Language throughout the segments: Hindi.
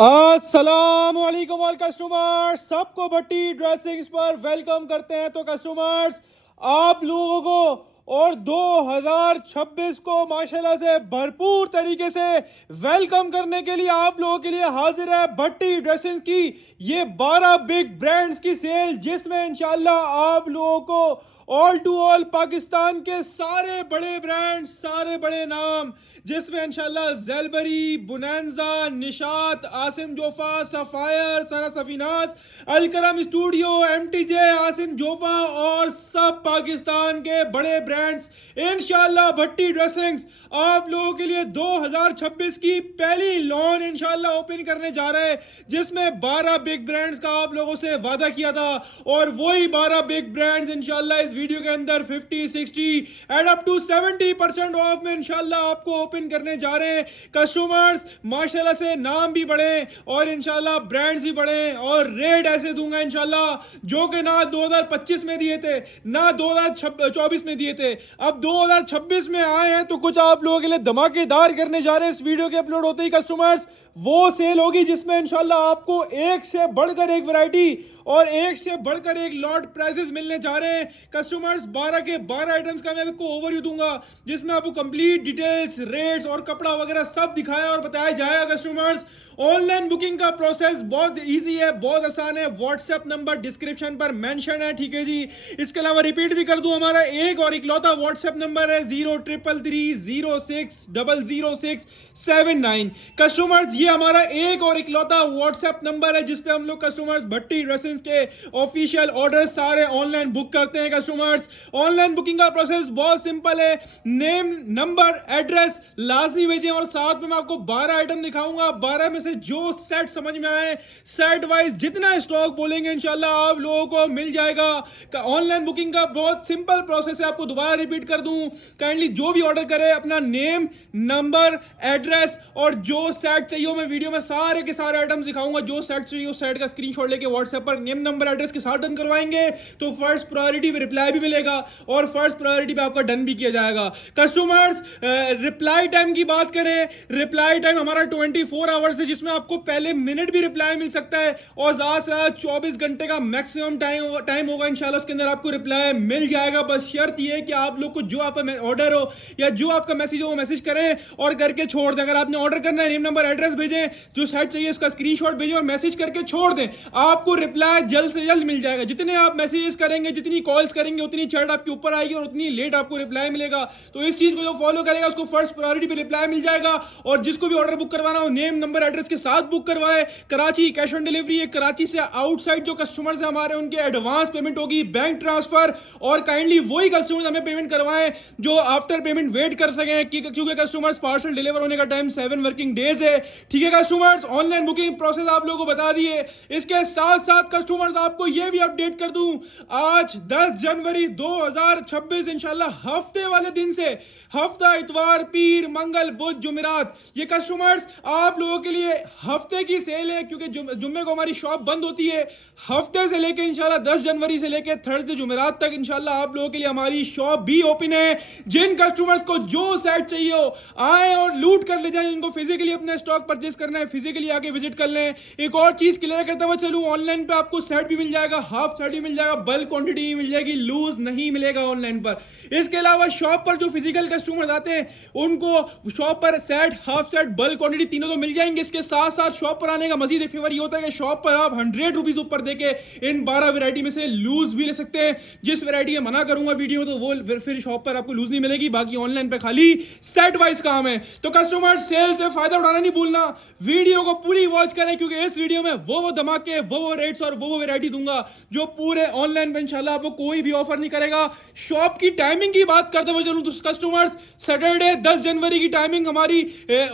अस्सलामुअलैकुम ऑल कस्टमर्स, सबको भट्टी ड्रेसिंग्स पर वेलकम करते हैं। तो कस्टमर्स, आप लोगों को और 2026 को माशाल्लाह से भरपूर तरीके से वेलकम करने के लिए आप लोगों के लिए हाजिर है भट्टी ड्रेसिंग्स की ये 12 बिग ब्रांड्स की सेल, जिसमें इंशाल्लाह आप लोगों को ऑल टू ऑल पाकिस्तान के सारे बड़े ब्रांड, सारे बड़े नाम, जिसमें इंशाल्लाह ज़ेलबरी, बुनैंजा, निशात, आसिम जोफा, सफायर, सरा सफीनास, अलकरम स्टूडियो, एमटीजे, आसिम जोफा और सब पाकिस्तान के बड़े ब्रांड्स इंशाल्लाह भट्टी ड्रेसिंग्स आप लोगों के लिए 2026 की पहली लॉन इंशाल्लाह ओपन करने जा रहे हैं, जिसमें 12 बिग ब्रांड्स का आप लोगों से वादा किया था। और वही 12 बिग ब्रांड्स इंशाल्लाह इस वीडियो के अंदर 50, 60 एंड अप टू 70% ऑफ में इंशाल्लाह आपको ओपन करने जा रहे हैं। कस्टमर्स, माशाल्लाह से नाम भी बढ़े और इंशाल्लाह ब्रांड्स भी बढ़े और रेट ऐसे दूंगा इंशाल्लाह जो कि ना 2025 में दिए थे, ना 2024 में दिए थे। अब 2026 में आए हैं तो कुछ आप लोगों के लिए धमाकेदार करने जा रहे हैं। इस वीडियो के अपलोड होते ही कस्टमर्स वो सेल होगी जिसमें इंशाल्लाह आपको एक से बढ़कर एक वैरायटी और एक से बढ़कर एक लॉट प्राइजेस मिलने जा रहे हैं। कस्टमर्स, 12 के 12 आइटम्स का मैं आपको ओवरव्यू दूंगा, जिसमें आपको कंप्लीट डिटेल्स, रेट्स और कपड़ा वगैरह सब दिखाया और बताया जाएगा। कस्टमर्स, ऑनलाइन बुकिंग का प्रोसेस बहुत इजी है, बहुत आसान है। व्हाट्सएप नंबर डिस्क्रिप्शन पर मेंशन है, ठीक है जी। इसके अलावा रिपीट भी कर दूं, हमारा एक और इकलौता व्हाट्सएप नंबर है 033306000679। कस्टमर्स, ये हमारा एक और इकलौता व्हाट्सएप नंबर है जिसपे हम लोग कस्टमर्स भट्टी ड्रेसिंग्स के ऑफिशियल ऑर्डर सारे ऑनलाइन बुक करते हैं। कस्टमर्स, ऑनलाइन बुकिंग का प्रोसेस बहुत सिंपल है। नेम, नंबर, एड्रेस लाजमी भेजें और साथ में मैं आपको 12 आइटम दिखाऊंगा। 12 में से जो सेट समझ में आए, सेट वाइज जितना स्टॉक बोलेंगे इंशाल्लाह आप लोगों को मिल जाएगा। ऑनलाइन बुकिंग का बहुत सिंपल प्रोसेस है, आपको दोबारा रिपीट कर दूं। काइंडली जो भी ऑर्डर करे अपना नेम, नंबर, एड्रेस और जो सेट चाहिए मैं वीडियो में सारे के सारे आइटम्स दिखाऊंगा। जो सेट चाहिए उस सेट का स्क्रीनशॉट लेके व्हाट्सएप पर नेम, नंबर, एड्रेस के साथ डन करवाएंगे तो फर्स्ट प्रायोरिटी पे रिप्लाई भी मिलेगा और फर्स्ट प्रायोरिटी पे आपका डन भी किया जाएगा। कस्टमर्स, रिप्लाई टाइम की बात करें, रिप्लाई टाइम हमारा 24 आवर्स है, जिसमें आपको पहले मिनट भी रिप्लाई मिल सकता है और ज्यादा से ज्यादा 24 घंटे का मैक्सिमम टाइम होगा इंशाल्लाह, उसके अंदर आपको रिप्लाई मिल जाएगा। बस शर्त यह है कि आप लोग को जो आपका ऑर्डर हो या जो आपका मैसेज हो वो मैसेज करें और करके छोड़ दें। अगर आपने ऑर्डर करना है, नेम, नंबर, एड्रेस भेजें, जो सेट चाहिए उसका स्क्रीनशॉट भेजें और मैसेज करके छोड़ दें, आपको रिप्लाई जल्द से जल्द मिल जाएगा। जितने आप मैसेजेस करेंगे, जितनी कॉल्स करेंगे, उतनी चढ़ आपके ऊपर आएगी और उतनी लेट आपको रिप्लाई मिलेगा। तो इस चीज को जो फॉलो करेगा उसको फर्स्ट प्रायोरिटी पे रिप्लाई मिल जाएगा। और जिसको भी ऑर्डर बुक करवाना हो, नेम, नंबर, एड्रेस के साथ बुक करवाए। कराची कैश ऑन डिलीवरी है, कराची से आउटसाइड जो कस्टमर्स हैं हमारे, उनके एडवांस पेमेंट होगी, बैंक ट्रांसफर। और काइंडली वही कस्टमर्स हमें पेमेंट करवाएं जो आफ्टर पेमेंट वेट कर सकें, क्योंकि कस्टमर्स पार्सल डिलीवर होने का टाइम 7 वर्किंग डेज है, ठीक है। कस्टमर्स, ऑनलाइन बुकिंग प्रोसेस आप लोगों को बता दिए। इसके साथ साथ कस्टमर्स आपको यह भी अपडेट कर दूं, आज 10 जनवरी 2026 इंशाल्लाह हफ्ते वाले दिन से, हफ्ता इतवार, पीर, मंगल, बुध, जुमेरात, ये कस्टमर्स आप लोगों के लिए हफ्ते की सेल है, क्योंकि जुम्मे को हमारी शॉप बंद होती है। हफ्ते से लेके इंशाल्लाह 10 जनवरी से लेके थर्सडे जुमेरात तक इंशाल्लाह आप लोगों के लिए हमारी शॉप भी ओपन है। जिन कस्टमर्स को जो सेट चाहिए हो आए और लूट कर ले जाए, जिनको फिजिकली अपना स्टॉक परचेस करना है फिजिकली आके विजिट कर लें। एक और चीज क्लियर करते हुए चलूं, ऑनलाइन पे आपको सेट भी मिल जाएगा, हाफ सेट भी मिल जाएगा, बल्क क्वांटिटी भी मिल जाएगी, लूज नहीं मिलेगा ऑनलाइन पर। इसके अलावा शॉप पर जो फिजिकल कस्टमर्स आते हैं उनको शॉप पर set, half set, bulk quantity तीनों तो मिल जाएंगे। इसके साथ साथ शॉप पर आने का मजीद एक फेवर ये होता है कि शॉप पर आप 100 रुपीज ऊपर देके इन 12 वैरायटी में से लूज भी ले सकते हैं। जिस वैरायटी में मना करूंगा वीडियो में तो वो फिर शॉप पर आपको लूज नहीं मिलेगी, बाकी ऑनलाइन पे खाली सेट वाइज काम है। तो कस्टमर, सेल से फायदा उठाना नहीं भूलना, वीडियो को पूरी वॉच करें, क्योंकि इस वीडियो में वो धमाके, वो रेट्स और वो वैरायटी दूंगा जो पूरे ऑनलाइन पे इंशाल्लाह आपको कोई भी ऑफर नहीं करेगा। शॉप की टाइमिंग की बात करते हुए चलूं तो कस्टमर्स, सैटरडे 10 जनवरी की टाइमिंग हमारी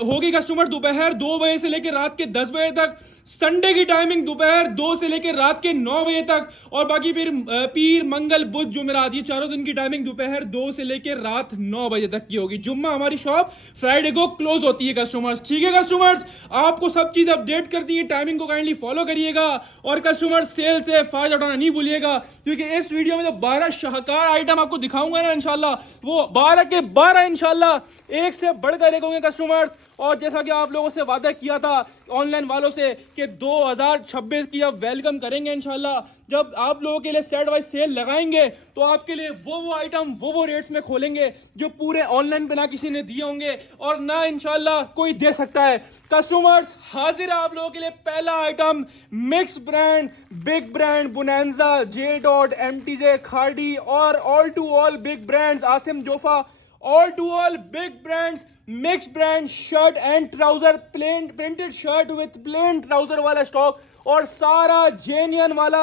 होगी कस्टमर दोपहर 2 बजे से लेकर रात के 10 बजे तक। संडे की टाइमिंग दोपहर 2 से लेकर रात के 9 बजे तक। और बाकी फिर पीर, मंगल, बुध, जुमेरात, ये चारों दिन की टाइमिंग दोपहर 2 से लेकर रात 9 बजे तक की होगी। जुम्मा हमारी शॉप फ्राइडे को क्लोज होती है कस्टमर्स, ठीक है। कस्टमर्स, आपको सब चीज अपडेट कर दी है, टाइमिंग को काइंडली फॉलो करिएगा और कस्टमर्स सेल से फायदा उठाना नहीं भूलिएगा, क्योंकि इस वीडियो में जो 12 शाहकार आइटम आपको दिखाऊंगा ना इंशाल्लाह, वो 12 के 12 इंशाल्लाह एक से बढ़कर एक होंगे कस्टमर्स। और जैसा कि आप लोगों से वादा किया था ऑनलाइन वालों से कि 2026 की अब वेलकम करेंगे इंशाल्लाह, जब आप लोगों के लिए सेट वाइज सेल लगाएंगे तो आपके लिए वो आइटम वो रेट्स में खोलेंगे जो पूरे ऑनलाइन पे ना किसी ने दिए होंगे और ना इंशाल्लाह कोई दे सकता है। कस्टमर्स हाजिर है आप लोगों के लिए पहला item, mix brand, big brand, bonanza, J dot, MTJ, Khaadi और all to all big brands, Asim Jofa, all to all big brands, mix brand shirt and trouser, plain printed shirt with plain trouser वाला स्टॉक और सारा जेन्यन वाला।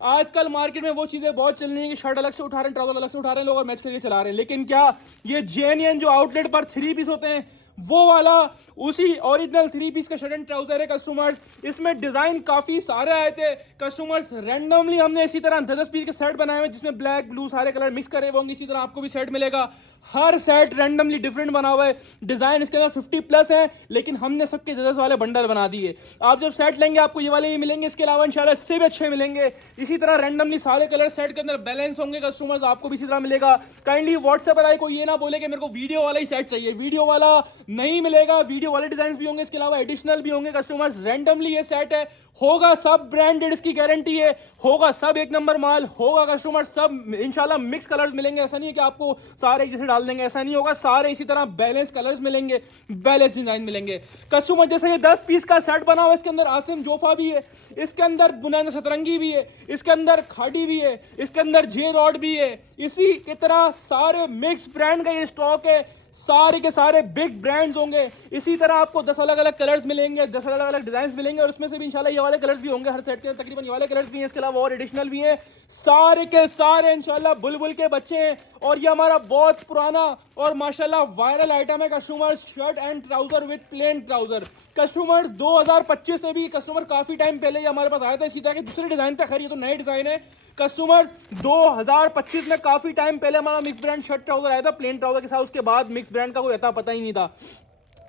आजकल मार्केट में वो चीजें बहुत चल रही हैं कि शर्ट अलग से उठा रहे हैं, ट्राउजर अलग से उठा रहे हैं लोग और मैच करके चला रहे हैं, लेकिन क्या ये जेन्यन जो आउटलेट पर 3 पीस होते हैं वो वाला उसी ओरिजिनल 3 पीस का शर्ट एंड ट्राउजर है कस्टमर्स। इसमें डिजाइन काफी सारे आए थे कस्टमर्स, रैंडमली हमने इसी तरह 10 पीस के सेट बनाए हुए जिसमें ब्लैक ब्लू सारे कलर मिक्स करे होंगे, इसी तरह आपको भी सेट मिलेगा। हर सेट रैंडमली डिफरेंट बना हुआ है, डिजाइन इसके अंदर 50+ है, लेकिन हमने सबके 10 वाले बंडल बना दिए। आप जब सेट लेंगे आपको ये वाले ही मिलेंगे, इसके अलावा इंशाल्लाह इससे भी अच्छे मिलेंगे। इसी तरह रैंडमली सारे कलर सेट के अंदर बैलेंस होंगे कस्टमर्स, आपको भी इसी तरह मिलेगा। काइंडली व्हाट्सएप पर आए, कोई ये ना बोले कि मेरे को वीडियो वाला ही सेट चाहिए, वीडियो वाला नहीं मिलेगा, वीडियो वाले डिजाइन भी होंगे, इसके अलावा एडिशनल भी होंगे कस्टमर्स। रैंडमली ये सेट है, होगा सब ब्रांडेड, इसकी गारंटी है, होगा सब एक नंबर माल होगा कस्टमर, सब इंशाल्लाह मिक्स कलर्स मिलेंगे। ऐसा नहीं है कि आपको सारे एक जैसे डाल देंगे, ऐसा नहीं होगा, सारे इसी तरह बैलेंस कलर्स मिलेंगे, बैलेंस डिजाइन मिलेंगे कस्टमर। जैसे ये 10 पीस का सेट बना हुआ, इसके अंदर आसिम जोफा भी है, इसके अंदर बुनाना सतरंगी भी है, इसके अंदर खाड़ी भी है, इसके अंदर जे रॉड भी है, इसी की तरह सारे मिक्स ब्रांड का ये स्टॉक है, सारे के सारे बिग ब्रांड्स होंगे। इसी तरह आपको 10 अलग अलग कलर्स मिलेंगे, 10 अलग अलग डिजाइन मिलेंगे और उसमें से भी इंशाल्लाह ये वाले कलर्स भी होंगे हर सेट के, तकरीबन ये वाले कलर्स भी हैं, इसके अलावा और एडिशनल भी हैं। सारे के सारे इंशाल्लाह बुलबुल के बच्चे हैं और ये हमारा बहुत पुराना और माशाल्लाह वायरल आइटम है customer, shirt and trouser with plane trouser. Customer 2025 से भी कस्टमर काफी टाइम पहले ये हमारे पास आया था इसी तरह के दूसरे डिजाइन पे, खैर ये तो नए डिजाइन है कस्टमर। 2025 में काफी टाइम पहले हमारा मिक्स ब्रांड शर्ट ट्राउजर आया था प्लेन ट्राउजर के साथ, उसके बाद मिक्स ब्रांड का कोई अता पता ही नहीं था,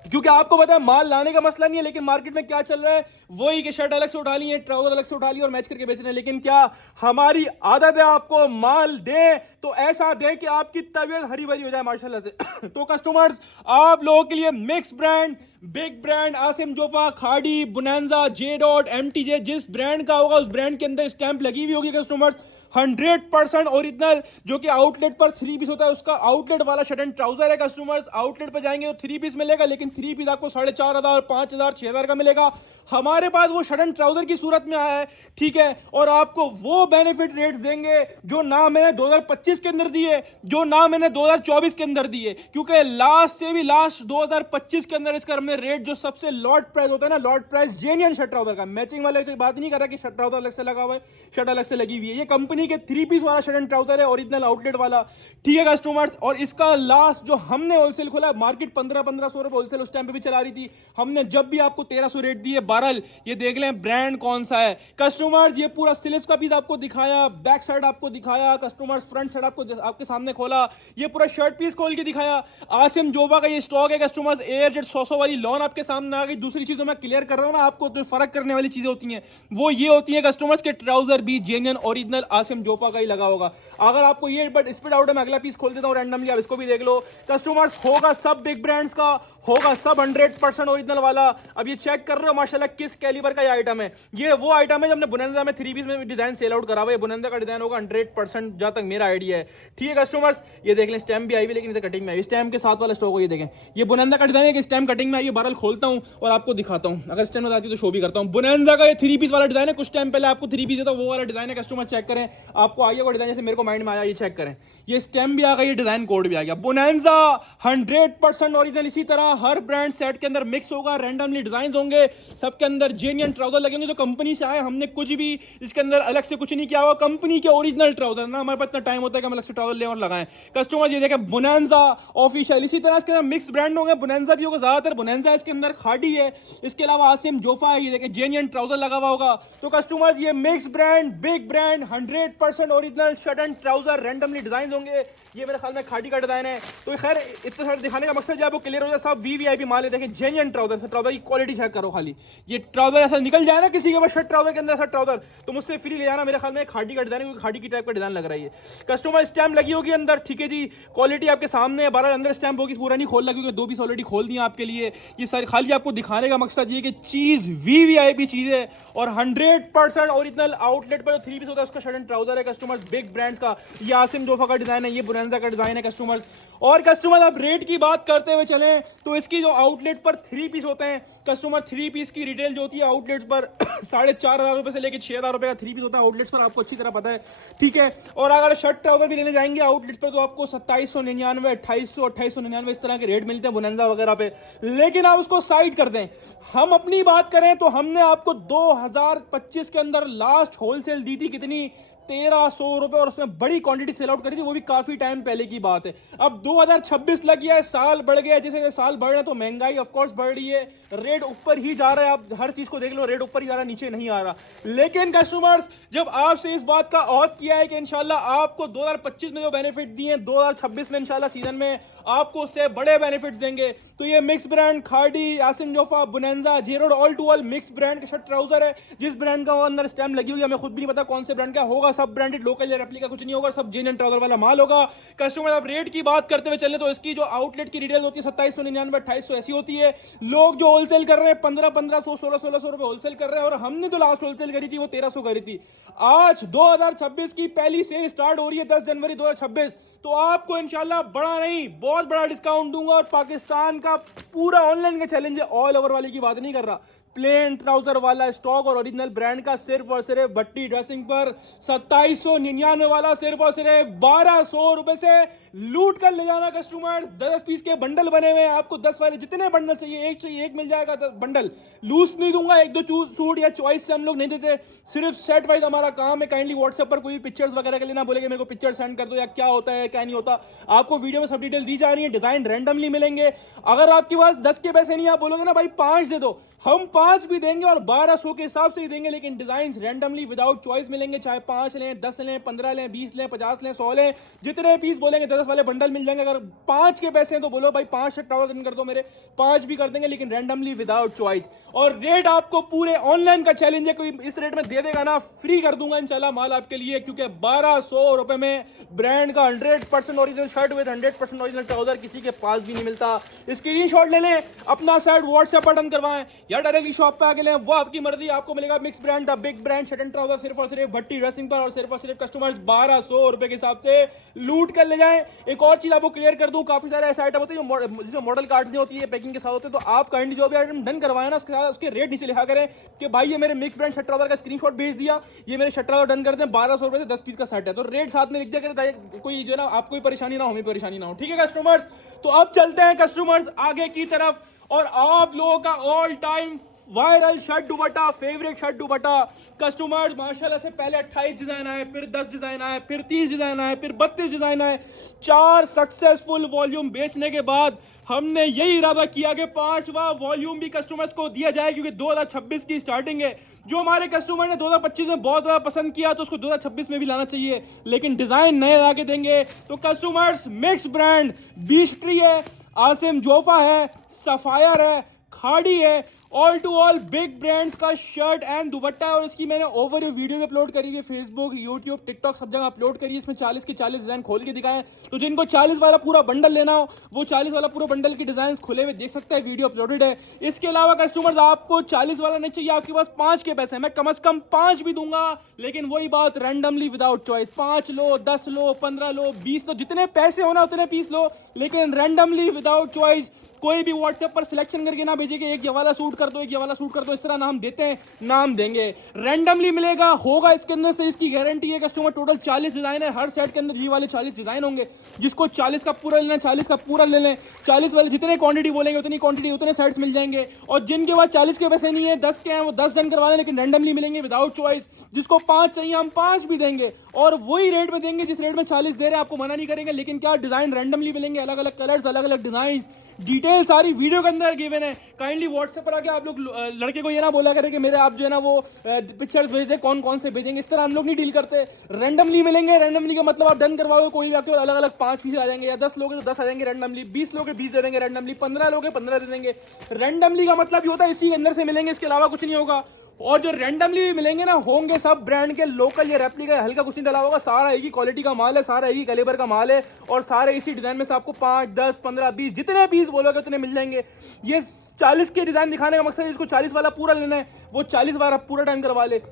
क्योंकि आपको पता है माल लाने का मसला नहीं है, लेकिन मार्केट में क्या चल रहा है वही कि शर्ट अलग से उठा ली है, ट्राउजर अलग से उठा ली और मैच करके बेच रहे हैं। लेकिन क्या हमारी आदत है आपको माल दे तो ऐसा दे कि आपकी तबीयत हरी भरी हो जाए माशाल्लाह से। तो कस्टमर्स आप लोगों के लिए mix brand, big brand, Asim Jofa, खाड़ी, बोनांजा, जे डॉट, एमटीजे, जिस ब्रांड का होगा उस ब्रांड के अंदर स्टैंप लगी हुई होगी कस्टमर्स। 100% ओरिजिनल जो कि आउटलेट पर 3 पीस होता है उसका आउटलेट वाला शर्ट एंड ट्राउजर है कस्टमर्स। आउटलेट पर जाएंगे तो 3 पीस मिलेगा, लेकिन 3 पीस आपको 4,500, 5,000, 6,000 का मिलेगा। हमारे पास वो शर्ट एंड ट्राउजर की सूरत में आया है, ठीक है, और आपको वो बेनिफिट रेट्स देंगे जो ना मैंने 2025 के अंदर दिए, जो ना मैंने 2024 के अंदर दिए, क्योंकि लास्ट से भी लास्ट 2025 के अंदर इसका हमने रेट जो सबसे लॉट प्राइस होता है ना, lot price genuine shirt trouser का, मैचिंग वाले की बात नहीं कर रहा कि शर्ट ट्राउजर अलग से लगा हुआ है, शर्ट अलग से लगी हुई है, ये कंपनी के 3 पीस वाला शर्ट एंड ट्राउजर है, ओरिजिनल आउटलेट वाला, ठीक है कस्टमर्स। और इसका लास्ट जो हमने होलसेल खोला, मार्केट 1500 रुपए होलसेल उस टाइम पे भी चला रही थी, हमने जब भी आपको 1300 रेट दिए। बहरहाल ये देख लें ब्रांड कौन सा है कस्टमर्स। ये पूरा स्लीव्स का पीस आपको दिखाया, बैक साइड आपको दिखाया कस्टमर्स, फ्रंट साइड आपको आपके सामने खोला, ये पूरा शर्ट पीस खोल के दिखाया। आसिम जोबा का ये स्टॉक है कस्टमर्स। एयर जेट 100 वाली लॉन आपके सामने आ गई। दूसरी चीजों में क्लियर कर रहा हूं ना आपको, तो फर्क करने वाली चीजें होती हैं वो ये होती है कस्टमर्स के ट्राउजर भी जेन्युइन ओरिजिनल आसिम जोफा का ही लगा होगा। अगर आपको ये बट स्पीड आउट है, मैं अगला पीस खोल देता हूं रैंडमली, आप इसको भी देख लो कस्टमर्स। होगा सब बिग ब्रांड्स का, होगा सब 100% ओरिजिनल वाला। अब ये चेक कर रहे हो माशाल्लाह किस कैलिबर का ये आइटम है। ये वो आइटम है जो हमने बुनंदा में 3 पीस में डिजाइन सेल आउट करा हुआ है। बुनंदा का डिजाइन होगा 100% जहां तक मेरा आइडिया है, ठीक है कस्टमर्स। ये देख लें स्टैम्प भी आई हुई, लेकिन इसे कटिंग में आई, स्टैम्प के साथ वाला स्टॉक हो, ये देखें ये बुनंदा का डिजाइन है कि स्टैम्प कटिंग में आई है। बहरहाल खोलता हूं और आपको दिखाता हूं, अगर स्टैम्प बताती तो शो भी करता हूं। बुनंदा का ये 3 पीस वाला डिजाइन है, कुछ टाइम पहले आपको 3 पीस देता वो वाला डिजाइन है कस्टमर, चेक करें आपको आइए वो डिजाइन जैसे मेरे को माइंड में आया, ये चेक करें, ये स्टैम्प भी आ गया, ये डिजाइन कोड भी आ गया। बुनंदा 100% ओरिजिनल। इसी तरह हर ब्रांड सेट के अंदर मिक्स होगा, रैंडमली डिजाइन होंगे, सबके अंदर जेन्युइन ट्राउजर लगेंगे जो कंपनी से आए। हमने कुछ भी इसके अंदर अलग से कुछ नहीं किया हुआ, कंपनी के ओरिजिनल ट्राउजर ना, हमारे पास इतना टाइम होता है कि हम अलग से ट्राउजर लें और लगाएं कस्टमर। ये देखें बुनंदा ऑफिशियल। इसी तरह इसके अंदर मिक्स ब्रांड होंगे, बुनंदा भी होगा, ज्यादातर बुनंदा इसके अंदर खाड़ी है, इसके अलावा आसिम जोफा है, ये देखें जेन्युइन ट्राउजर लगा हुआ होगा। तो कस्टमर्स ये mix brand, big brand, 100% original shirt and trouser randomly design होंगे। ये मेरे ख्याल में खाड़ी का डिजाइन है। तो खैर इतना सारा दिखाने का मकसद है आपको क्लियर हो जाए, सब वीवीआईपी माल है, देखिए जेन्युइन ट्राउजर, ट्राउजर की क्वालिटी चेक करो खाली। ये ट्राउजर ऐसा निकल जाए ना किसी के पास शर्ट ट्राउजर के अंदर ऐसा ट्राउजर, तो मुझसे फ्री ले जाना। मेरे ख्याल में खाड़ी का डिजाइन है, क्योंकि खाड़ी की टाइप का डिजाइन लग रहा है। कस्टमर स्टैम्प लगी होगी अंदर, ठीक है जी, क्वालिटी आपके सामने है। 12 अंदर स्टैम्प होगी, पूरा नहीं खोलना क्योंकि 2 पीस ऑलरेडी खोल दिया आपके लिए। ये सारी खाली आपको दिखाने का मकसद ये कि चीज वीवीआईपी चीज है और 100% ओरिजिनल। आउटलेट पर 3 पीस होता है उसका शर्ट एंड ट्राउजर है कस्टमर्स, बिग ब्रांड्स का। ये आसिम जोफा का डिजाइन है, ये बुनेंजा का डिजाइन है कस्टमर्स। और कस्टमर अब रेट की बात करते हुए चलें तो इसकी जो आउटलेट पर 3 पीस होते हैं कस्टमर, 3 पीस की रिटेल जो होती है आउटलेट्स पर 4,500 रुपए से लेकर 6,000 रुपए का 3 पीस होता है आउटलेट्स पर, आपको अच्छी तरह पता है, ठीक है। और अगर शर्ट ट्राउजर भी लेने जाएंगे आउटलेट्स पर तो आपको 2799, 2899 इस तरह के रेट मिलते हैं बुनेंजा वगैरह पे। लेकिन आप उसको साइड कर दें, हम अपनी बात करें तो हमने आपको 2025 के अंदर लास्ट होलसेल दी थी कितनी, 1,300 रुपए, और उसमें बड़ी क्वांटिटी सेल आउट करी थी, वो भी काफी टाइम पहले की बात है। अब 2026 लग गया है, साल बढ़ गया है, जैसे साल बढ़ रहा है तो महंगाई ऑफ कोर्स बढ़ रही है, रेट ऊपर ही जा रहा है। आप हर चीज को देख लो, रेट ऊपर ही जा रहा है, नीचे नहीं आ रहा। लेकिन कस्टमर्स जब आपसे इस बात का औहद किया है कि इंशाल्लाह आपको 2025 में जो बेनिफिट दिए 2026 में इंशाल्लाह सीजन में आपको उससे बड़े बेनिफिट देंगे, तो ये mix brand Khaadi, Asim Jofa, bonanza, जेरोड all to all mix brand का शर्ट ट्राउजर है। जिस ब्रांड का अंदर स्टैम्प लगी हुई है, हमें खुद भी नहीं पता कौन से ब्रांड का होगा, सब ब्रांडेड लोकल या रेप्लिका कुछ नहीं होगा, सब जेन्युइन ट्राउजर वाला माल होगा। कस्टमर अब रेट की बात करते हुए चले तो इसकी जो आउटलेट की रिटेल होती है 2799, 2800 ऐसी होती है। लोग जो होलसेल कर रहे हैं 1500, 1600 रुपए होलसेल कर रहे हैं, और हमने जो लास्ट होलसेल करी थी वो 1300 करी थी। आज 2026 की पहली सेल स्टार्ट हो रही है 10 जनवरी 2026, तो आपको इंशाल्लाह बड़ा नहीं बहुत बड़ा डिस्काउंट दूंगा। और पाकिस्तान का पूरा ऑनलाइन का चैलेंज है, ऑल ओवर वाले की बात नहीं कर रहा, प्लेन ट्राउजर वाला स्टॉक और ओरिजिनल ब्रांड का सिर्फ और सिर्फ भट्टी ड्रेसिंग पर 2799 वाला सिर्फ और सिर्फ 1200 रुपए से लूट कर ले जाना कस्टमर। 10 पीस के बंडल बने हुए हैं, आपको 10 वाले जितने बंडल चाहिए एक मिल जाएगा, 10 बंडल लूज नहीं दूंगा, 1-2 सूट या चॉइस से हम लोग नहीं देते, सिर्फ सेट वाइज हमारा काम है। काइंडली व्हाट्सएप पर कोई पिक्चर्स वगैरह के लिए ना बोलेंगे मेरे को पिक्चर सेंड कर दो या क्या होता है क्या नहीं होता, आपको वीडियो में सब डिटेल दी जा रही है। डिजाइन रैंडमली मिलेंगे, अगर आपके पास 10 के पैसे नहीं, आप बोलोगे ना भाई 5 दे दो, हम 5 भी देंगे और 1200 के हिसाब से ही देंगे, लेकिन डिजाइन रैंडमली विदाउट चॉइस मिलेंगे। चाहे 5 लें, 10 लें, 15 लें, 20 लें, 50 लें, 100 लें, जितने पीस बोलेंगे 10 वाले बंडल मिल जाएंगे। अगर 5 के पैसे हैं तो बोलो भाई 5 शर्ट ट्राउजर कर दो मेरे, 5 भी कर देंगे, लेकिन रैंडमली विदाउट चॉइस। और रेट आपको पूरे ऑनलाइन का चैलेंज है, कोई इस रेट में दे देगा ना, फ्री कर दूंगा इंशाल्लाह माल आपके लिए, क्योंकि 1200 रुपए में ब्रांड का 100% original shirt with 100% original trouser किसी के पास भी नहीं मिलता। स्क्रीनशॉट ले लें, अपना साइड व्हाट्सएप पर डन करवाएं या डायरेक्टली शॉप पे आके लें, वो आपकी मर्जी। आपको मिलेगा mix brand the big brand shirt and trouser सिर्फ और सिर्फ भट्टी ड्रेसिंग पर, और सिर्फ कस्टमर्स 1200 रुपए के हिसाब से लूट कर ले जाएं। एक और चीज आपको क्लियर कर दूं, काफी सारे ऐसे आइटम होते हैं जिसमें मॉडल कार्ड नहीं होती है, पैकिंग के साथ होते हैं, तो आप काइंडली जो भी आइटम डन करवाए ना उसके रेट नीचे लिखा करें कि भाई ये मेरे मिक्स ब्रांड शर्ट ट्राउजर का स्क्रीनशॉट भेज दिया, ये मेरे शर्ट ट्राउजर डन कर दें 1200 रुपए से 10 पीस का सेट है, तो रेट साथ में लिख दिया करें ताकि कोई जो है ना आपको भी परेशानी ना हो, हमें परेशानी ना हो, ठीक है कस्टमर्स। तो अब चलते हैं कस्टमर्स आगे की तरफ, और आप लोगों का ऑल टाइम वायरल शर्ट दुपट्टा, फेवरेट शर्ट दुपट्टा कस्टमर्स, माशाल्लाह से पहले 28 डिजाइन आए, फिर 10 डिजाइन आए, फिर 30 डिजाइन आए, फिर 32 डिजाइन आए। 4 सक्सेसफुल वॉल्यूम बेचने के बाद हमने यही इरादा किया कि 5वां वॉल्यूम भी कस्टमर्स को दिया जाए, क्योंकि 2026 की स्टार्टिंग है। जो हमारे कस्टमर ने 2025 में बहुत ज्यादा पसंद किया तो उसको 2026 में भी लाना चाहिए, लेकिन डिजाइन नए लाके देंगे। तो कस्टमर्स मिक्स ब्रांड बीस्ट्री है, आसिम जोफा है, सफायर है, खाड़ी है, all to all big brands का शर्ट एंड दुपट्टा है। और इसकी मैंने ओवरव्यू वीडियो भी अपलोड करी है, फेसबुक, यूट्यूब, टिकटॉक सब जगह अपलोड करी है। इसमें 40 के 40 डिजाइन खोल के दिखाए, तो जिनको 40 वाला पूरा बंडल लेना हो वो 40 वाला पूरा बंडल के डिजाइन खुले हुए देख सकते हैं, वीडियो अपलोडेड है। इसके अलावा कस्टमर्स आपको 40 वाला नहीं चाहिए, आपके पास 5 के पैसे, मैं कम से कम 5 भी दूंगा, लेकिन वही बात रैंडमली विदाउट चॉइस, 5 लो, 10 लो, 15 लो, 20 लो, जितने पैसे होना उतने पीस लो, लेकिन रैंडमली विदाउट चॉइस। कोई भी व्हाट्सएप पर सिलेक्शन करके ना भेजे कि एक ये वाला सूट कर दो, एक ये वाला सूट कर दो, इस तरह ना हम देते हैं ना हम देंगे, रैंडमली मिलेगा, होगा इसके अंदर से, इसकी गारंटी है कस्टमर। टोटल 40 डिजाइन है, हर सेट के अंदर ये वाले 40 डिजाइन होंगे, जिसको 40 का पूरा लेना 40 का पूरा ले लें, 40 वाले जितने क्वांटिटी बोलेंगे उतनी क्वांटिटी उतने सेट्स मिल जाएंगे। और जिनके पास 40 के पैसे नहीं है, 10 के हैं, वो 10 डन करवा लें, लेकिन रैंडमली मिलेंगे विदाउट चॉइस। जिसको 5 चाहिए हम 5 भी देंगे, और वही रेट में देंगे जिस रेट में 40 दे रहे हैं, आपको मना नहीं करेंगे, लेकिन क्या डिजाइन रैंडमली मिलेंगे, अलग अलग कलर्स, अलग अलग डिजाइन, डिटेल सारी वीडियो के अंदर गिवन है। काइंडली व्हाट्सएप पर आके आप लोग लड़के को ये ना बोला करें कि मेरे आप जो है ना वो पिक्चर्स भेज दे, कौन कौन से भेजेंगे, इस तरह हम लोग नहीं डील करते। रैंडमली मिलेंगे, रैंडमली का मतलब आप डन करवाओगे, कोई भी आपके अलग अलग 5 पीस आ जाएंगे, या 10 लोग तो 10 आ जाएंगे रैंडमली, 20 लोग 20 दे देंगे रैंडमली, 15 लोग 15 दे देंगे। रैंडमली का मतलब ये होता है इसी के अंदर से मिलेंगे, इसके अलावा कुछ नहीं होगा। और जो रैंडमली मिलेंगे ना, होंगे सब ब्रांड के, लोकल या रेप्लिका, हल्का कुछ नहीं डाला होगा, सारा एक ही क्वालिटी का माल है, सारा एक ही कैलिबर का माल है, और सारे इसी डिजाइन में से आपको 5, 10, 15, 20 जितने पीस बोलोगे उतने मिल जाएंगे। ये 40 के डिजाइन दिखाने का मकसद है, जिसको 40 वाला पूरा लेना है वो 40 वाला पूरा डन करवा ले,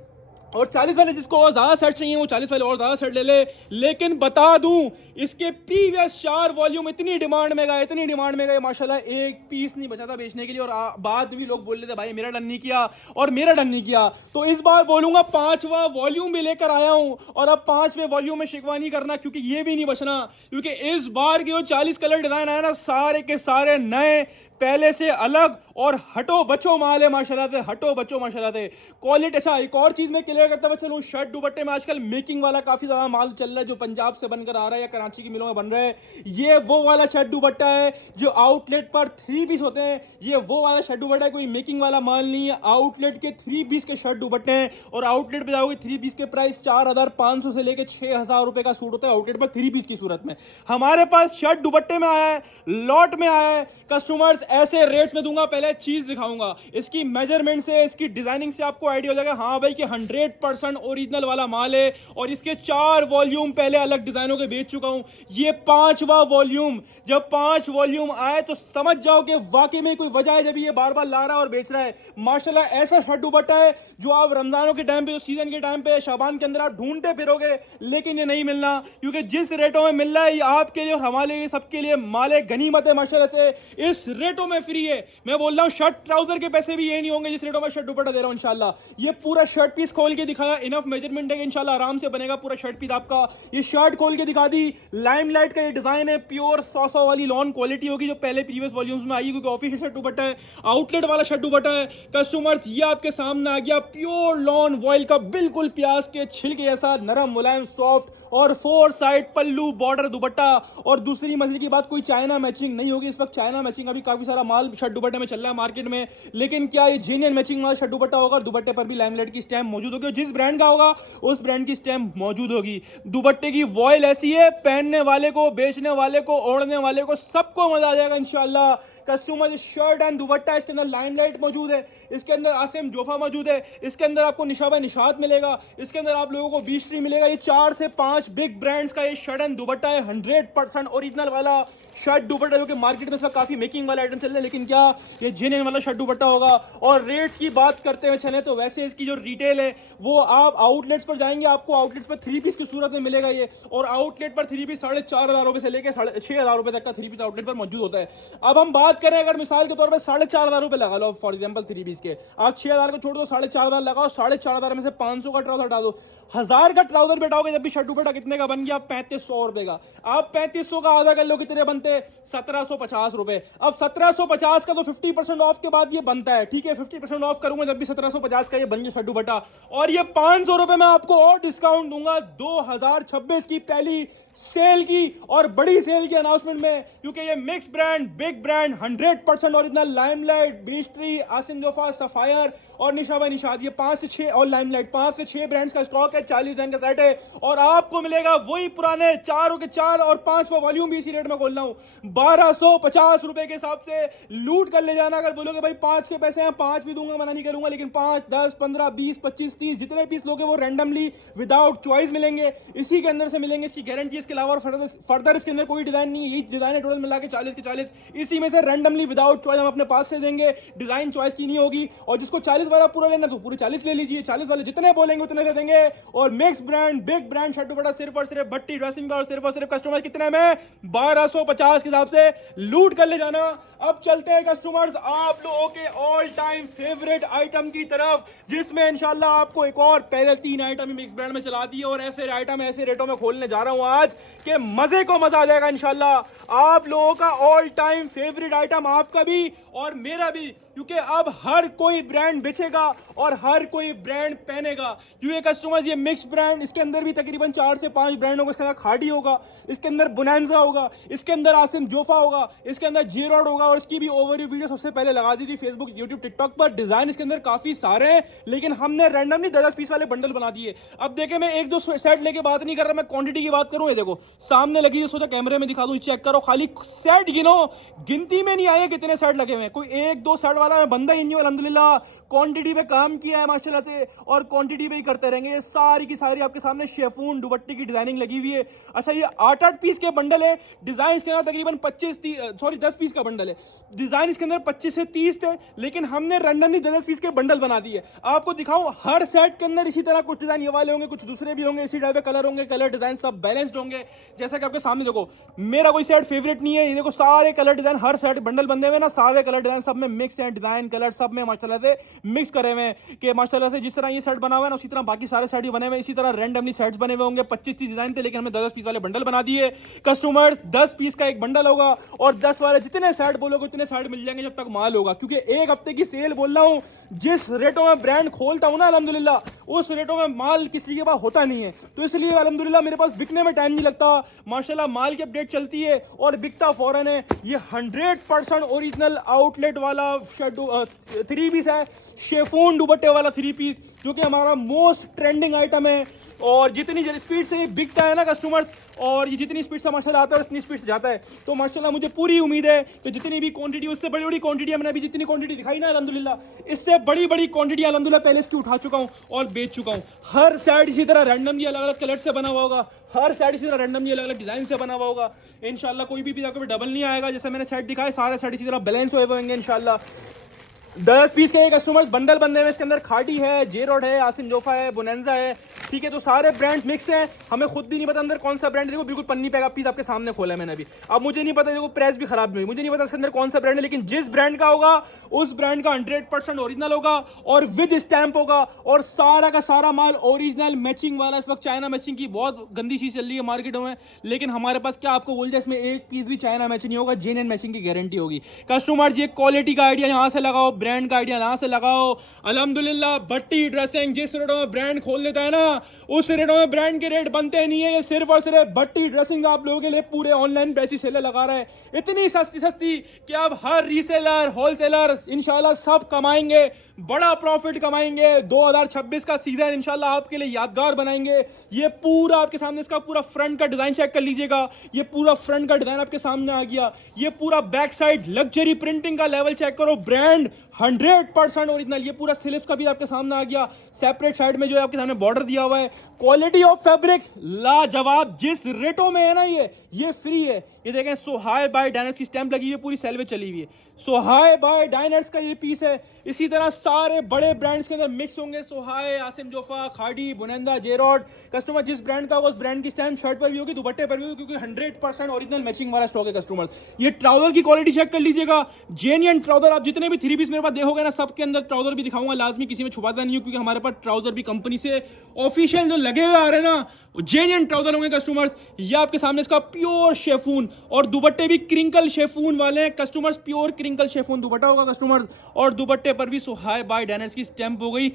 और 40 वाले जिसको और ज्यादा सेट चाहिए वो 40 वाले और ज्यादा सेट ले ले। लेकिन बता दूं, इसके प्रीवियस 4 वॉल्यूम इतनी डिमांड में गए माशाल्लाह, एक पीस नहीं बचा था बेचने के लिए। और बाद में भी लोग बोल रहे थे भाई मेरा डन नहीं किया और मेरा डन नहीं किया। तो इस बार बोलूंगा 5वां वॉल्यूम भी लेकर आया हूं, और अब 5वें वॉल्यूम में शिकवा नहीं करना, क्योंकि ये भी नहीं बचना, क्योंकि इस बार के जो 40 कलर डिजाइन आया ना, सारे के सारे नए, पहले से अलग और हटो बचो माल है माशाल्लाह से, हटो बचो माशाल्लाह से क्वालिटी। अच्छा, एक और चीज मैं क्लियर करता हुआ चलूं, शर्ट दुपट्टे में आजकल मेकिंग वाला काफी ज्यादा माल चल रहा है, जो पंजाब से बनकर आ रहा है या कराची की मिलों में बन रहा है। ये वो वाला शर्ट दुपट्टा है जो आउटलेट पर 3 पीस होते हैं, ये वो वाला शर्ट दुपट्टा है, कोई मेकिंग वाला माल नहीं है। आउटलेट के 3 पीस के शर्ट दुपट्टे हैं, और आउटलेट पे जाओगे 3 पीस के प्राइस 4500 से लेकर 6000 रुपए का सूट होता है आउटलेट पर 3 पीस की सूरत में। हमारे पास शर्ट दुपट्टे में आया है, लॉट में आया है, कस्टमर्स ऐसे रेट्स में दूंगा। पहले चीज दिखाऊंगा, इसकी मेजरमेंट से, इसकी डिजाइनिंग से आपको आइडिया हो जाएगा हाँ भाई कि 100% ओरिजिनल वाला माल है। और इसके 4 वॉल्यूम पहले अलग डिजाइनों के बेच चुका हूं, ये 5वां वॉल्यूम। जब 5 वॉल्यूम आए तो समझ जाओ कि वाकई में कोई वजह है जब ये बार बार ला रहा है और बेच रहा है। माशाल्लाह ऐसा शर्ट दुपट्टा है जो आप रमजानों के टाइम पे, सीजन के टाइम पे, शाबान के अंदर आप ढूंढते फिरोगे, लेकिन ये नहीं मिलना, क्योंकि जिस रेटों में मिल रहा है ये आपके लिए और हमारे लिए, सबके लिए माले गनीमत है माशाल्लाह से। इस रेटों में फ्री है। मैं बोल रहा हूं शर्ट ट्राउजर के पैसे भी ये नहीं होंगे जिस रेटों में शर्ट दुपट्टा दे रहा हूं इंशाल्लाह। ये पूरा शर्ट पीस खोल के दिखाया, इनफ मेजरमेंट है इंशाल्लाह आराम से बनेगा पूरा शर्ट पीस आपका। ये शर्ट खोल के दिखा दी, लाइमलाइट का ये डिजाइन है, प्योर 100 वाली लॉन क्वालिटी होगी जो पहले प्रीवियस वॉल्यूम्स में आई, क्योंकि ऑफिशियल शर्ट दुपट्टा है, आउटलेट वाला शर्ट दुपट्टा है। कस्टमर्स ये आपके सामने आ गया, प्योर लॉन वॉइल का, बिल्कुल प्याज के छिलके जैसा नरम मुलायम सॉफ्ट, और 4 साइड पल्लू बॉर्डर दुपट्टा। और दूसरी मसले की बात, कोई चाइना मैचिंग नहीं होगी। इस वक्त चाइना मैचिंग अभी काफी सारा माल शर्ट दुपट्टे में चल रहा है मार्केट में, लेकिन क्या ये जेन्युइन मैचिंग वाला शर्ट दुपट्टा होगा। दुपट्टे पर भी लाइमलाइट की स्टैम्प मौजूद होगी, जिस ब्रांड का होगा उस ब्रांड की स्टैम्प मौजूद होगी। दुपट्टे की वॉइल ऐसी है, पहनने वाले को, बेचने वाले को, ओढ़ने वाले को, सबको मजा आ जाएगा इंशाल्लाह। कस्टमर शर्ट एंड दुपट्टा, इसके अंदर लाइमलाइट मौजूद है, इसके अंदर आसिम जोफा मौजूद है, इसके अंदर आपको निशाबा निशात मिलेगा, इसके अंदर आप लोगों को बीस्ट्री मिलेगा। ये 4 से 5 बिग ब्रांड्स का ये शर्ट एंड दुपट्टा है, 100% ओरिजिनल वाला शर्ट दुपट्टा, जो कि मार्केट में इसका काफी मेकिंग वाला आइटम चल रहा है, लेकिन क्या ये जेन्युइन वाला शर्ट दुपट्टा होगा। और रेट्स की बात करते हुए चले तो वैसे इसकी जो रिटेल है वो आप आउटलेट्स पर जाएंगे, आपको आउटलेट्स पर 3 पीस की सूरत में मिलेगा ये, और आउटलेट पर 3 पीस 4500 रुपए से लेकर 6500 रुपए तक का 3 पीस आउटलेट पर मौजूद होता है। अब हम बात करें, अगर मिसाल के तौर पर 4500 रुपए लगा लो फॉर एग्जाम्पल 3 पीस के, आप 6000 को छोड़ दो, 4500 लगाओ, 4500 में से 500 का ट्राउजर हटा दो, 1000 का ट्राउजर बैठाओगे जब भी शर्ट दुपट्टा कितने का बन गया, 3500 रुपए का। आप 3500 का आधा कर लो, कितने बनते, 1750 रुपए। अब 1750 का तो 50% ऑफ के बाद ये बनता है, ठीक है, 50% ऑफ करूंगा जब भी 1750 का ये बन गया शर्ट दुपट्टा। और ये 500 रुपए में आपको और डिस्काउंट दूंगा 2026 की पहली सेल की और बड़ी सेल की अनाउंसमेंट में, क्योंकि ये mix brand, big brand, 100% original, Limelight, Beechtree, Asim Jofa, Sapphire और निशाबा निशाद, ये 5 से 6, और लाइमलाइट 5 से 6 ब्रांड्स का स्टॉक है, 40 दिन का सेट है। और आपको मिलेगा वही पुराने 4 के 4 और 5वां वॉल्यूम भी इसी रेट में खोल रहा हूं, 1250 रुपए के हिसाब से लूट कर ले जाना। अगर बोलोगे भाई 5 के पैसे हैं, 5 भी दूंगा, मना नहीं करूंगा, लेकिन 5, 10, 15, 20, 25, 30 जितने पीस लोगे वो रैंडमली विदाउट चॉइस मिलेंगे, इसी के अंदर से मिलेंगे, इसकी गारंटी। इसके अलावा फर्दर इसके अंदर कोई डिजाइन नहीं है, यही डिजाइन है टोटल मिला के 40 के 40, इसी में से रैंडमली विदाउट चॉइस हम अपने पास से देंगे, डिजाइन चॉइस की नहीं होगी। और जिसको 40 वाला पूरा लेना तो पूरे 40 ले लीजिए, 40 वाले जितने बोलेंगे उतने दे देंगे। और mix brand, big brand shirt दुपट्टा सिर्फ और सिर्फ भट्टी ड्रेसिंग का, और सिर्फ कस्टमर कितने में 1250 के हिसाब से लूट कर ले जाना। अब चलते हैं कस्टमर्स आप लोगों के ऑल टाइम फेवरेट आइटम की तरफ, जिसमें इंशाल्लाह आपको एक और पहले 3 आइटम मिक्स ब्रांड में चला दिए, और ऐसे आइटम ऐसे रेटों में खोलने जा रहा हूं आज के मजे को मजा आ जाएगा इंशाल्लाह। आप लोगों का ऑल टाइम फेवरेट आइटम, आपका भी और मेरा भी, क्योंकि अब हर कोई ब्रांड बेचेगा और हर कोई ब्रांड पहनेगा। क्योंकि कस्टमर्स ये मिक्स ब्रांड, इसके अंदर भी तकरीबन 4 से 5 ब्रांड होगा। इसके अंदर खाड़ी होगा, इसके अंदर बोनांजा होगा, इसके अंदर आसिम जोफा होगा, इसके अंदर जेरॉड होगा। और इसकी भी ओवरव्यू वीडियो सबसे पहले लगा दी थी फेसबुक, यूट्यूब, टिकटॉक पर। डिजाइन इसके अंदर काफी सारे हैं, लेकिन हमने रैंडमली 10 पीस वाले बंडल बना दिए। अब देखे, मैं 1-2 सेट लेके बात नहीं कर रहा, मैं क्वांटिटी की बात करूं। ये देखो सामने लगी है, सोचा कैमरे में दिखा दूं, चेक करो, खाली सेट गिनो, गिनती में नहीं आए कितने सेट लगे हुए हैं। कोई 1-2 सेट वाला बंदा ही नहीं है। अल्हम्दुलिल्लाह क्वांटिटी पे काम किया है माशाल्लाह से, और क्वांटिटी पे ही करते रहेंगे। ये सारी की सारी आपके सामने शेफून दुपट्टे की डिजाइनिंग लगी हुई है। अच्छा, ये 8-8 पीस के बंडल है। डिजाइन इसके अंदर तकरीबन 10 पीस का बंडल है। डिजाइन इसके अंदर 25 से 30 थे, लेकिन हमने रैंडमली 10 पीस के बंडल बना दिए। आपको दिखाऊं, हर सेट के अंदर इसी तरह कुछ डिजाइन ये वाले होंगे, कुछ दूसरे भी होंगे, इसी टाइप के कलर होंगे, कलर डिजाइन सब बैलेंस्ड होंगे। जैसा कि आपके सामने देखो, मेरा कोई सेट फेवरेट नहीं है। ये देखो सारे कलर डिजाइन, हर सेट बंडल बंधे हुए ना, सारे कलर डिजाइन सब में मिक्स है। डिजाइन कलर सब में माशाल्लाह से मिक्स करे हुए हैं कि माशाल्लाह से जिस तरह ये सेट बना हुआ है ना, उसी तरह बाकी सारे सेट भी बने हुए हैं। इसी तरह रैंडमली सेट्स बने हुए होंगे। 25-30 डिजाइन थे, लेकिन हमने 10 पीस वाले बंडल बना दिए। कस्टमर्स 10 पीस का एक बंडल होगा, और 10 वाले जितने सेट बोलोगे उतने सेट मिल जाएंगे जब तक माल होगा। क्योंकि एक हफ्ते की सेल बोल रहा हूं, जिस रेटों में ब्रांड खोलता हूं ना अल्हम्दुलिल्लाह, उस रेटों में माल किसी के पास होता नहीं है। तो इसलिए अल्हम्दुलिल्लाह मेरे पास बिकने में टाइम नहीं लगता। माशाल्लाह माल की अपडेट चलती है और बिकता फौरन है। ये 100% ओरिजिनल आउटलेट वाला 3 पीस है, शेफून दुपट्टे वाला 3 पीस, जो कि हमारा मोस्ट ट्रेंडिंग आइटम है। और जितनी स्पीड से ये बिकता है ना कस्टमर्स, और ये जितनी स्पीड से माशाल्लाह आता है उतनी स्पीड से जाता है। तो माशाल्लाह मुझे पूरी उम्मीद है कि जितनी भी क्वांटिटी, उससे बड़ी बड़ी क्वांटिटी हमने अभी जितनी क्वांटिटी दिखाई ना अल्हम्दुलिल्लाह, इससे बड़ी बड़ी क्वांटिटी अल्हम्दुलिल्लाह पहले इसकी उठा चुका हूं और बेच चुका हूं। हर साइड इसी तरह रैंडमली अलग अलग कलर से बना हुआ होगा, हर साइड इसी तरह रैंडमली अलग अलग डिजाइन से बना हुआ होगा। इंशाल्लाह कोई भी आपको डबल नहीं आएगा। जैसे मैंने सेट दिखाए, सारे सेट इसी तरह बैलेंस हुए होंगे इंशाल्लाह। 10 पीस के कस्टमर्स बंडल बनने में, इसके अंदर खाटी है, जेरोड है, आसिम जोफा है, बोनांजा है, ठीक है। तो सारे ब्रांड मिक्स हैं। हमें खुद भी नहीं पता अंदर कौन सा ब्रांड है। देखो बिल्कुल पन्नी पैक पीस आपके सामने खोला है मैंने अभी। अब मुझे नहीं पता, देखो प्रेस भी खराब नहीं हुई, मुझे नहीं पता इसके अंदर कौन सा ब्रांड है, लेकिन जिस ब्रांड का होगा उस ब्रांड का 100% ओरिजिनल होगा और विद स्टैंप होगा। और सारा का सारा माल ओरिजिनल मैचिंग वाला। इस वक्त चाइना मैचिंग की बहुत गंदी चीज चल रही है मार्केटों में, लेकिन हमारे पास क्या आपको बोल जाए, इसमें एक पीस भी चाइना मैचिंग नहीं होगा। जेन्युइन मैचिंग की गारंटी होगी। कस्टमर ये क्वालिटी का आइडिया यहाँ से लगाओ, ब्रांड का आइडिया यहाँ से लगाओ। अल्हम्दुलिल्लाह भट्टी ड्रेसिंग जिस रेटों में ब्रांड खोल लेता है ना, उस रेटों में ब्रांड के रेट बनते नहीं है। ये सिर्फ और सिर्फ भट्टी ड्रेसिंग आप लोगों के लिए पूरे ऑनलाइन बेसिस सेल लगा रहा है, इतनी सस्ती सस्ती कि अब हर रीसेलर, होलसेलर इंशाल्लाह सब कमाएंगे, बड़ा प्रॉफिट कमाएंगे। 2026 का सीजन इंशाल्लाह आपके लिए यादगार बनाएंगे। ये पूरा आपके सामने, इसका पूरा फ्रंट का डिजाइन चेक कर लीजिएगा। ये पूरा फ्रंट का डिजाइन आपके सामने आ गया। ये पूरा बैक साइड लग्जरी प्रिंटिंग का लेवल चेक करो, ब्रांड 100% ओरिजिनल। ये पूरा स्लीव्स का भी आपके सामने आ गया। सेपरेट साइड में जो है आपके सामने बॉर्डर दिया हुआ है। क्वालिटी ऑफ फैब्रिक लाजवाब। जिस रेटों में है ना, ये फ्री है। ये देखें, सो हाई बाय डाइनर्स की स्टैंप लगी हुई है, पूरी सेल चली हुई है। सो हाई बाय डाइनर्स का ये पीस है। इसी तरह सारे बड़े ब्रांड्स के अंदर मिक्स होंगे। सो हाई, आसिम जोफा, खाड़ी, बोनांजा, जेरॉड। कस्टमर जिस ब्रांड का होगा उस ब्रांड की स्टैंप शर्ट पर भी होगी, दुपट्टे पर भी होगी, क्योंकि 100% ओरिजिनल मैचिंग वाला स्टॉक है कस्टमर्स। ये ट्राउजर की क्वालिटी चेक कर लीजिएगा। Genuine trouser. आप जितने भी 3 पीस मेरे पास देखोगे ना, सबके अंदर ट्राउजर भी दिखाऊंगा लाजमी, किसी में छुपाता नहीं हूं, क्योंकि हमारे पास ट्राउजर भी कंपनी से ऑफिशियल जो लगे हुए आ रहे हैं ना, जेन्युइन ट्राउजर होंगे कस्टमर्स। ये आपके सामने इसका प्योर शेफून, और दुपट्टे भी क्रिंकल शेफून वाले हैं कस्टमर्स। प्योर क्रिंकल शेफून दुपट्टा होगा कस्टमर्स, और दुपट्टे पर भी सो हाई बाय डाइनर्स की स्टैंप हो गई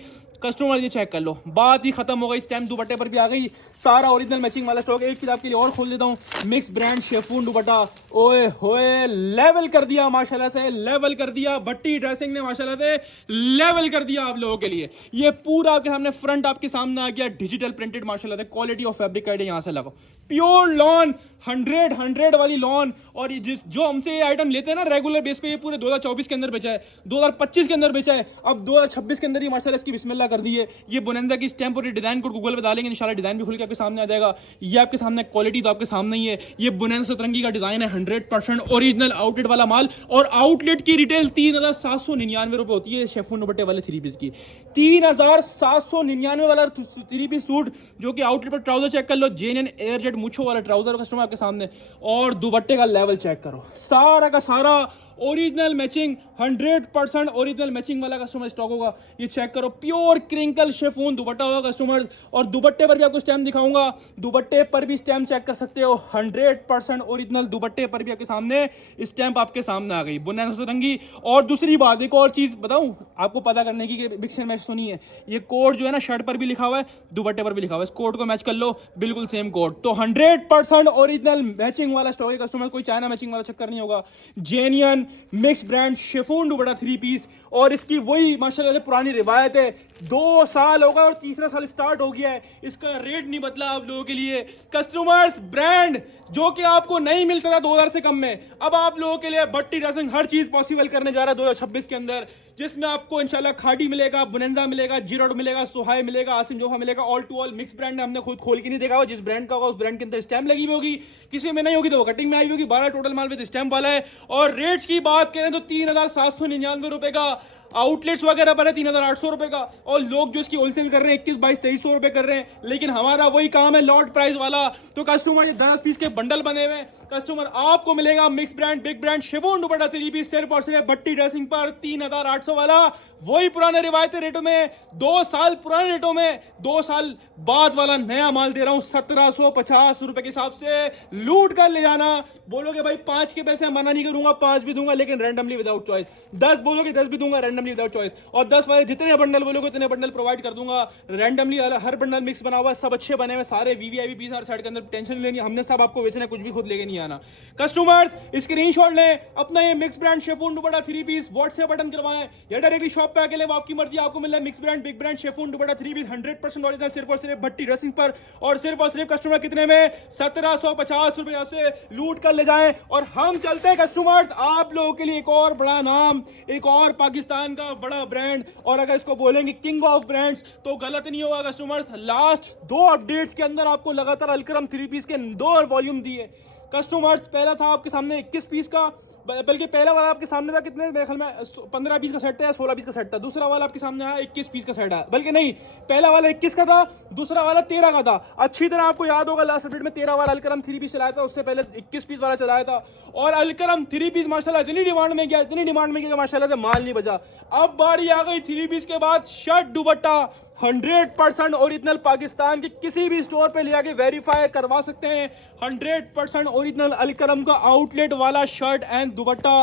कस्टमर। ये चेक कर लो, बात ही खत्म हो गई। स्टैंप दुपट्टे पर भी आ गई। सारा ओरिजिनल मैचिंग वाला स्टॉक। एक चीज आपके लिए और खोल देता हूँ, मिक्स ब्रांड शेफून दुपट्टा। ओए होए, लेवल कर दिया माशाल्लाह से, लेवल कर दिया। भट्टी ड्रेसिंग ने माशाल्लाह से लेवल कर दिया आप लोगों के लिए। ये पूरा आपके सामने फ्रंट आपके सामने आ गया, डिजिटल प्रिंटेड माशाल्लाह से। क्वालिटी ऑफ फैब्रिक का यहाँ से लगाओ, प्योर लॉन, 100 वाली लॉन। और ये जो हमसे ये आइटम लेते हैं ना रेगुलर बेस पे, ये पूरे 2024 के अंदर बेचा है, 2025 के अंदर बेचा है, अब 2026 के अंदर ही माशाल्लाह इसकी बिस्मिल्लाह कर दी है। ये बोनांजा की स्टैंप और डिजाइन को गूगल पे डालेंगे इंशाल्लाह, डिजाइन भी खुल के आपके सामने आ जाएगा। ये आपके सामने क्वालिटी तो आपके सामने ही है। ये बोनांजा सतरंगी का डिजाइन है, 100% ओरिजिनल आउटलेट वाला माल। और आउटलेट की रिटेल 3799 रुपए होती है शेफून दुपट्टे वाले 3 पीस की। 3799 वाला 3 पीस सूट, जो कि आउटलेट पर ट्राउजर चेक कर लो, जेन्युइन एयरजेट मुछो वाला ट्राउजर कस्टमर आपके सामने। और दुपट्टे का लेवल चेक करो, सारा का सारा ओरिजिनल मैचिंग 100% ओरिजिनल मैचिंग वाला कस्टमर स्टॉक होगा। ये चेक करो, प्योर क्रिंकल शिफॉन दुपट्टा होगा कस्टमर्स। और दुपट्टे पर भी आपको स्टैम्प दिखाऊंगा, दुपट्टे पर भी स्टैम्प चेक कर सकते हो, 100% ओरिजिनल दुपट्टे पर भी आपके सामने स्टैम्प आपके सामने आ गई बुनैन सतरंगी। और दूसरी बात, एक और चीज बताऊं आपको पता करने की, मिक्स एंड मैच सुनी है, ये कोड जो है ना शर्ट पर भी लिखा हुआ है, दुपट्टे पर भी लिखा हुआ है, इस कोड को मैच कर लो, बिल्कुल सेम कोड। तो 100% ओरिजिनल मैचिंग वाला स्टॉक है कस्टमर, कोई चाइना मैचिंग वाला चक्कर नहीं होगा। Genuine mix brand chiffon dupatta 3 piece, और इसकी वही माशाल्लाह से पुरानी रिवायत है, 2 साल होगा और तीसरा साल स्टार्ट हो गया है, इसका रेट नहीं बदला आप लोगों के लिए कस्टमर्स। ब्रांड जो कि आपको नहीं मिलता था 2000 से कम में, अब आप लोगों के लिए भट्टी ड्रेसिंग हर चीज पॉसिबल करने जा रहा है 2026 के अंदर, जिसमें आपको इंशाल्लाह खाड़ी मिलेगा, बुनंजा मिलेगा, जीरोड मिलेगा, सुहाई मिलेगा, आसिम जोहा मिलेगा, all to all mix brand है। हमने खुद खोल के नहीं देखा हुआ, जिस ब्रांड का होगा उस ब्रांड के अंदर स्टैम्प लगी हुई होगी, किसी में नहीं होगी तो वो कटिंग में आई होगी। 12 टोटल माल विद स्टैम्प वाला है। और रेट्स की बात करें तो 3799 रुपए का, आउटलेट्स वगैरह पर है 3800 रुपए का, और लोग जो इसकी होलसेल कर रहे हैं 21, 22, 2300 रुपए कर रहे हैं, लेकिन हमारा वही काम है लॉट प्राइस वाला। तो कस्टमर ये 10 पीस के बंडल बने हुए हैं कस्टमर, आपको मिलेगा mix brand big brand chiffon dupatta 3 piece सिर्फ और सिर्फ भट्टी ड्रेसिंग पर 3800 वाला, वही पुराने रिवायती रेटों में, 2 साल पुराने रेटों में, 2 साल बाद वाला नया माल दे रहा हूं 1750 रुपए के हिसाब से। लूट कर ले जाना। बोलोगे भाई 5 के पैसे मना नहीं करूंगा, 5 भी दूंगा, लेकिन रैंडमली विदाउट चॉइस। 10 बोलोगे 10 भी दूंगा रैंडमली विदाउट चॉइस, और 10 वाले जितने बंडल बोलोगे उतने बंडल प्रोवाइड कर दूंगा रैंडमली। हर बंडल मिक्स बना हुआ, सब अच्छे बने हुए, सारे वीवीआईपी पीस हर साइड के अंदर, टेंशन नहीं लेनी, हमने सब आपको बेचना है, कुछ भी खुद लेके नहीं आना। कस्टमर्स स्क्रीनशॉट लें अपना ये mix brand chiffon dupatta 3 piece, WhatsApp button करवाएं या डायरेक्टली शॉप पे आके ले, आपकी मर्जी, आपको मिल रहा है mix brand big brand chiffon dupatta 3 piece 100% original, सिर्फ और सिर्फ भट्टी ड्रेसिंग पर, और सिर्फ कस्टमर कितने में 1750 रुपए से लूट कर ले जाएं। और हम चलते हैं कस्टमर्स आप लोगों के लिए एक और बड़ा नाम, एक और पाकिस्तान का बड़ा ब्रांड, और अगर इसको बोलेंगे किंग ऑफ ब्रांड्स तो गलत नहीं होगा कस्टमर्स। लास्ट 2 अपडेट्स के अंदर आपको लगातार अलकरम 3 पीस के 2 वॉल्यूम दिए कस्टमर्स। पहला था आपके सामने 21 पीस का, बल्कि पहला वाला आपके सामने था कितने, मेरे ख्याल में 15 पीस का सेट था या 16 पीस का सेट था। दूसरा वाला आपके सामने आया 21 पीस का सेट है, बल्कि नहीं, पहला वाला 21 का था, दूसरा वाला 13 का था। अच्छी तरह आपको याद होगा लास्ट अपडेट में 13 वाला अलकरम 3 पीस चलाया था, उससे पहले 21 पीस वाला चलाया था। और अलकरम 3 पीस माशाल्लाह इतनी डिमांड में गया, इतनी डिमांड में गया माशाल्लाह से माल नहीं बचा। अब बारी आ गई 3 पीस के बाद शर्ट दुपट्टा 100% ओरिजिनल, पाकिस्तान के किसी भी स्टोर पे ले जाके वेरीफाई करवा सकते हैं। 100% ओरिजिनल अलकरम का आउटलेट वाला शर्ट एंड दुपट्टा,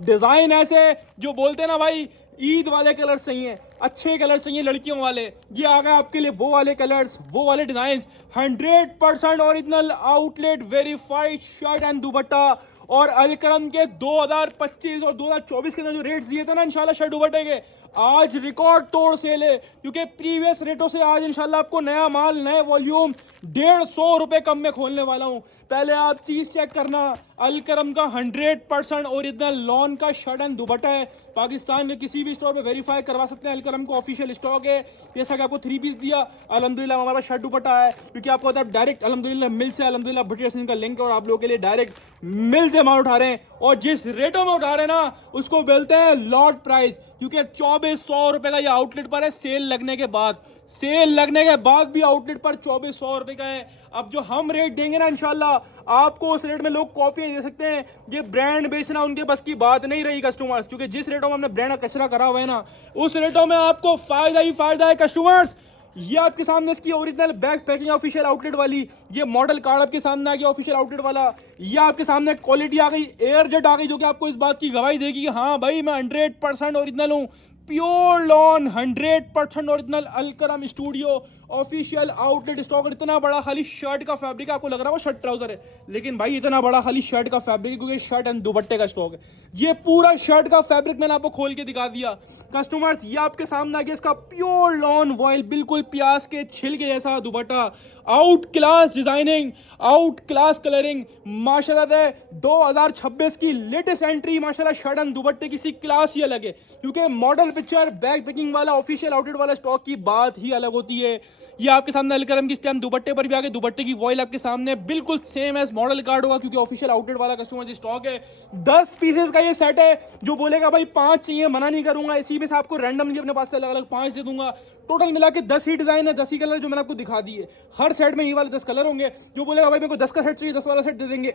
डिजाइन ऐसे जो बोलते हैं ना भाई ईद वाले कलर चाहिए, अच्छे कलर चाहिए लड़कियों वाले, ये आ गए आपके लिए वो वाले कलर्स, वो वाले design. 100% original outlet verified shirt and दुपट्टा। और अलकरम के 2025 और 2024 के अंदर जो रेट्स दिए थे ना इंशाल्लाह शर्ट दुपट्टे के, आज रिकॉर्ड तोड़ सेल है, क्योंकि प्रीवियस रेटों से आज इंशाल्लाह आपको नया माल, नए वॉल्यूम 150 रुपए कम में खोलने वाला हूं। पहले आप चीज चेक करना, अलकरम का 100% ओरिजिनल लॉन का शर्ट एंड दुपट्टा है, पाकिस्तान के किसी भी स्टोर पे वेरीफाई करवा सकते हैं, अलकरम को ऑफिशियल स्टॉक है। जैसा कि आपको 3 पीस दिया, अल्हम्दुलिल्लाह हमारा शर्ट दुपट्टा है, क्योंकि आपको पता है डायरेक्ट अल्हम्दुलिल्लाह मिल से, अल्हम्दुलिल्लाह भट्टी ड्रेसिंग का लिंक और आप लोगों के लिए डायरेक्ट मिल से माल उठा रहे हैं, और जिस रेटों में उठा रहे हैं ना उसको बोलते हैं लॉट प्राइस, क्योंकि 2400 रुपए का ये आउटलेट पर है। सेल लगने के बाद, सेल लगने के बाद भी आउटलेट पर 2400 रुपए का है। अब जो हम रेट देंगे ना इंशाल्लाह आपको उस रेट में लोग कॉपी दे सकते हैं, ये ब्रांड बेचना उनके बस की बात नहीं रही कस्टमर्स, क्योंकि जिस रेटों में हमने ब्रांड का कचरा करा हुआ है ना उस रेटों में आपको फायदा ही फायदा है कस्टमर्स। ये आपके सामने इसकी original back packing official outlet वाली, ये मॉडल कार्ड आपके सामने आ गया ऑफिशियल आउटलेट वाला, ये आपके सामने क्वालिटी आ गई, एयर जेट आ गई, जो कि आपको इस बात की गवाही देगी कि हाँ भाई मैं 100% ओरिजिनल हूँ। Pure lawn 100% original Alkaram studio official outlet stock. इतना बड़ा खाली शर्ट का फैब्रिक, आपको लग रहा है वो शर्ट ट्राउजर है, लेकिन भाई इतना बड़ा खाली शर्ट का फैब्रिक है, क्योंकि शर्ट एंड दुपट्टे का स्टॉक है। ये पूरा शर्ट का फैब्रिक मैंने आपको खोल के दिखा दिया कस्टमर्स। ये आपके सामने आ गया इसका प्योर लॉन वॉयल, बिल्कुल प्याज के छिलके जैसा दुपट्टा, out class designing, out class colouring, माशाल्लाह से 2026 की लेटेस्ट एंट्री माशाल्लाह शर्ट एंड दुपट्टे की सी क्लास ही अलग है, क्योंकि मॉडल पिक्चर बैक पैकिंग वाला ऑफिशियल आउटलेट वाला स्टॉक की बात ही अलग होती है। ये आपके सामने अलकरम की स्टैम्प दुपट्टे पर भी आ गए, दुपट्टे की वॉयल आपके सामने बिल्कुल सेम एज मॉडल कार्ड होगा, क्योंकि ऑफिशियल आउटलेट वाला कस्टमर स्टॉक है। 10 पीसेस का ये सेट है, जो बोलेगा भाई 5 चाहिए मना नहीं करूंगा, इसी में से आपको रैंडमली अपने पास से अलग अलग 5 दे दूंगा। टोटल मिला के 10 ही डिजाइन है, 10 ही कलर जो मैंने आपको दिखा दिए। हर सेट में ये वाले 10 कलर होंगे, जो बोलेगा भाई मेरे को 10 का सेट चाहिए 10 वाला सेट दे देंगे।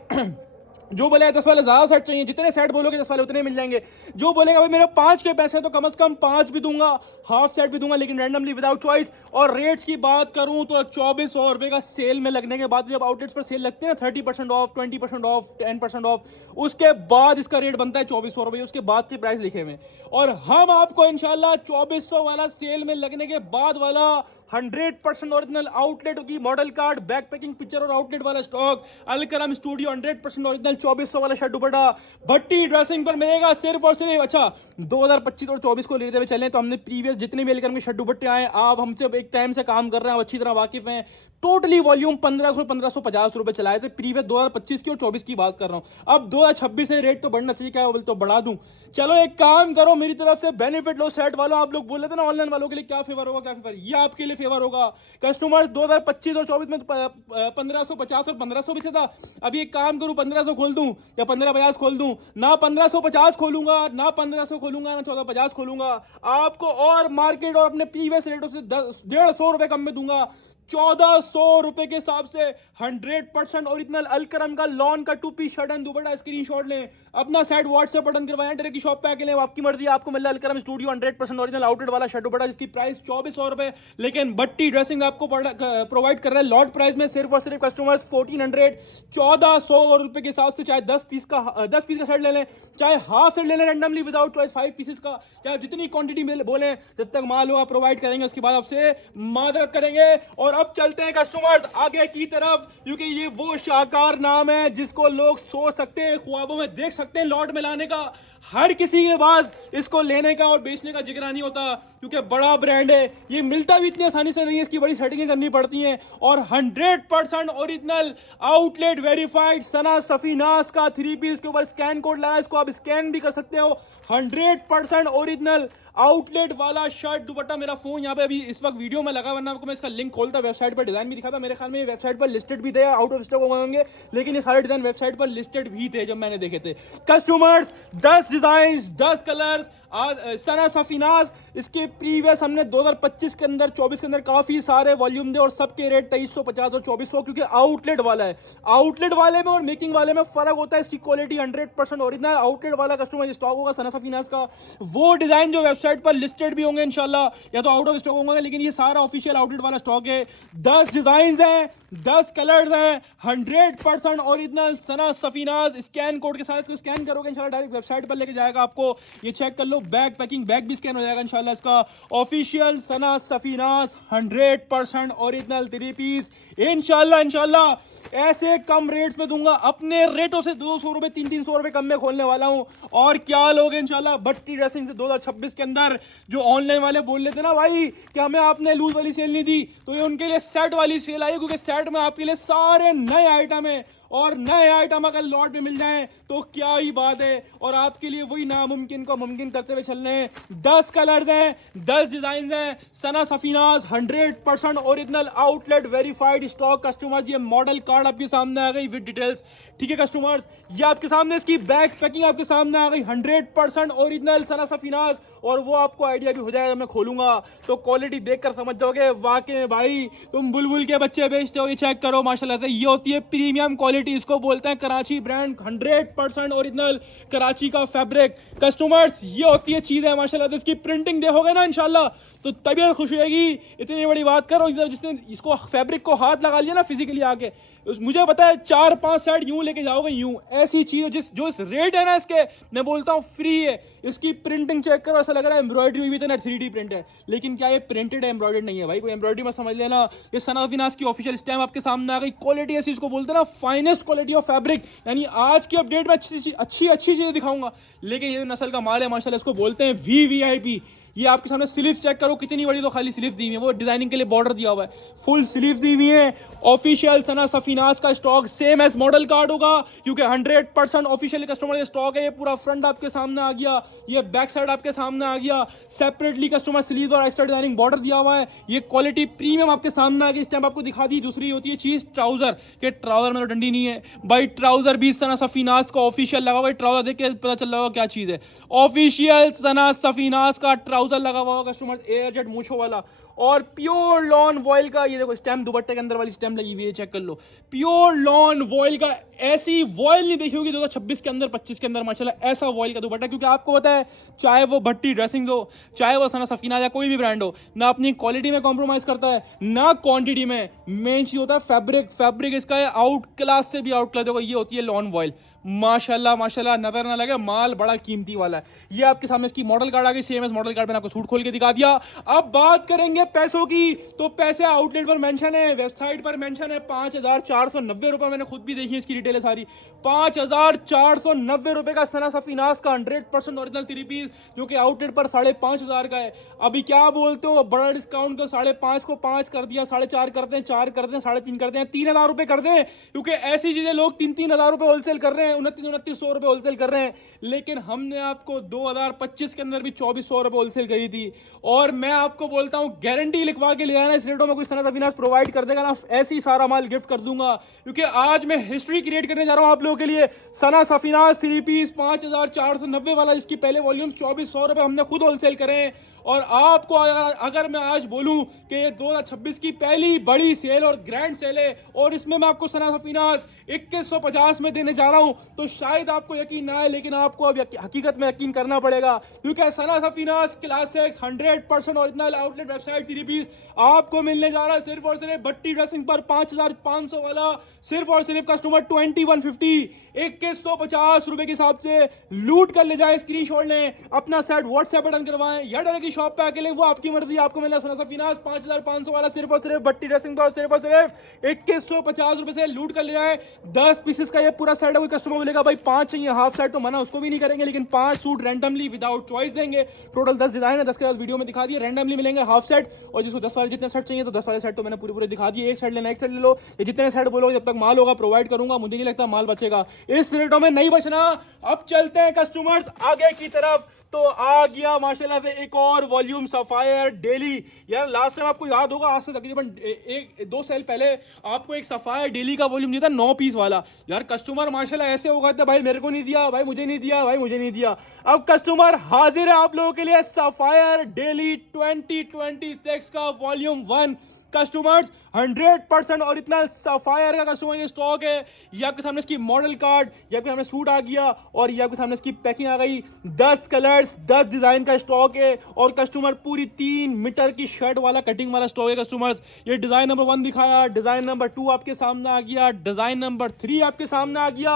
जो बोलेगा 10 वाले ज्यादा सेट चाहिए, जितने सेट बोलोगे 10 वाले उतने मिल जाएंगे। जो बोलेगा भाई मेरे 5 के पैसे तो कम से कम 5 भी दूंगा, हाफ सेट भी दूंगा, लेकिन रैंडमली विदाउट चॉइस। और रेट्स की बात करूं तो 2400 रुपए का सेल में लगने के बाद, जब आउटलेट्स पर सेल लगते हैं 30% ऑफ, 20% ऑफ, 10% ऑफ, उसके बाद इसका रेट बनता है 2400 रुपए, उसके बाद के प्राइस लिखे हुए। और हम आपको इंशाल्लाह 2400 वाला सेल में लगने के बाद वाला 100% ओरिजिनल आउटलेट की model card, back packing picture और आउटलेट वाला स्टॉक, अलकरम स्टूडियो 100% ओरिजिनल 2400 वाला शर्ट दुपट्टा भट्टी ड्रेसिंग पर मिलेगा सिर्फ और सिर्फ। अच्छा 2025 और 24 को लेते हुए चले तो हमने प्रीवियस जितने भी अलकरम के शर्ट दुपट्टे आए, आप हमसे एक टाइम से काम कर रहे हैं, आप अच्छी तरह वाकिफ हैं। टोटली वॉल्यूम 1550 रुपए चलाए थे प्रीवियस 2025 की और 24 की बात कर रहा हूं। अब 2026 से रेट तो बढ़ना चाहिए, क्या बोल तो बढ़ा दूं। चलो एक काम करो, मेरी तरफ से बेनिफिट लो सेट वालों। आप लोग बोल रहे थे ना ऑनलाइन वालों के लिए क्या फेवर होगा, क्या फेवर, ये आपके लिए फेवर होगा। कस्टमर 2025 और 24 में 1550 और 1500 भी था। अभी एक काम करूं 1500 खोल दूं या 1550 खोल दूं, ना 1550 खोलूंगा, ना 1500 खोलूंगा, ना 1450 खोलूंगा। आपको और मार्केट और अपने प्रीवियस रेटों से 150 रुपए कम में दूंगा। 1400 रुपए के हिसाब से 100% ओरिजिनल अलकरम का लॉन का 2 piece shirt and dupatta screenshot लें, अपना सेट व्हाट्सएप बटन करवाएं, डायरेक्ट की शॉप पे आके लें, आपकी मर्जी। आपको मिल रहा है अलकरम स्टूडियो 100% ओरिजिनल आउटलेट वाला शर्ट दुपट्टा, जिसकी प्राइस 2400 रुपए, लेकिन भट्टी ड्रेसिंग आपको प्रोवाइड कर रहा है लॉट प्राइस में सिर्फ और सिर्फ कस्टमर्स 1400। 1400 रुपए के हिसाब से चाहे 10 पीस का सेट ले लें, चाहे हाफ सेट ले लें रैंडमली विदाउट चॉइस 5 पीसेस का, चाहे जितनी क्वांटिटी में बोले, जब तक माल होगा प्रोवाइड करेंगे, उसके बाद आपसे मादरत करेंगे। और अब चलते हैं कस्टमर्स आगे की तरफ, क्योंकि ये वो शाहकार नाम है जिसको लोग सोच सकते हैं, ख्वाबों में देख सकते हैं लॉट में लाने का। हर किसी के पास इसको लेने का और बेचने का जिक्र नहीं होता, क्योंकि बड़ा ब्रांड है, ये मिलता भी इतनी आसानी से नहीं है, इसकी बड़ी सेटिंगें करनी पड़ती हैं। और 100% ओरिजिनल आउटलेट वेरीफाइड सना सफीनास का 3 पीस के ऊपर स्कैन कोड लगा, इसको आप स्कैन भी कर सकते हो। 100% ओरिजिनल आउटलेट वाला शर्ट दुपट्टा। मेरा फोन यहाँ पे अभी इस वक्त वीडियो में लगा, वरना आपको मैं इसका लिंक खोलता, वेबसाइट पर डिजाइन भी दिखाता। मेरे ख्याल में वेबसाइट पर लिस्टेड भी थे, आउट ऑफ स्टॉक होंगे, लेकिन ये सारे डिजाइन वेबसाइट पर लिस्टेड भी थे जब मैंने देखे थे। कस्टमर्स 10 डिजाइन 10 कलर्स सना सफीनाज, इसके प्रीवियस हमने 2025 के अंदर 24 के अंदर काफी सारे वॉल्यूम दे और सबके रेट 2350 और 2400, क्योंकि आउटलेट वाला है। आउटलेट वाले में और मेकिंग वाले में फर्क होता है, इसकी क्वालिटी 100% ओरिजिनल आउटलेट वाला कस्टमर स्टॉक होगा सना सफीनाज का, वो डिजाइन जो वेबसाइट पर लिस्टेड भी होंगे इंशाल्लाह, या तो आउट ऑफ स्टॉक होंगे, लेकिन ये सारा ऑफिशियल आउटलेट वाला स्टॉक है। 10 डिजाइन हैं, 10 कलर्स हैं, 100% ओरिजिनल सना सफीनाज। स्कैन कोड के साथ इसको स्कैन करोगे इंशाल्लाह डायरेक्ट वेबसाइट पर लेके जाएगा आपको, ये चेक कर लो। बैग पैकिंग बैग भी स्कैन हो जाएगा इंशाल्लाह इसका। Official Sana Safinaz 100% original 3 piece इंशाल्लाह ऐसे कम रेट्स में दूंगा, अपने रेटों से 200 रुपए 300 रुपए कम में खोलने वाला हूं। और क्या लोग इंशाल्लाह भट्टी ड्रेसिंग से 2026 के अंदर जो ऑनलाइन वाले बोल लेते ना भाई कि हमें आपने लूज वाली सेल नहीं दी, तो ये उनके लिए सेट वाली सेल आई, क्योंकि सेट में आपके लिए सारे नए आइटम है, और नए आइटम अगर लॉट में मिल जाएं तो क्या ही बात है। और आपके लिए वही नामुमकिन को मुमकिन करते हुए चल रहे हैं। 10 कलर्स हैं, 10 डिजाइन हैं, Sana Safinaz 100% original outlet verified stock. Customers ये मॉडल कार्ड आपके सामने आ गई विद डिटेल्स, ठीक है कस्टमर्स, ये आपके सामने इसकी बैक पैकिंग आपके सामने आ गई 100% ओरिजिनल सना सफीनाज। और वो आपको आइडिया भी हो जाएगा, मैं खोलूंगा तो क्वालिटी देखकर समझ जाओगे वाकई में भाई तुम बुलबुल के बच्चे बेचते हो। ये चेक करो माशाल्लाह से, ये होती है प्रीमियम क्वालिटी, इसको बोलते हैं कराची ब्रांड, 100% ओरिजिनल कराची का फैब्रिक। कस्टमर्स ये होती है चीज है माशाल्लाह से, इसकी प्रिंटिंग देखोगे ना इंशाल्लाह तो तबीयत खुश होगी। इतनी बड़ी बात करो, जिसने इसको फैब्रिक को हाथ लगा लिया ना फिजिकली आके, मुझे पता है 4-5 सेट यूं लेके जाओगे, यूं ऐसी चीज जो इस रेट है ना इसके, मैं बोलता हूँ फ्री है। इसकी प्रिंटिंग चेक करो, ऐसा लग रहा है एम्ब्रॉयडरी हुई भी ना 3D प्रिंट है, लेकिन क्या ये प्रिंटेड है, एम्ब्रॉयडर्ड नहीं है भाई, कोई एम्ब्रॉयडरी मत समझ लेना। ये सना सफीनाज की ऑफिशियल स्टैम्प आपके सामने आ गई। क्वालिटी ऐसी इसको बोलते हैं ना फाइनेस्ट क्वालिटी ऑफ फैब्रिक, यानी आज की अपडेट में अच्छी चीजें दिखाऊंगा, लेकिन ये नस्ल का माल है माशाल्लाह, इसको बोलते हैं VVIP। ये आपके सामने स्लीव्स चेक करो कितनी बड़ी, तो खाली स्लीव्स दी हुई है, वो डिजाइनिंग के लिए बॉर्डर दिया हुआ है, फुल स्लीव्स दी हुई है। ऑफिशियल सना सफीनाज का stock same as model card होगा, क्योंकि 100% ऑफिशियल कस्टमर स्टॉक है। ये पूरा फ्रंट आपके सामने आ गया, ये बैक साइड आपके सामने आ गया, सेपरेटली कस्टमर स्लीव और एक्स्ट्रा डिजाइनिंग बॉर्डर दिया हुआ है। ये क्वालिटी प्रीमियम आपके सामने आ गई, स्टैम्प आपको दिखा दी। दूसरी होती है चीज ट्राउजर, के ट्राउजर में तो डंडी नहीं है भाई, ट्राउजर भी सना सफीनाज का ऑफिशियल लगा हुआ है। ट्राउजर देख के पता चल रहा होगा क्या चीज है, ऑफिशियल सना सफीनाज का ट्राउजर लगा हुआ होगा कस्टमर, एयर जेट मूछों वाला। और प्योर लॉन वॉयल का ये देखो स्टैम्प, दुपट्टे के अंदर वाली स्टैम्प लगी हुई है, चेक कर लो। प्योर लॉन वॉयल का, ऐसी वॉयल नहीं देखी होगी 2026 के अंदर, 25 के अंदर माशाल्लाह ऐसा वॉयल का दुपट्टा। क्योंकि आपको पता है चाहे वो भट्टी ड्रेसिंग हो, चाहे वो सना सफीना या कोई भी ब्रांड हो, ना अपनी क्वालिटी में कॉम्प्रोमाइज करता है ना क्वांटिटी में। मेन चीज होता है फैब्रिक इसका है आउट क्लास से भी आउट क्लास। देखो ये होती है लॉन वॉयल, माशाल्लाह माशाल्लाह, नजर ना लगे, माल बड़ा कीमती वाला है। ये आपके सामने इसकी मॉडल कार्ड आ गई, सेम एस मॉडल कार्ड मैंने आपको सूट खोल के दिखा दिया। अब बात करेंगे पैसों की, तो पैसे आउटलेट पर मेंशन है, वेबसाइट पर मेंशन है 5,490 रुपए। मैंने खुद भी देखी इसकी डिटेल है सारी। 5,490 रुपए का सना सफीनास का 100% ओरिजिनल 3 पीस, जो कि आउटलेट पर 5,500 का है। अभी क्या बोलते हो, बड़ा डिस्काउंट को 5.5 को 5 कर दिया, 4.5 करते हैं, 4 करते हैं, 3.5 करते हैं, 3,000 रुपए कर दें। क्योंकि ऐसी चीजें लोग 3,000 रुपए होलसेल कर रहे हैं, 2900 रुपए होलसेल कर रहे हैं। लेकिन हमने आपको 2025 के अंदर भी 2,400 रुपए होलसेल करी थी। और मैं आपको बोलता हूं गारंटी लिखवा के ले आना, इस रेटों में कोई सना सफीनास प्रोवाइड कर देगा ना, ऐसी सारा माल गिफ्ट कर दूंगा। क्योंकि आज मैं हिस्ट्री क्रिएट करने जा रहा हूं आप लोगों के लिए। सना सफीनास 3 पीस 5,490 वाला, जिसकी पहले वॉल्यूम 2,400 रुपए हमने खुद होलसेल करे हैं। और आपको अगर मैं आज बोलूं कि ये 2026 की पहली बड़ी सेल और ग्रैंड सेल है, और इसमें मैं आपको सना सफीनास 2150 में देने जा रहा हूं, तो शायद आपको यकीन ना आए, लेकिन आपको अब हकीकत में यकीन करना पड़ेगा। क्योंकि Sana Safinaz classics 100% original outlet website 3 piece आपको मिलने जा रहा है सिर्फ और सिर्फ भट्टी ड्रेसिंग पर 5,500 वाला, सिर्फ और सिर्फ कस्टमर 2150 2150 रुपए के हिसाब से लूट कर ले जाए, स्क्रीनशॉट लें, अपना सेट व्हाट्सएप बटन करवाएं या डायरेक्टली शॉप पे आके लें, वो आपकी मर्जी। आपको मिला सना सफीनास 5,500 वाला सिर्फ और सिर्फ भट्टी ड्रेसिंग पर सिर्फ और सिर्फ 2150 रुपए से लूट कर ले जाए। 10 पीसेस का ये पूरा सेट है। कोई कस्टमर बोलेगा भाई 5 चाहिए हाफ सेट, तो मना उसको भी नहीं करेंगे, लेकिन 5 सूट रैंडमली विदाउट चॉइस देंगे। टोटल 10 डिजाइन है, 10 के बाद वीडियो में दिखा दिए, रैंडमली मिलेंगे हाफ सेट। और जिसको 10 वाले जितने सेट चाहिए, तो 10 वाले सेट तो मैंने पूरे दिखा दिए। एक सेट लेना, एक सेट ले लो, ये जितने सेट बोलो जब तक माल होगा प्रोवाइड करूंगा। मुझे नहीं लगता माल बचेगा, इस रेटों में नहीं बचना। अब चलते हैं कस्टमर्स आगे की तरफ। तो आ गया माशाल्लाह से एक और वॉल्यूम सफायर डेली। यार लास्ट टाइम आपको याद होगा, आज से तकरीबन 1-2 साल पहले आपको एक सफायर डेली का वॉल्यूम दिया था 9 पीस वाला। यार कस्टमर माशाल्लाह ऐसे हो गए थे, भाई मेरे को नहीं दिया, भाई मुझे नहीं दिया, भाई मुझे नहीं दिया। अब कस्टमर हाजिर है आप लोगों के लिए, सफायर डेली 2026 का वॉल्यूम 1। कस्टमर्स 100% ओरिजिनल सफायर का कस्टमर ये स्टॉक है। ये आपके सामने इसकी मॉडल कार्ड, ये आपके सामने सूट आ गया, और ये आपके सामने इसकी पैकिंग आ गई। 10 कलर्स 10 डिजाइन का स्टॉक है। और कस्टमर पूरी 3 मीटर की शर्ट वाला कटिंग वाला स्टॉक है। कस्टमर्स ये डिजाइन नंबर 1 दिखाया, डिजाइन नंबर 2 आपके सामने आ गया, डिजाइन नंबर 3 आपके सामने आ गया।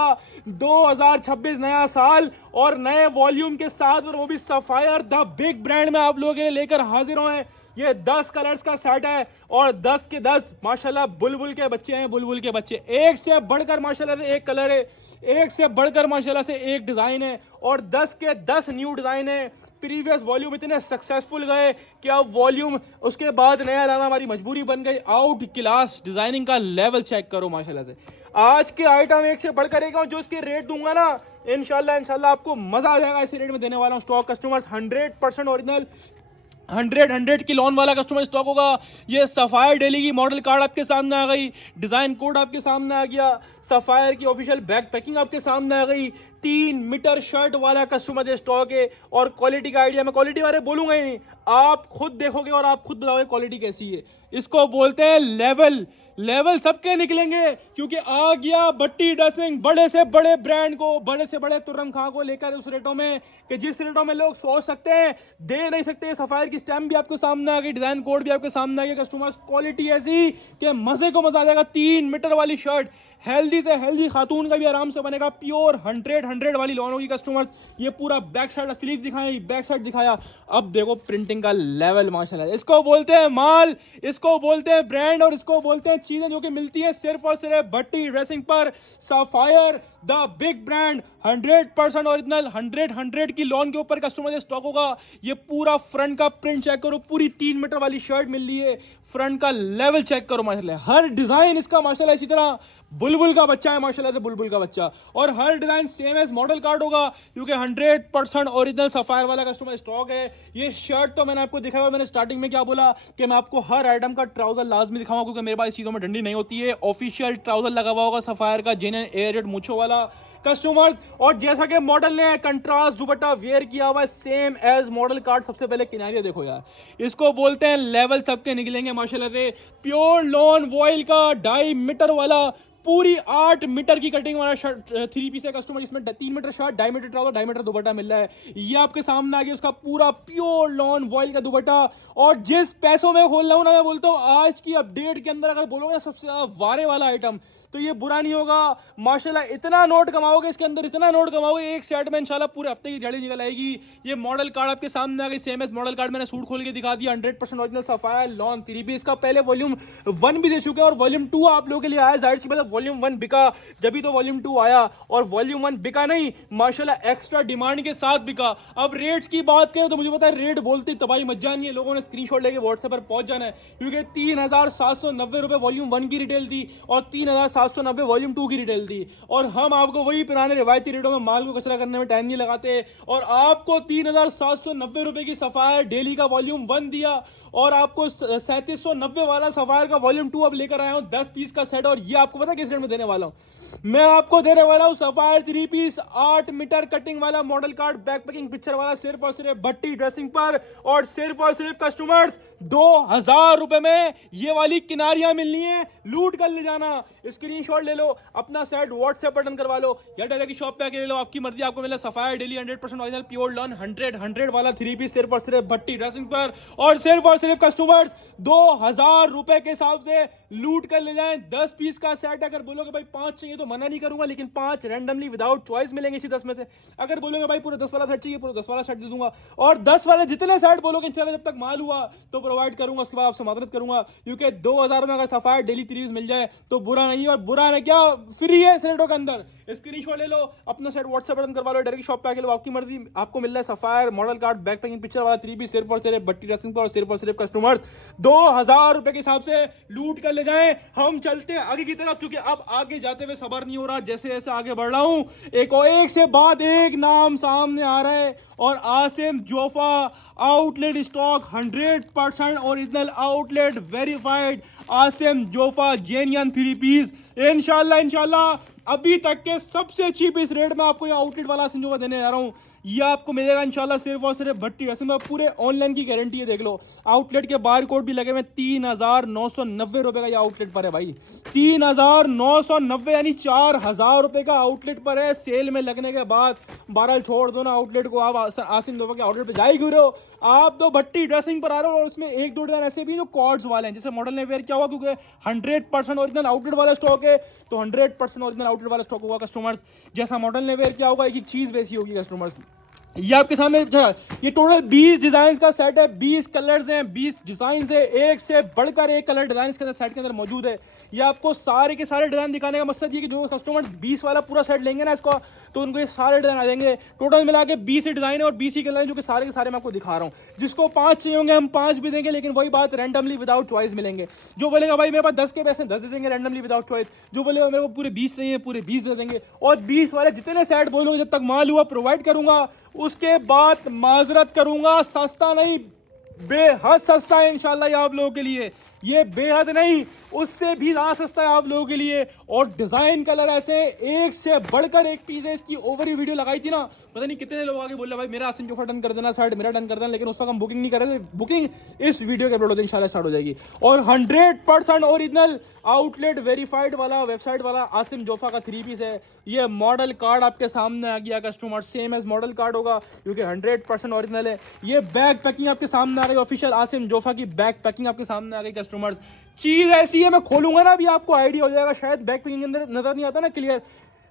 2026 नया साल और नए वॉल्यूम के साथ, और वो भी सफायर द बिग ब्रांड में आप लोगों के लिए लेकर हाजिर हुए हैं। ये 10 कलर्स का सेट है, और 10 के 10 माशाल्लाह बुलबुल के बच्चे हैं, बुलबुल के बच्चे। एक से बढ़कर माशाल्लाह से एक कलर है, एक से बढ़कर माशाल्लाह से एक डिजाइन है, और 10 के 10 न्यू डिजाइन है। प्रीवियस वॉल्यूम इतने सक्सेसफुल गए कि अब वॉल्यूम उसके बाद नया लाना हमारी मजबूरी बन गई। आउट क्लास डिजाइनिंग का लेवल चेक करो माशाल्लाह से। आज के आइटम एक से बढ़कर एक, जो इसके रेट दूंगा ना, इंशाल्लाह आपको मजा आ जाएगा। इसी रेट में देने वाला हूं स्टॉक। कस्टमर्स 100% ओरिजिनल 100 की लॉन वाला कस्टमर स्टॉक होगा। ये सफायर डेली की मॉडल कार्ड आपके सामने आ गई, डिजाइन कोड आपके सामने आ गया, सफायर की ऑफिशियल बैक पैकिंग आपके सामने आ गई। 3 मीटर शर्ट वाला कस्टमर स्टॉक है। और क्वालिटी का आइडिया मैं क्वालिटी बारे बोलूंगा ही नहीं, आप खुद देखोगे और आप खुद बताओगे क्वालिटी कैसी है। इसको बोलते हैं लेवल सबके निकलेंगे, क्योंकि आ गया भट्टी ड्रेसिंग बड़े से बड़े ब्रांड को, बड़े से बड़े तुर्रम खां को लेकर उस रेटों में कि जिस रेटों में लोग सोच सकते हैं दे नहीं सकते। सफायर की स्टैम्प भी आपको सामने आ गई, डिजाइन कोड भी आपके सामने आ गया। कस्टमर्स क्वालिटी ऐसी कि मजे को मजा आ जाएगा। 3 मीटर वाली शर्ट, हेल्दी से हेल्दी खातून का भी आराम से बनेगा। प्योर 100 वाली लॉन होगी। कस्टमर्स ये पूरा बैक साइड स्लीव दिखाया, बैक साइड दिखाया। अब देखो प्रिंटिंग का लेवल माशाल्लाह। इसको बोलते हैं माल, इसको बोलते हैं ब्रांड, और इसको बोलते हैं चीजें जो कि मिलती है सिर्फ और सिर्फ भट्टी ड्रेसिंग पर। Sapphire the big brand 100% original 100 की लॉन के ऊपर कस्टमर स्टॉक होगा। ये पूरा फ्रंट का प्रिंट चेक करो, पूरी 3 मीटर वाली शर्ट मिल रही है। फ्रंट का लेवल चेक करो माशाल्लाह, हर डिजाइन इसका माशाल्लाह इसी तरह बुलबुल का बच्चा है माशाल्लाह से, बुलबुल का बच्चा। और हर design same as model card होगा, क्योंकि 100% ओरिजिनल सफायर वाला कस्टमर स्टॉक है। ये शर्ट तो मैंने आपको दिखाया, और मैंने स्टार्टिंग में क्या बोला कि मैं आपको हर आइटम का ट्राउजर लाजमी दिखाऊंगा, क्योंकि मेरे पास इस चीजों में डंडी नहीं होती है। ऑफिशियल ट्राउजर लगा हुआ होगा सफायर का, जेन्युइन एयरजेट मूछों वाला कस्टमर। और जैसा कि मॉडल ने कंट्रास्ट दुपट्टा वेयर किया हुआ है सेम एज मॉडल कार्ड। सबसे पहले किनारियां देखो यार, इसको बोलते हैं लेवल सबके निकलेंगे माशाल्लाह से। प्योर लॉन वॉइल का 2.5 मीटर वाला, पूरी 8 मीटर की कटिंग वाला शर्ट 3 पीस है कस्टमर। इसमें 3 metre shirt, 2.5 metre trouser, 2.5 metre दुपट्टा मिल रहा है। ये आपके सामने आ गया उसका पूरा प्योर लॉन वॉइल का दुपट्टा। और जिस पैसों में खोल रहा हूं ना, मैं बोलता हूं आज की अपडेट के अंदर अगर बोलोगे ना सबसे ज्यादा वारे वाला आइटम, तो ये बुरा नहीं होगा। माशाल्लाह इतना नोट कमाओगे इसके अंदर, इतना नोट कमाओगे एक सेट में इंशाल्लाह पूरे हफ्ते की दिहाड़ी निकल आएगी। ये मॉडल कार्ड आपके सामने आ गई, सेम एज मॉडल कार्ड। मैंने सूट खोल के दिखा दिया, 100% ओरिजिनल सफायर लॉन 3 पीस का। पहले वॉल्यूम 1 भी दे चुके हैं, और वॉल्यूम 2 आप लोगों के लिए आया। जाहिर सी बात है वॉल्यूम 1 बिका, जब तो वॉल्यूम 2 आया। और वॉल्यूम 1 बिका नहीं, माशाल्लाह एक्स्ट्रा डिमांड के साथ बिका। अब रेट्स की बात करें तो मुझे पता है रेट बोलते तबाही मच जानी है, लोगों ने स्क्रीनशॉट लेके व्हाट्सएप पर पहुंच जाना है, क्योंकि 3,790 रुपए वॉल्यूम 1 की रिटेल थी, और 3,790 वॉल्यूम 2 की रिटेल थी। और हम आपको वही पुराने रिवायती रेटों में माल को कचरा करने में टाइम नहीं लगाते, और आपको 3,790 रुपए की सफायर डेली का वॉल्यूम 1 दिया, और आपको 3,790 वाला सफायर का वॉल्यूम 2 अब लेकर आया हूं 10 पीस का सेट। और ये आपको पता है किस रेट में देने वाला हूं? मैं आपको देने वाला हूं सफायर 3 पीस 8 मीटर कटिंग वाला model card back packing picture वाला, सिर्फ और सिर्फ भट्टी ड्रेसिंग पर। और सिर्फ कस्टमर्स 2,000 रुपए में ये वाली किनारियां मिलनी है, लूट कर ले जाना। स्क्रीनशॉट ले लो, अपना सेट व्हाट्सएप पर डन करवा लो, या डायरेक्ट की शॉप पे आके ले लो, आपकी मर्जी। आपको मिला sapphire daily 100% original pure lawn 100 वाला 3 पीस सिर्फ और सिर्फ भट्टी ड्रेसिंग पर। और सिर्फ कस्टमर्स 2,000 रुपए के हिसाब से लूट कर ले जाएं 10 पीस का सेट। अगर बोलोगे भाई 5 चाहिए तो मना नहीं करूंगा, लेकिन 5 रैंडमली विदाउट चॉइस मिलेंगे इसी 10 में से। अगर बोलोगे भाई पूरे 10 वाला सेट चाहिए, पूरे 10 वाला सेट दे दूंगा। और 10 वाले जितने सेट बोलोगे चलो जब तक माल हुआ तो प्रोवाइड करूंगा, उसके बाद आपसे मदद करूंगा। क्योंकि 2,000 में अगर सफायर डेली 3 मिल जाए तो बुरा नहीं, और बुरा नहीं क्या फ्री है सेटों के अंदर। स्क्रीनशॉट ले लो, अपना सेट व्हाट्सएप पर करवा लो, डायरेक्ट शॉप पे आके लो, आपकी मर्जी। आपको मिल रहा है sapphire model card back packing picture वाला 3 पीस सिर्फ और सिर्फ भट्टी ड्रेसिंग पर। और सिर्फ कस्टमर्स 2,000 रुपए के हिसाब से लूट कर ले जाएं। हम चलते हैं आगे की तरफ, क्योंकि अब आगे जाते हुए सबर नहीं हो रहा। जैसे जैसे आगे बढ़ रहा हूं, एक से बाद एक नाम सामने आ रहा है। और Asim Jofa outlet stock 100% original outlet verified Asim Jofa genuine 3 piece. इंशाल्लाह अभी तक के सबसे चीपेस्ट रेट में आपको ये आउटलेट वाला आसिम जोफा देने जा रहा हूं। ये आपको मिलेगा इंशाल्लाह सिर्फ और सिर्फ भट्टी वैसे में, पूरे ऑनलाइन की गारंटी है। देख लो आउटलेट के बार कोड भी लगे हुए। 3,990 रुपए का ये आउटलेट पर है भाई, 3,990 यानी 4,000 रुपए का आउटलेट पर है। सेल में लगने के बाद बहरहाल छोड़ दो ना आउटलेट को, आप आसिम जोफा के आउटलेट पे जा ही क्यों रहे हो? आप तो भट्टी ड्रेसिंग पर आ रहे हो, और उसमें 1-2 डिजाइन ऐसे भी जो कॉर्ड्स वाले हैं, जैसे मॉडल ने वेयर किया हुआ, क्योंकि 100% ओरिजिनल आउटलेट वाला स्टॉक है, तो 100% ओरिजिनल आउटलेट वाला स्टॉक होगा कस्टमर्स। जैसा मॉडल ने वेयर किया होगा एक चीज वैसी होगी कस्टमर्स। ये आपके सामने ये टोटल 20 डिजाइन का सेट है, 20 कलर्स हैं, 20 डिजाइन है, एक से बढ़कर एक कलर डिजाइन के अंदर सेट के अंदर मौजूद है। ये आपको सारे के सारे डिजाइन दिखाने का मकसद ये कि जो कस्टमर 20 वाला पूरा सेट लेंगे ना इसको, तो उनको ये सारे डिजाइन आ जाएंगे। टोटल मिला के 20 डिजाइन है और 20 ही कलर है, जो कि सारे के सारे मैं आपको दिखा रहा हूँ। जिसको 5 चाहिए होंगे हम 5 भी देंगे, लेकिन वही बात रैंडमली विदाउट चॉइस मिलेंगे। जो बोलेगा भाई मेरे पास 10 के पैसे 10 दे देंगे रैंडमली विदाउट चॉइस। जो बोलेगा मेरे को पूरे 20 चाहिए पूरे 20 दे देंगे। और 20 वाले जितने सेट बोलोगे जब तक माल हुआ प्रोवाइड करूंगा, उसके बाद माजरत करूंगा, सस्ता नहीं बेहद सस्ता है इंशाल्लाह ये आप लोगों के लिए। ये बेहद नहीं उससे भी ज्यादा सस्ता है आप लोगों के लिए। और डिजाइन कलर ऐसे एक से बढ़कर एक पीस है। इसकी ओवरी वीडियो लगाई थी ना, पता नहीं कितने लोग आगे बोल रहे भाई मेरा आसिम जोफा डन कर देना, साइड मेरा डन कर देना, लेकिन उस वक्त हम बुकिंग नहीं कर रहे थे। बुकिंग इस वीडियो के अपलोड होते इंशाल्लाह स्टार्ट हो जाएगी। और 100% ओरिजिनल आउटलेट वेरीफाइड वाला वेबसाइट वाला आसिम जोफा का 3 पीस है। ये मॉडल कार्ड आपके सामने आ गया customer, same as model card होगा क्योंकि 100% ओरिजिनल है। ये बैग पैकिंग आपके सामने आ गई, ऑफिशियल आसिम जोफा की बैग पैकिंग आपके सामने आ गई कस्टमर्स। चीज ऐसी है, मैं खोलूंगा ना अभी आपको आइडिया हो जाएगा। शायद बैग पैकिंग के अंदर नजर नहीं आता ना क्लियर,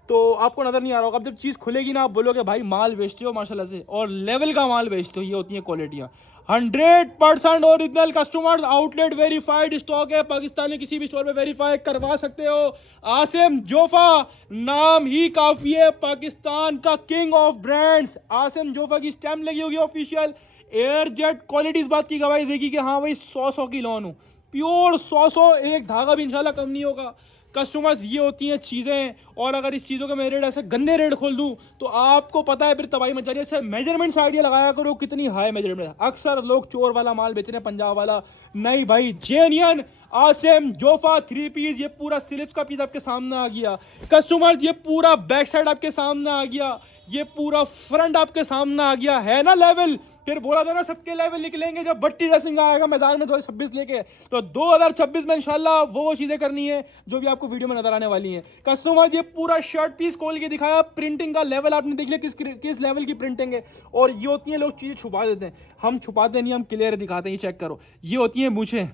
तो आपको नजर नहीं आ रहा होगा। अब जब चीज खुलेगी ना आप बोलोगे भाई माल बेचते हो माशाल्लाह से, और लेवल का माल बेचते हो। ये होती है क्वालिटियां। 100% original customer outlet verified stock है। पाकिस्तान में किसी भी स्टोर पे वेरीफाई करवा सकते हो। आसिम जोफा नाम ही काफी है, पाकिस्तान का king of brands. Asim Jofa की स्टैम्प लगी होगी ऑफिशियल। एयर जेट क्वालिटी इस बात की गवाही देगी कि हाँ भाई 100 की लॉन हूं, प्योर 100 एक धागा भी इंशाल्लाह कम नहीं होगा। कस्टमर्स ये होती हैं चीज़ें, और अगर इस चीज़ों के मैं रेट ऐसे गंदे रेट खोल दूं तो आपको पता है फिर तबाही मच रही है। अच्छा मेजरमेंट्स आइडिया लगाया करो कितनी हाई मेजरमेंट। अक्सर लोग चोर वाला माल बेच रहे हैं, पंजाब वाला नहीं भाई, जेन्युइन आसिम जोफा 3 पीस। ये पूरा स्लीव्स का पीस आपके सामने आ गया कस्टमर्स, ये पूरा बैक साइड आपके सामने आ गया, ये पूरा फ्रंट आपके सामने आ गया, है ना लेवल। फिर बोला था ना सबके लेवल निकलेंगे जब भट्टी ड्रेसिंग आएगा मैदान में 2026 लेके, तो 2026 में इंशाल्लाह वो चीजें करनी है जो भी आपको वीडियो में नजर आने वाली हैं। कस्टमर ये पूरा शर्ट पीस खोल के दिखाया, प्रिंटिंग का लेवल आपने देख लिया किस लेवल की प्रिंटिंग है। और ये होती है, लोग चीजें छुपा देते हैं, हम छुपाते नहीं, हम क्लियर दिखाते हैं। ये चेक करो, ये होती है मूछें,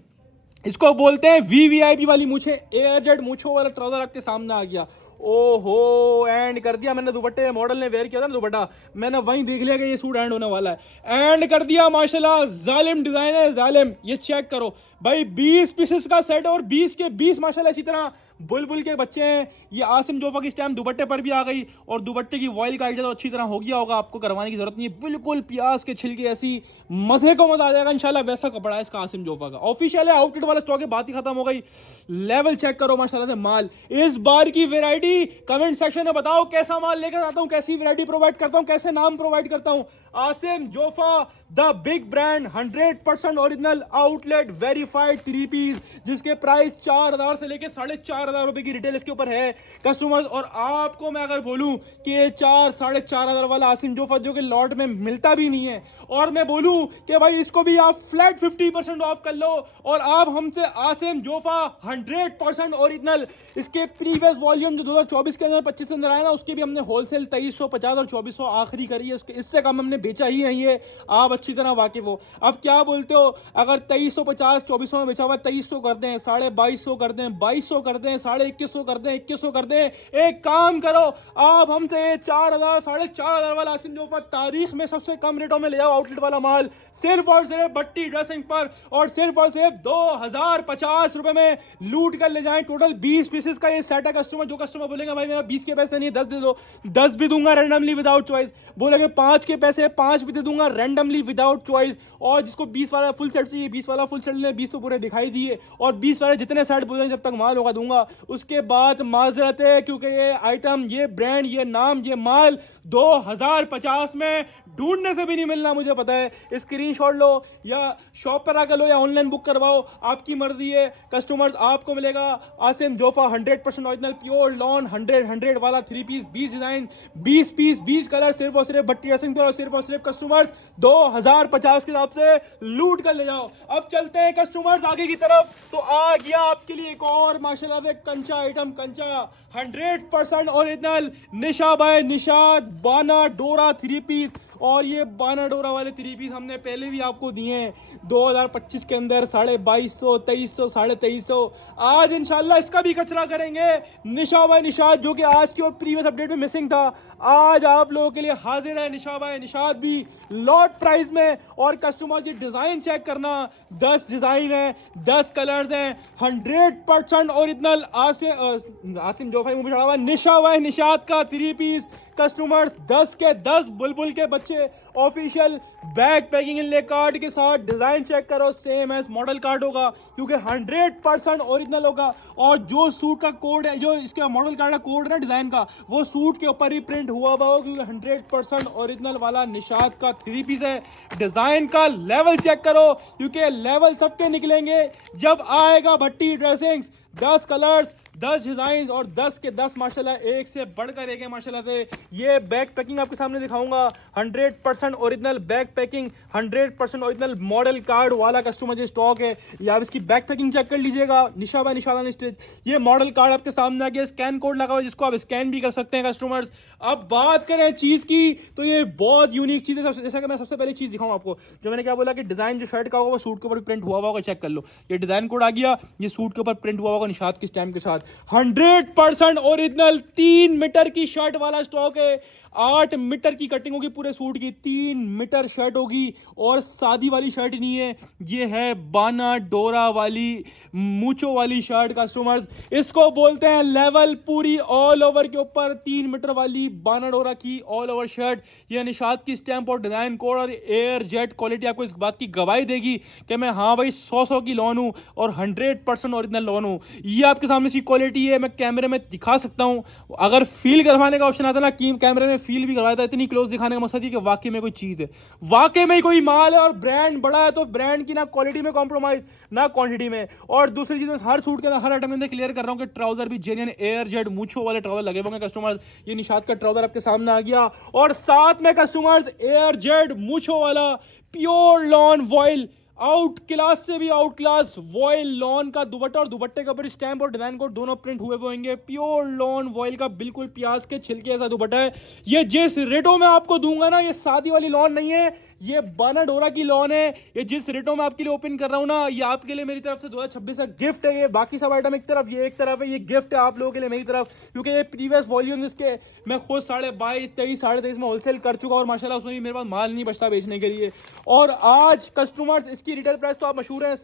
इसको बोलते हैं वीवीआईपी वाली मूछें। एयरजेट मूछों वाला ट्राउजर आपके सामने आ गया। ओहो, एंड कर दिया मैंने दुपट्टे, मॉडल ने वेयर किया था ना दुपट्टा, मैंने वहीं देख लिया कि ये सूट एंड होने वाला है, एंड कर दिया माशाल्लाह। जालिम डिजाइन है, जालिम। ये चेक करो भाई, 20 पीसेस का सेट और 20 के 20 माशाल्लाह इसी तरह बुलबुल के बच्चे हैं। ये आसिम जोफा की स्टैम्प दुपट्टे पर भी आ गई, और दुपट्टे की वॉइल का आइडिया तो अच्छी तरह हो गया होगा, आपको करवाने की जरूरत नहीं है। बिल्कुल प्याज के छिलके ऐसी मजे को मजा आ जाएगा इंशाल्लाह, वैसा कपड़ा है इसका आसिम जोफा का। ऑफिशियल है, आउटलेट वाला स्टॉक है, बात ही खत्म हो गई। लेवल चेक करो माशाल्लाह से माल। इस बार की वैरायटी कमेंट सेक्शन में बताओ कैसा माल लेकर आता हूं, कैसी वैरायटी प्रोवाइड करता हूं, कैसे नाम प्रोवाइड करता हूं। Asim Jofa the big brand, 100% original outlet verified 3 piece, जिसके प्राइस 4000 से लेकर 4500 रुपए की रिटेल इसके ऊपर है कस्टमर्स। और आपको मैं अगर बोलूं कि ये 4-4.5 वाला आसिम जोफा जो कि लॉट में मिलता भी नहीं है, और मैं बोलूं कि भाई इसको भी आप फ्लैट 50% ऑफ कर लो, और आप हमसे आसिम जोफा 100% ओरिजिनल, इसके प्रीवियस वॉल्यूम जो 2024 के अंदर 25 के अंदर आया ना, उसके भी हमने होलसेल 2350 और 2400 आखिरी करी है, इससे कम हमने बेचा ही नहीं है, आप अच्छी तरह वाकिफ हो। अब क्या बोलते हो, अगर 2350 2400 में बेचा हुआ 2300 कर दें, 2250 कर दें, 2200 कर दें, 2150 कर दें, 2100 कर दें, एक काम करो आप हमसे 4000 4500 वाला आसिम जोफा तारीख में सबसे कम रेटों में ले जाओ, आउटलेट वाला माल सिर्फ और सिर्फ भट्टी ड्रेसिंग पर, और सिर्फ 2050 रुपए में लूट कर ले जाएं। टोटल 20 पीसेस का ये सेट है। कस्टमर जो कस्टमर बोलेंगे भाई मेरा 20 के पैसे नहीं 10 दे दो, 10 भी दूंगा रैंडमली विदाउट चॉइस, बोलेंगे 5 के पैसे 5 भी दे दूंगा रैंडमली विदाउट चॉइस। और जिसको 20 वाला फुल सेट चाहिए 20 वाला फुल सेट ले, 20 तो पूरे दिखाई दिए, और 20 वाले जितने सेट बोलेंगे जब तक माल होगा दूंगा। उसके बाद माजरत है, क्योंकि ये आइटम, ये ब्रांड, ये नाम, ये माल 2050 में ढूंढने से भी नहीं मिलना, मुझे पता है। स्क्रीनशॉट लो या शॉप पर आकर लो या ऑनलाइन बुक करवाओ, आपकी मर्जी है। कस्टमर्स आपको मिलेगा Asim Jofa 100% original pure lawn 100 वाला 3 पीस, 20 डिजाइन, 20 पीस, 20 कलर, सिर्फ और सिर्फ भट्टी ड्रेसिंग पर, और सिर्फ कस्टमर्स 2050 के हिसाब से लूट कर ले जाओ। अब चलते हैं कस्टमर्स आगे की तरफ, तो आ गया आपके लिए एक और माशाल्लाह से कंचा आइटम, कंचा 100% ओरिजिनल निशा बाय निशाद बाना डोरा 3 पीस। और ये बाना डोरा वाले 3 पीस हमने पहले भी आपको दिए हैं 2025 के अंदर 2250, 2300, 2350। आज इंशाल्लाह इसका भी कचरा करेंगे। निशा बाय निशाद जो कि आज की और प्रीवियस अपडेट में मिसिंग था, आज आप लोगों के लिए हाजिर है निशा बाय निशाद भी लॉट प्राइस में। और कस्टमर ये डिजाइन चेक करना, 10 डिजाइन है, 10 कलर्स हैं, 100% ओरिजिनल आसिम जोफा मूवी चढ़ा हुआ निशा बाय निशाद का 3 पीस। कस्टमर्स 10 के 10 बुलबुल के बच्चे ऑफिशियल बैग पैकिंग इनले कार्ड के साथ। डिजाइन चेक करो, सेम एज मॉडल कार्ड होगा, क्योंकि 100% ओरिजिनल होगा। और जो सूट का कोड है, जो इसका मॉडल कार्ड का कोड है ना डिजाइन का, वो सूट के ऊपर ही प्रिंट हुआ हुआ होगा, क्योंकि 100% ओरिजिनल वाला निशाद का 3 पीस है। डिजाइन का लेवल चेक करो, क्योंकि लेवल सबके निकलेंगे जब आएगा भट्टी ड्रेसिंग्स। 10 कलर्स, 10 डिजाइन और 10 के 10 माशाल्लाह एक से बढ़कर एक है माशाल्लाह से। ये बैग पैकिंग आपके सामने दिखाऊंगा, 100% original bag packing, 100% original model card वाला कस्टमर जो स्टॉक है। या इसकी बैग पैकिंग चेक कर लीजिएगा, निशा बाय निशाद स्टिच। ये मॉडल कार्ड आपके सामने आ गया, स्कैन कोड लगा हुआ जिसको आप स्कैन भी कर सकते हैं कस्टमर्स। अब बात करें चीज की, तो ये बहुत यूनिक चीज है। जैसा कि मैं सबसे पहले चीज दिखाऊं आपको, जो मैंने क्या बोला कि डिजाइन जो शर्ट का होगा वो सूट के ऊपर प्रिंट हुआ होगा, चेक कर लो। ये डिजाइन कोड आ गया, ये सूट के ऊपर प्रिंट हुआ होगा निशाद की स्टैम्प के साथ। 100% ओरिजिनल 3 मीटर की शर्ट वाला स्टॉक है। 8 मीटर की कटिंग होगी पूरे सूट की, 3 मीटर शर्ट होगी और सादी वाली शर्ट नहीं है, ये है बाना डोरा वाली मूचो वाली शर्ट कस्टमर्स। इसको बोलते हैं लेवल, पूरी ऑल ओवर के ऊपर 3 मीटर वाली बाना डोरा की ऑल ओवर शर्ट। ये निशात की स्टैंप और डिजाइन कोड और एयर जेट क्वालिटी आपको इस बात की गवाही देगी कि मैं हाँ भाई 100 की लॉन हूँ और 100% ओरिजिनल लॉन हूँ। ये आपके सामने इसकी क्वालिटी है, मैं कैमरे में दिखा सकता हूँ। अगर फील करवाने का ऑप्शन आता ना, कैमरे में फील भी करवाया था, इतनी क्लोज दिखाने का मकसद है कि वाकई में कोई चीज़ है, वाकई में कोई माल है और ब्रांड बड़ा है, तो ब्रांड की ना क्वालिटी में कॉम्प्रोमाइज ना क्वांटिटी में। और दूसरी चीज हर सूट के अंदर हर आइटम के अंदर क्लियर कर रहा हूँ कि ट्राउजर भी जेन्युइन एयर जेट मूछो वाले ट्राउजर लगे होंगे कस्टमर्स। ये निशात का ट्राउजर आपके सामने आ गया और साथ में कस्टमर्स एयर जेट मूछो वाला pure lawn voile, out class से भी आउट क्लास वॉइल लॉन का दुपट्टा और दुपट्टे के ऊपर स्टैम्प और डिजाइन कोड दोनों प्रिंट हुए होंगे। प्योर लॉन वॉइल का बिल्कुल प्याज के छिलके जैसा दुपट्टा है। ये जिस रेटों में आपको दूंगा ना, ये शादी वाली लॉन नहीं है, ये बाना डोरा की लॉन है। ये जिस रेटों में आपके लिए ओपन कर रहा हूं ना, ये आपके लिए मेरी तरफ से 2026 का गिफ्ट है। ये बाकी सब आइटम एक तरफ, ये एक तरफ है, ये गिफ्ट है आप लोगों के लिए मेरी तरफ, क्योंकि ये प्रीवियस वॉल्यूम इसके मैं खुद 22.5, 23, 23.5 में होलसेल कर चुका और माशाल्लाह उसमें भी मेरे पास माल नहीं बचता बेचने के लिए। और आज कस्टमर्स इसकी रिटेल प्राइस तो आप मशहूर है,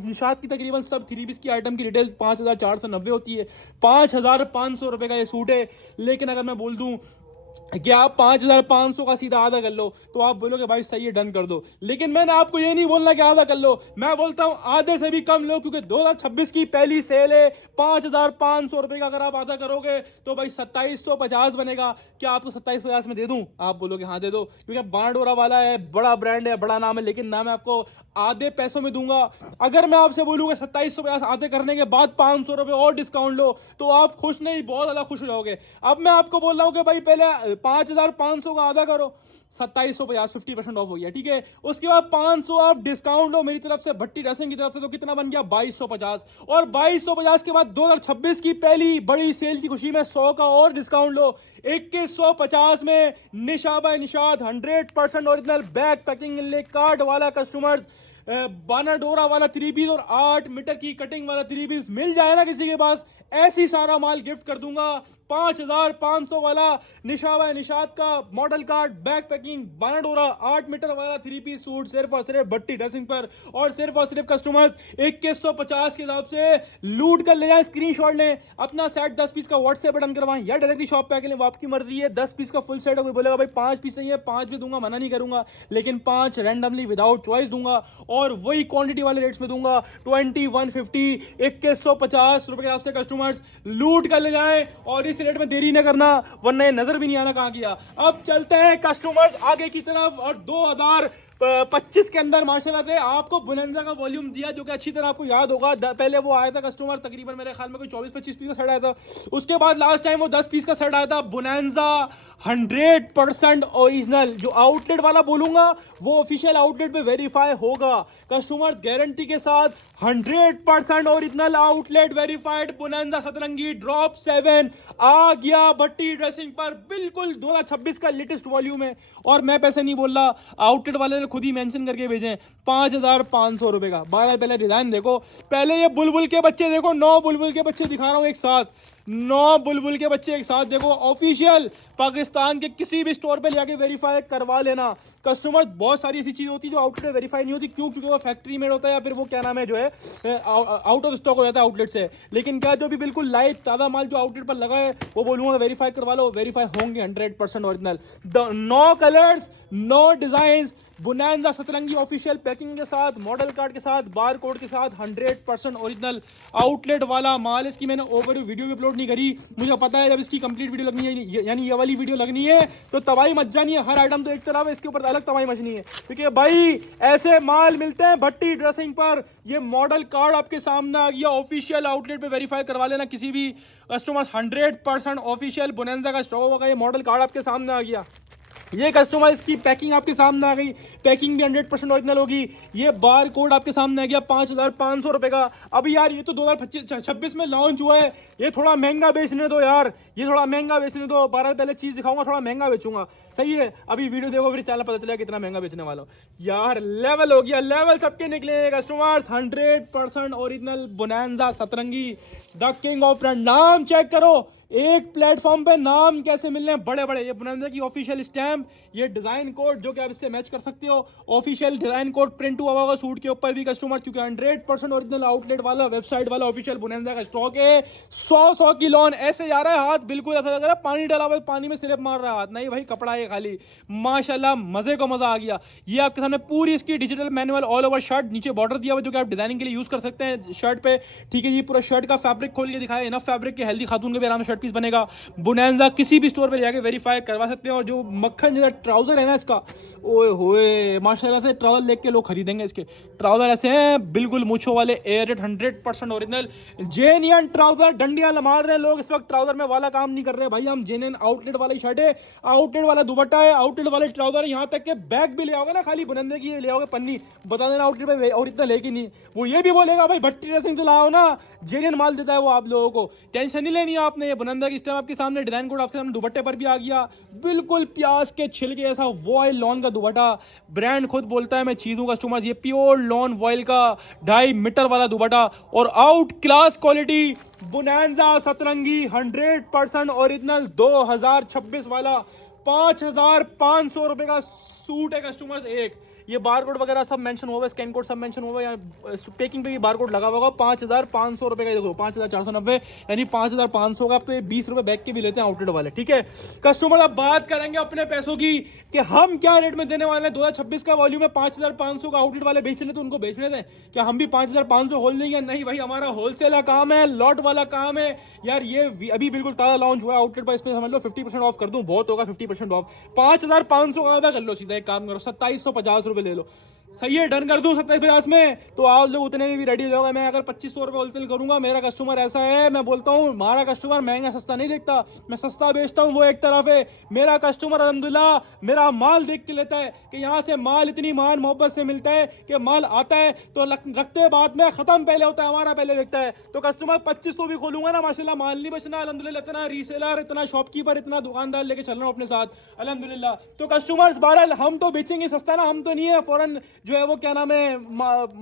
निशात की तकरीबन सब 3 पीस की आइटम की रिटेल 5490 होती है। 5500 रुपए का ये सूट है। लेकिन अगर मैं बोल दूं कि आप 5500 का सीधा आधा कर लो, तो आप बोलोगे भाई सही है डन कर दो। लेकिन मैंने आपको ये नहीं बोलना कि आधा कर लो, मैं बोलता हूं आधे से भी कम लो, क्योंकि 2026 की पहली सेल है। 5500 रुपए का अगर आप आधा करोगे तो भाई 2750 बनेगा। क्या आपको 2750 में दे दूं? आप बोलोगे हाँ दे दो, क्योंकि बारडोरा वाला है, बड़ा ब्रांड है, बड़ा नाम है, लेकिन ना मैं आपको आधे पैसों में दूंगा। अगर मैं आपसे बोलूंगा 2750 आधे करने के बाद 500 रुपए और डिस्काउंट लो, तो आप खुश नहीं बहुत ज्यादा खुश हो जाओगे। अब मैं आपको बोल रहा हूं कि भाई पहले 5500 का आधा करो, 2750 50% ऑफ हो गया, ठीक है। उसके बाद 500 आप डिस्काउंट लो मेरी तरफ से, भट्टी ड्रेसिंग की तरफ से, तो कितना बन गया 2250। और 2250 के बाद 2026 की पहली बड़ी सेल की खुशी में 100 का और डिस्काउंट लो, 2150 में Nisha by Nishat 100% original back packing card वाला कस्टमर्स बाना डोरा वाला 3 पीस और 8 मीटर की कटिंग वाला 3 पीस मिल जाए ना किसी के पास, ऐसी सारा माल गिफ्ट कर दूंगा। 5500 वाला निशा बाय निशात का मॉडल कार्ड बैक पैकिंग बाना डोरा 8 मीटर वाला 3 पीस सूट सिर्फ और सिर्फ भट्टी ड्रेसिंग पर, और सिर्फ कस्टमर्स 2150 के हिसाब से लूट कर ले जाए, स्क्रीनशॉट लें, अपना सेट 10 पीस का व्हाट्सएप बटन करवाएं या डायरेक्टली शॉप पे आके लें, वो आपकी मर्जी है। 10 पीस का फुल सेट है, कोई बोलेगा भाई 5 पीस चाहिए, 5 भी दूंगा, मना नहीं करूंगा, लेकिन 5 रैंडमली विदाउट चॉइस दूंगा और वही क्वांटिटी वाले रेट्स में दूंगा। 2150 2150 रुपए के हिसाब से कस्टमर्स लूट कर ले जाएं और इस रेट में देरी न करना, वरना ये नजर भी नहीं आना कहां गया। अब चलते हैं कस्टमर्स आगे की तरफ, और 2025 के अंदर माशाल्लाह से आपको बोनांजा का वॉल्यूम दिया, जो कि अच्छी तरह आपको याद होगा। पहले वो आया था कस्टमर, तकरीबन मेरे ख्याल में कोई 24-25 पीस का सेट आया था। उसके बाद लास्ट टाइम वो 10 पीस का सेट आया था बोनांजा 100% ओरिजिनल। जो आउटलेट वाला बोलूंगा वो ऑफिशियल आउटलेट पे वेरीफाई होगा कस्टमर्स, गारंटी के साथ 100% ओरिजिनल आउटलेट वेरीफाइड बोनांजा सतरंगी ड्रॉप 7 आ गया भट्टी ड्रेसिंग पर, बिल्कुल 2026 का लेटेस्ट वॉल्यूम है। और मैं पैसे नहीं बोल रहा, आउटलेट वाले ने खुद ही मेंशन करके भेजे 5500 रुपए का। पहले डिजाइन देखो, पहले ये बुलबुल के बच्चे देखो, 9 बुलबुल के बच्चे दिखा रहा हूं एक साथ, 9 बुलबुल के बच्चे एक साथ देखो। ऑफिशियल पाकिस्तान के किसी भी स्टोर पे जाके वेरीफाई करवा लेना कस्टमर। बहुत सारी ऐसी चीज होती है जो आउटलेट वेरीफाई नहीं होती, क्यों? क्योंकि वो फैक्ट्री मेड होता है या फिर वो क्या नाम है जो है आउट ऑफ स्टॉक हो जाता है आउटलेट से। लेकिन क्या जो भी बिल्कुल लाइव ताज़ा माल जो आउटलेट पर लगा है वो बोलूंगा वेरीफाई करवा लो, वेरीफाई होंगे 100% ओरिजिनल। 9 कलर्स 9 डिजाइन बोनांजा सतरंगी ऑफिशियल पैकिंग के साथ, मॉडल कार्ड के साथ, बार कोड के साथ, 100% ओरिजिनल आउटलेट वाला माल। इसकी मैंने ओवरव्यू वीडियो भी अपलोड नहीं करी, मुझे पता है जब इसकी कंप्लीट वीडियो लगनी है, यानी ये वाली वीडियो लगनी है तो तबाही मच जानी है। हर आइटम तो एक तरफ है, इसके ऊपर अलग तबाही मचनी है, क्योंकि भाई ऐसे माल मिलते हैं भट्टी ड्रेसिंग पर। ये मॉडल कार्ड आपके सामने आ गया, ऑफिशियल आउटलेट पे वेरीफाई करवा लेना किसी भी कस्टमर, 100% ऑफिशियल बोनांजा का स्टॉक होगा। ये मॉडल कार्ड आपके सामने आ गया, ये कस्टमाइज की पैकिंग आपके सामने आ गई, पैकिंग भी 100% ओरिजिनल होगी। ये बार कोड आपके सामने आ गया 5500 रुपए का। अभी यार ये तो 2026 में लॉन्च हुआ है, ये थोड़ा महंगा बेचने दो यार, ये थोड़ा महंगा बेचने दो। 12 पहले चीज दिखाऊंगा, थोड़ा महंगा बेचूंगा, सही है। अभी वीडियो देखो फिर चैनल पता चलेगा कितना महंगा बेचने वाला हूं यार। लेवल हो गया, लेवल सबके निकले कस्टमर्स। 100% ओरिजिनल बोनांजा सतरंगी द किंग ऑफ ब्रांड, नाम चेक करो, एक प्लेटफॉर्म पे नाम कैसे मिलने हैं बड़े बड़े। ये बुनंदा की ऑफिशियल स्टैम्प, ये डिजाइन कोड जो कि आप इससे मैच कर सकते हो, ऑफिशियल डिजाइन कोड प्रिंट हुआ होगा सूट के ऊपर भी कस्टमर्स, क्योंकि 100% ओरिजिनल आउटलेट वाला वेबसाइट वाला ऑफिशियल बुनंदा का स्टॉक है। 100 की लॉन ऐसे जा रहा है, हाथ बिल्कुल ऐसा लग रहा है पानी डाला हुआ, पानी में सिर्फ मार रहा है हाथ, नहीं भाई कपड़ा है खाली। माशाल्लाह मजे को मजा आ गया। ये आपके सामने पूरी इसकी digital manual all over shirt, नीचे बॉर्डर दिया हुआ जो कि आप डिजाइनिंग के लिए यूज कर सकते हैं शर्ट पे। ठीक है जी, पूरा शर्ट का फैब्रिक खोल के दिखाया, इनफ फैब्रिक के हेल्दी खातून के भी आराम से शर्ट पीस बनेगा। बुनैंजा किसी भी स्टोर पे जाके वेरीफाई करवा सकते हैं। और जो मक्खन जैसा ट्राउजर है ना इसका, ओए होए माशाल्लाह से ट्राउजर देख के लोग खरीदेंगे। इसके ट्राउजर ऐसे हैं बिल्कुल मूछों वाले, एयरटेड 100% ओरिजिनल जेन्युइन ट्राउजर। डंडियां मार रहे हैं लोग इस वक्त ट्राउजर में, वाला काम नहीं कर रहे भाई, हम जेन्युइन आउटलेट वाली शर्ट है, आउटलेट वाला दुपट्टा है, आउटलेट वाले ट्राउजर है, यहाँ तक के बैग भी ले आओगे ना खाली बुनंदे की ले आओगे पन्नी, बता देना आउटलेट पे और इतना लेके नहीं। वो ये भी बोलेगा भाई भट्टी ड्रेसिंग से लाओ ना, जेन्युइन माल देता है वो आप लोगों को, टेंशन नहीं लेनी है आपने। ये बुनंदा की स्टैम्प आपके सामने, डिजाइन कोड आपके सामने दुपट्टे पर भी आ गया, बिल्कुल प्याज के छिलके ऐसा वॉयल लॉन का दुपट्टा। ब्रांड खुद बोलता है मैं चीजों कस्टमर्स, ये प्योर लॉन वॉयल का 2.5 मीटर वाला दुपट्टा और आउट क्लास क्वालिटी बुनैंजा सतरंगी 100% ओरिजिनल 2026 वाला 5,500 रुपए का सूट है कस्टमर्स। एक ये बार कोड वगैरह सब मेंशन हुआ है, स्कैन कोड सब मेंशन हुआ है, या पैकिंग पे भी बार कोड लगा हुआ होगा। 5,500 रुपए का, देखो 5,490 यानी 5,500 का। आप तो ये 20 रुपए बैग के भी लेते हैं आउटलेट वाले, ठीक है कस्टमर। अब बात करेंगे अपने पैसों की कि हम क्या रेट में देने वाले हैं। 2026 का वॉल्यूम है, 5,500 का आउटलेट वाले बेच रहे तो उनको बेचने दें, क्या हम भी 5,500 होल देंगे? नहीं भाई, हमारा होलसेल का काम है, लॉट वाला काम है यार। ये अभी बिल्कुल ताजा लॉन्च हुआ है आउटलेट पर, इसमें समझ लो 50% ऑफ कर दूं बहुत होगा, 50% ऑफ। 5,500 का आधा कर लो, सीधा एक काम करो 2,750 रुपए ले लो, सही है, डन कर दूं 2750 में, तो आप लोग उतने में भी रेडी हो जाओगे। मैं अगर 2,500 रुपए होलसेल करूंगा, मेरा कस्टमर ऐसा है, मैं बोलता हूं हमारा कस्टमर महंगा सस्ता नहीं देखता, मैं सस्ता बेचता हूं वो एक तरफ है, मेरा कस्टमर अल्हम्दुलिल्लाह मेरा माल देख के लेता है कि यहाँ से माल इतनी मान मोहब्बत से मिलता है कि माल आता है तो रखते बाद में खत्म पहले होता है, हमारा पहले बिकता है। तो कस्टमर 2,500 भी खोलूंगा ना माशाल्लाह माल नहीं बचना अल्हम्दुलिल्लाह, इतना रीसेलर, इतना शॉपकीपर, इतना दुकानदार लेके चल रहा हूं अपने साथ अल्हम्दुलिल्लाह। तो कस्टमर्स बहरहाल हम तो बेचेंगे सस्ता ना, हम तो नहीं है फौरन जो है वो क्या नाम है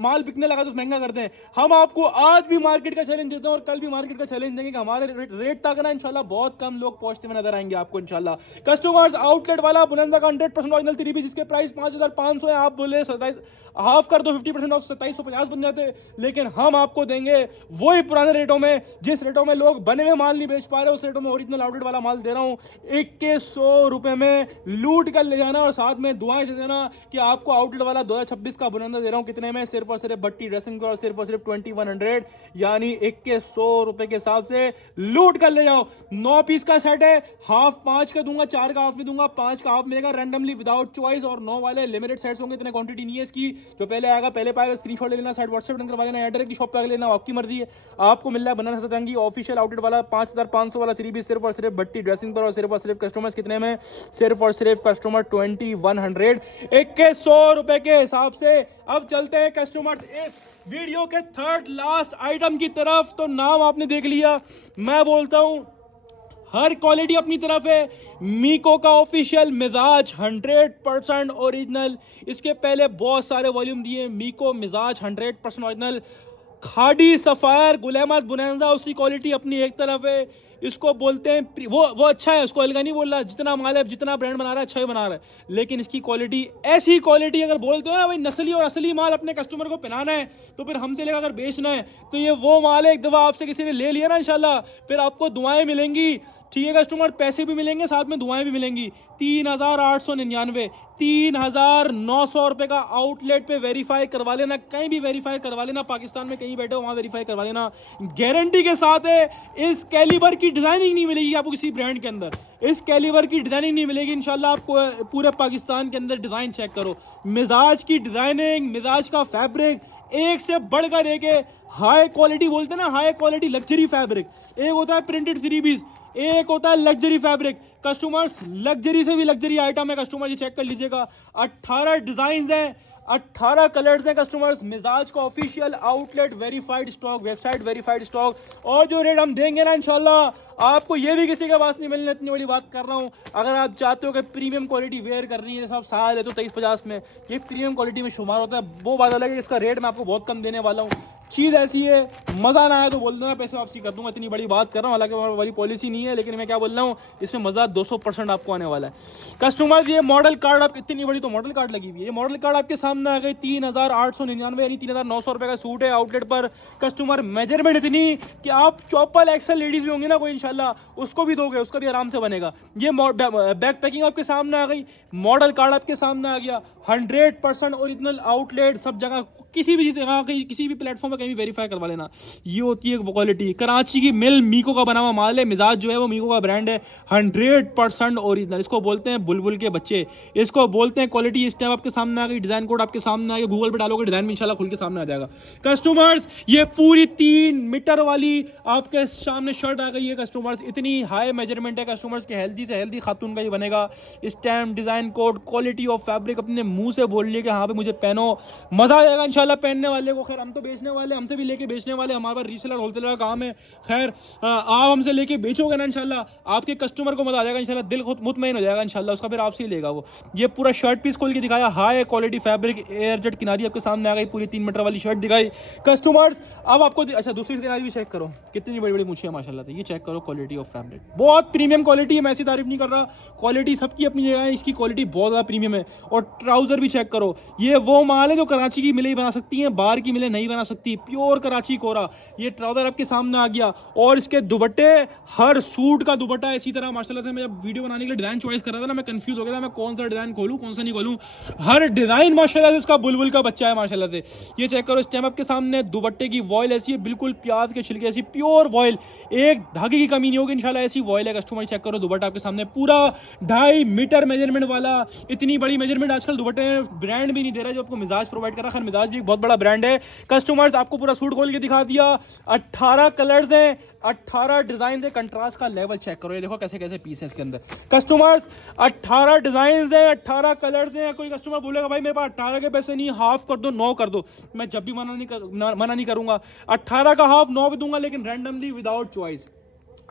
माल बिकने लगा तो महंगा करते हैं। हम आपको आज भी मार्केट का चैलेंज देते हैं और कल भी मार्केट का चैलेंज देंगे कि हमारे रेट तक ना इंशाल्लाह बहुत कम लोग पहुंचते हुए नजर आएंगे आपको इंशाल्लाह। कस्टमर्स आउटलेट वाला बुनंदा का 100% ओरिजिनल 3 पीस, जिसके प्राइस 5,500 है, आप बोले 27 हाफ कर दो 50% ऑफ 2,750 बन जाते, लेकिन हम आपको देंगे वही पुराने रेटों में, जिस रेटों में लोग बने हुए माल नहीं बेच पा रहे उस रेटों में ओरिजिनल आउटलेट वाला माल दे रहा हूं। 2,100 रुपए में लूट कर ले जाना और साथ में दुआएं दे देना कि आपको आउटलेट वाला 2026 का बुनंदा दे रहा हूं कितने में, सिर्फ और सिर्फ भट्टी ड्रेसिंग और सिर्फ और सिर्फ 2,100 यानी 2,100 रुपए के हिसाब से लूट कर ले जाओ। 9 पीस का सेट है, हाफ 5 का दूंगा, 4 का हाफ नहीं दूंगा, 5 का हाफ मिलेगा रैंडमली विदाउट चॉइस, और 9 वाले लिमिटेड सेट्स होंगे, इतने क्वांटिटी नहीं है इसकी, जो पहले आएगा पहले पाएगा, स्क्रीनशॉट ले लेना, साइड व्हाट्सएप करवा लेना या डायरेक्ट शॉप पे आके लेना, आपकी मर्जी है। आपको मिल रहा है बनाना सतरंगी ऑफिशियल आउटलेट वाला 5,500 वाला 3 पीस सिर्फ और सिर्फ भट्टी ड्रेसिंग पर, और सिर्फ कस्टमर्स कितने में, सिर्फ और सिर्फ कस्टमर 2,100 1,100 रुपए के हिसाब से। अब चलते हैं कस्टमर इस वीडियो के थर्ड लास्ट आइटम की तरफ। तो नाम आपने देख लिया, मैं बोलता हूं हर क्वालिटी अपनी तरफ है। मीको का ऑफिशियल मिजाज 100% ओरिजिनल, इसके पहले बहुत सारे वॉल्यूम दिए। मीको मिजाज 100% ओरिजिनल, खाड़ी सफायर गुल अहमद बुनैंजा उसकी क्वालिटी अपनी एक तरफ है। इसको बोलते हैं वो अच्छा है, उसको अलग नहीं बोल रहा, जितना माल है जितना ब्रांड बना रहा है अच्छा ही बना रहा है, लेकिन इसकी क्वालिटी ऐसी क्वालिटी अगर बोलते हो ना भाई नस्ली और असली माल अपने कस्टमर को पहनाना है तो फिर हमसे लेकर अगर बेचना है तो ये वो माल है। एक दफा आपसे किसी ने ले लिया ना इंशाल्लाह फिर आपको दुआएं मिलेंगी, ठीक है कस्टमर, पैसे भी मिलेंगे साथ में दुआएं भी मिलेंगी। 3,899 3,900 रुपए का आउटलेट पे वेरीफाई करवा लेना, कहीं भी वेरीफाई करवा लेना, पाकिस्तान में कहीं बैठे हो वहां वेरीफाई करवा लेना, गारंटी के साथ है। इस कैलिबर की डिजाइनिंग नहीं मिलेगी आपको किसी ब्रांड के अंदर, इस कैलिबर की डिजाइनिंग नहीं मिलेगी इंशाल्लाह आपको पूरे पाकिस्तान के अंदर। डिजाइन चेक करो, मिजाज की डिजाइनिंग, मिजाज का फैब्रिक एक से बढ़कर एक है। हाई क्वालिटी बोलते हैं ना, हाई क्वालिटी लग्जरी फैब्रिक, एक होता है प्रिंटेड 3 पीस, एक होता है लग्जरी फैब्रिक। कस्टमर्स लग्जरी से भी लग्जरी आइटम है कस्टमर, ये चेक कर लीजिएगा। 18 डिजाइन हैं, 18 कलर्स हैं कस्टमर्स। मिजाज का official outlet verified stock, website verified stock, और जो रेट हम देंगे ना इंशाल्लाह आपको ये भी किसी के पास नहीं मिलने, इतनी बड़ी बात कर रहा हूँ। अगर आप चाहते हो कि प्रीमियम क्वालिटी वेयर करनी है, सब साल है तो 2350 में ये प्रीमियम क्वालिटी में शुमार होता है, वो बात अलग है। इसका रेट मैं आपको बहुत कम देने वाला हूँ, चीज़ ऐसी है, मज़ा ना आए तो बोल देना, पैसे वापसी कर दूंगा, इतनी बड़ी बात कर रहा हूँ। हालांकि वाली पॉलिसी नहीं है, लेकिन मैं क्या बोल रहा हूँ, इसमें मज़ा 200% आपको आने वाला है। कस्टमर ये मॉडल कार्ड, आप इतनी बड़ी तो मॉडल कार्ड लगी हुई है, ये मॉडल कार्ड आपके सामने आ गई 3,899 यानी 3,900 रुपये का सूट है आउटलेट पर। कस्टमर मेजरमेंट इतनी कि आप चौपल एक्सल लेडीज़ भी होंगी ना कोई इंशाल्लाह उसको भी दोगे, उसका भी आराम से बनेगा। ये बैक पैकिंग आपके सामने आ गई, मॉडल कार्ड आपके सामने आ गया, 100% ओरिजिनल आउटलेट, सब जगह किसी भी जगह कहीं किसी भी प्लेटफॉर्म पर कहीं भी वेरीफाई करवा लेना। ये होती है क्वालिटी, कराची की मिल मीको का बना हुआ माल है, मिजाज जो है वो मीको का ब्रांड है, 100% ओरिजिनल। इसको बोलते हैं बुलबुल के बच्चे, इसको बोलते हैं क्वालिटी। इस टाइम आपके सामने आ गई, डिजाइन कोड आपके सामने आ गया, गूगल पे डालोगे डिजाइन में इंशाल्लाह खुल के सामने आ जाएगा। कस्टमर्स ये पूरी 3 मीटर वाली आपके सामने शर्ट आ गई है कस्टमर्स, इतनी हाई मेजरमेंट है कस्टमर्स के, हेल्दी से हेल्दी खातून का ही बनेगा। Stamp, design code, quality of fabric अपने मुंह से बोल लिए कि हाँ भाई मुझे पहनो, मजा आएगा इंशाल्लाह पहनने वाले को। खैर हम तो बेचने वाले, हमसे भी लेके बेचने वाले, हमारे पास रीसेलर होलसेलर का काम है। खैर आप हमसे लेके बेचोगे ना इंशाल्लाह आपके कस्टमर को मजा आ जाएगा इंशाल्लाह, दिल खुद मुतमईन हो जाएगा इंशाल्लाह, उसका फिर आपसे ही लेगा वो। ये पूरा शर्ट पीस खोल के दिखाया, high quality fabric, air jet किनारी आपके सामने आ गई, पूरी 3 मीटर वाली शर्ट दिखाई कस्टमर्स। अब आपको अच्छा दूसरी किनारी भी चेक करो, कितनी बड़ी बड़ी मूछें है माशाल्लाह से, ये चेक करो क्वालिटी ऑफ फैब्रिक, बहुत प्रीमियम क्वालिटी है। मैं ऐसी तारीफ नहीं कर रहा, क्वालिटी सबकी अपनी जगह है, इसकी क्वालिटी बहुत ज़्यादा प्रीमियम है। और ट्राउजर भी चेक करो, ये वो माल है जो कराची की मिलें बना सकती हैं, बाहर की मिलें नहीं बना सकती, प्योर कराची कोरा। ये ट्राउजर आपके सामने आ गया, और इसके दुपट्टे, हर सूट का दुपट्टा इसी तरह माशाल्लाह से। मैं जब वीडियो बनाने के लिए डिजाइन चॉइस कर रहा था ना, मैं कंफ्यूज हो गया था मैं कौन सा डिजाइन खोलूं कौन सा नहीं खोलूं। हर डिजाइन माशाल्लाह से इसका बुलबुल का बच्चा है माशाल्लाह से। ये चेक करो, इस टाइम आपके सामने दुपट्टे की वॉयल ऐसी है, बिल्कुल प्याज के छिलके ऐसी प्योर वॉयल, एक धागे की कमी नहीं होगी इंशाल्लाह, ऐसी वॉयल है कस्टमर। चेक करो दुपट्टा आपके सामने पूरा 2.5 मीटर मेजरमेंट वाला, इतनी बड़ी मेजरमेंट आजकल दुपट्टे ब्रांड भी नहीं दे रहा जो आपको मिजाज प्रोवाइड कर रहा है। मिजाज भी एक बहुत बड़ा ब्रांड है कस्टमर्स, आपको पूरा सूट खोल के दिखा दिया। 18 कलर्स हैं, 18 डिजाइन है, कंट्रास्ट का लेवल चेक करो, ये देखो कैसे कैसे पीस है इसके अंदर कस्टमर्स। 18 डिजाइन है, 18 कलर्स हैं। कोई कस्टमर बोलेगा भाई मेरे पास 18 के पैसे नहीं, हाफ कर दो, 9 कर दो, मैं जब भी मना नहीं करूंगा, 18 का हाफ 9 भी दूंगा, लेकिन रैंडमली विदाउट चॉइस।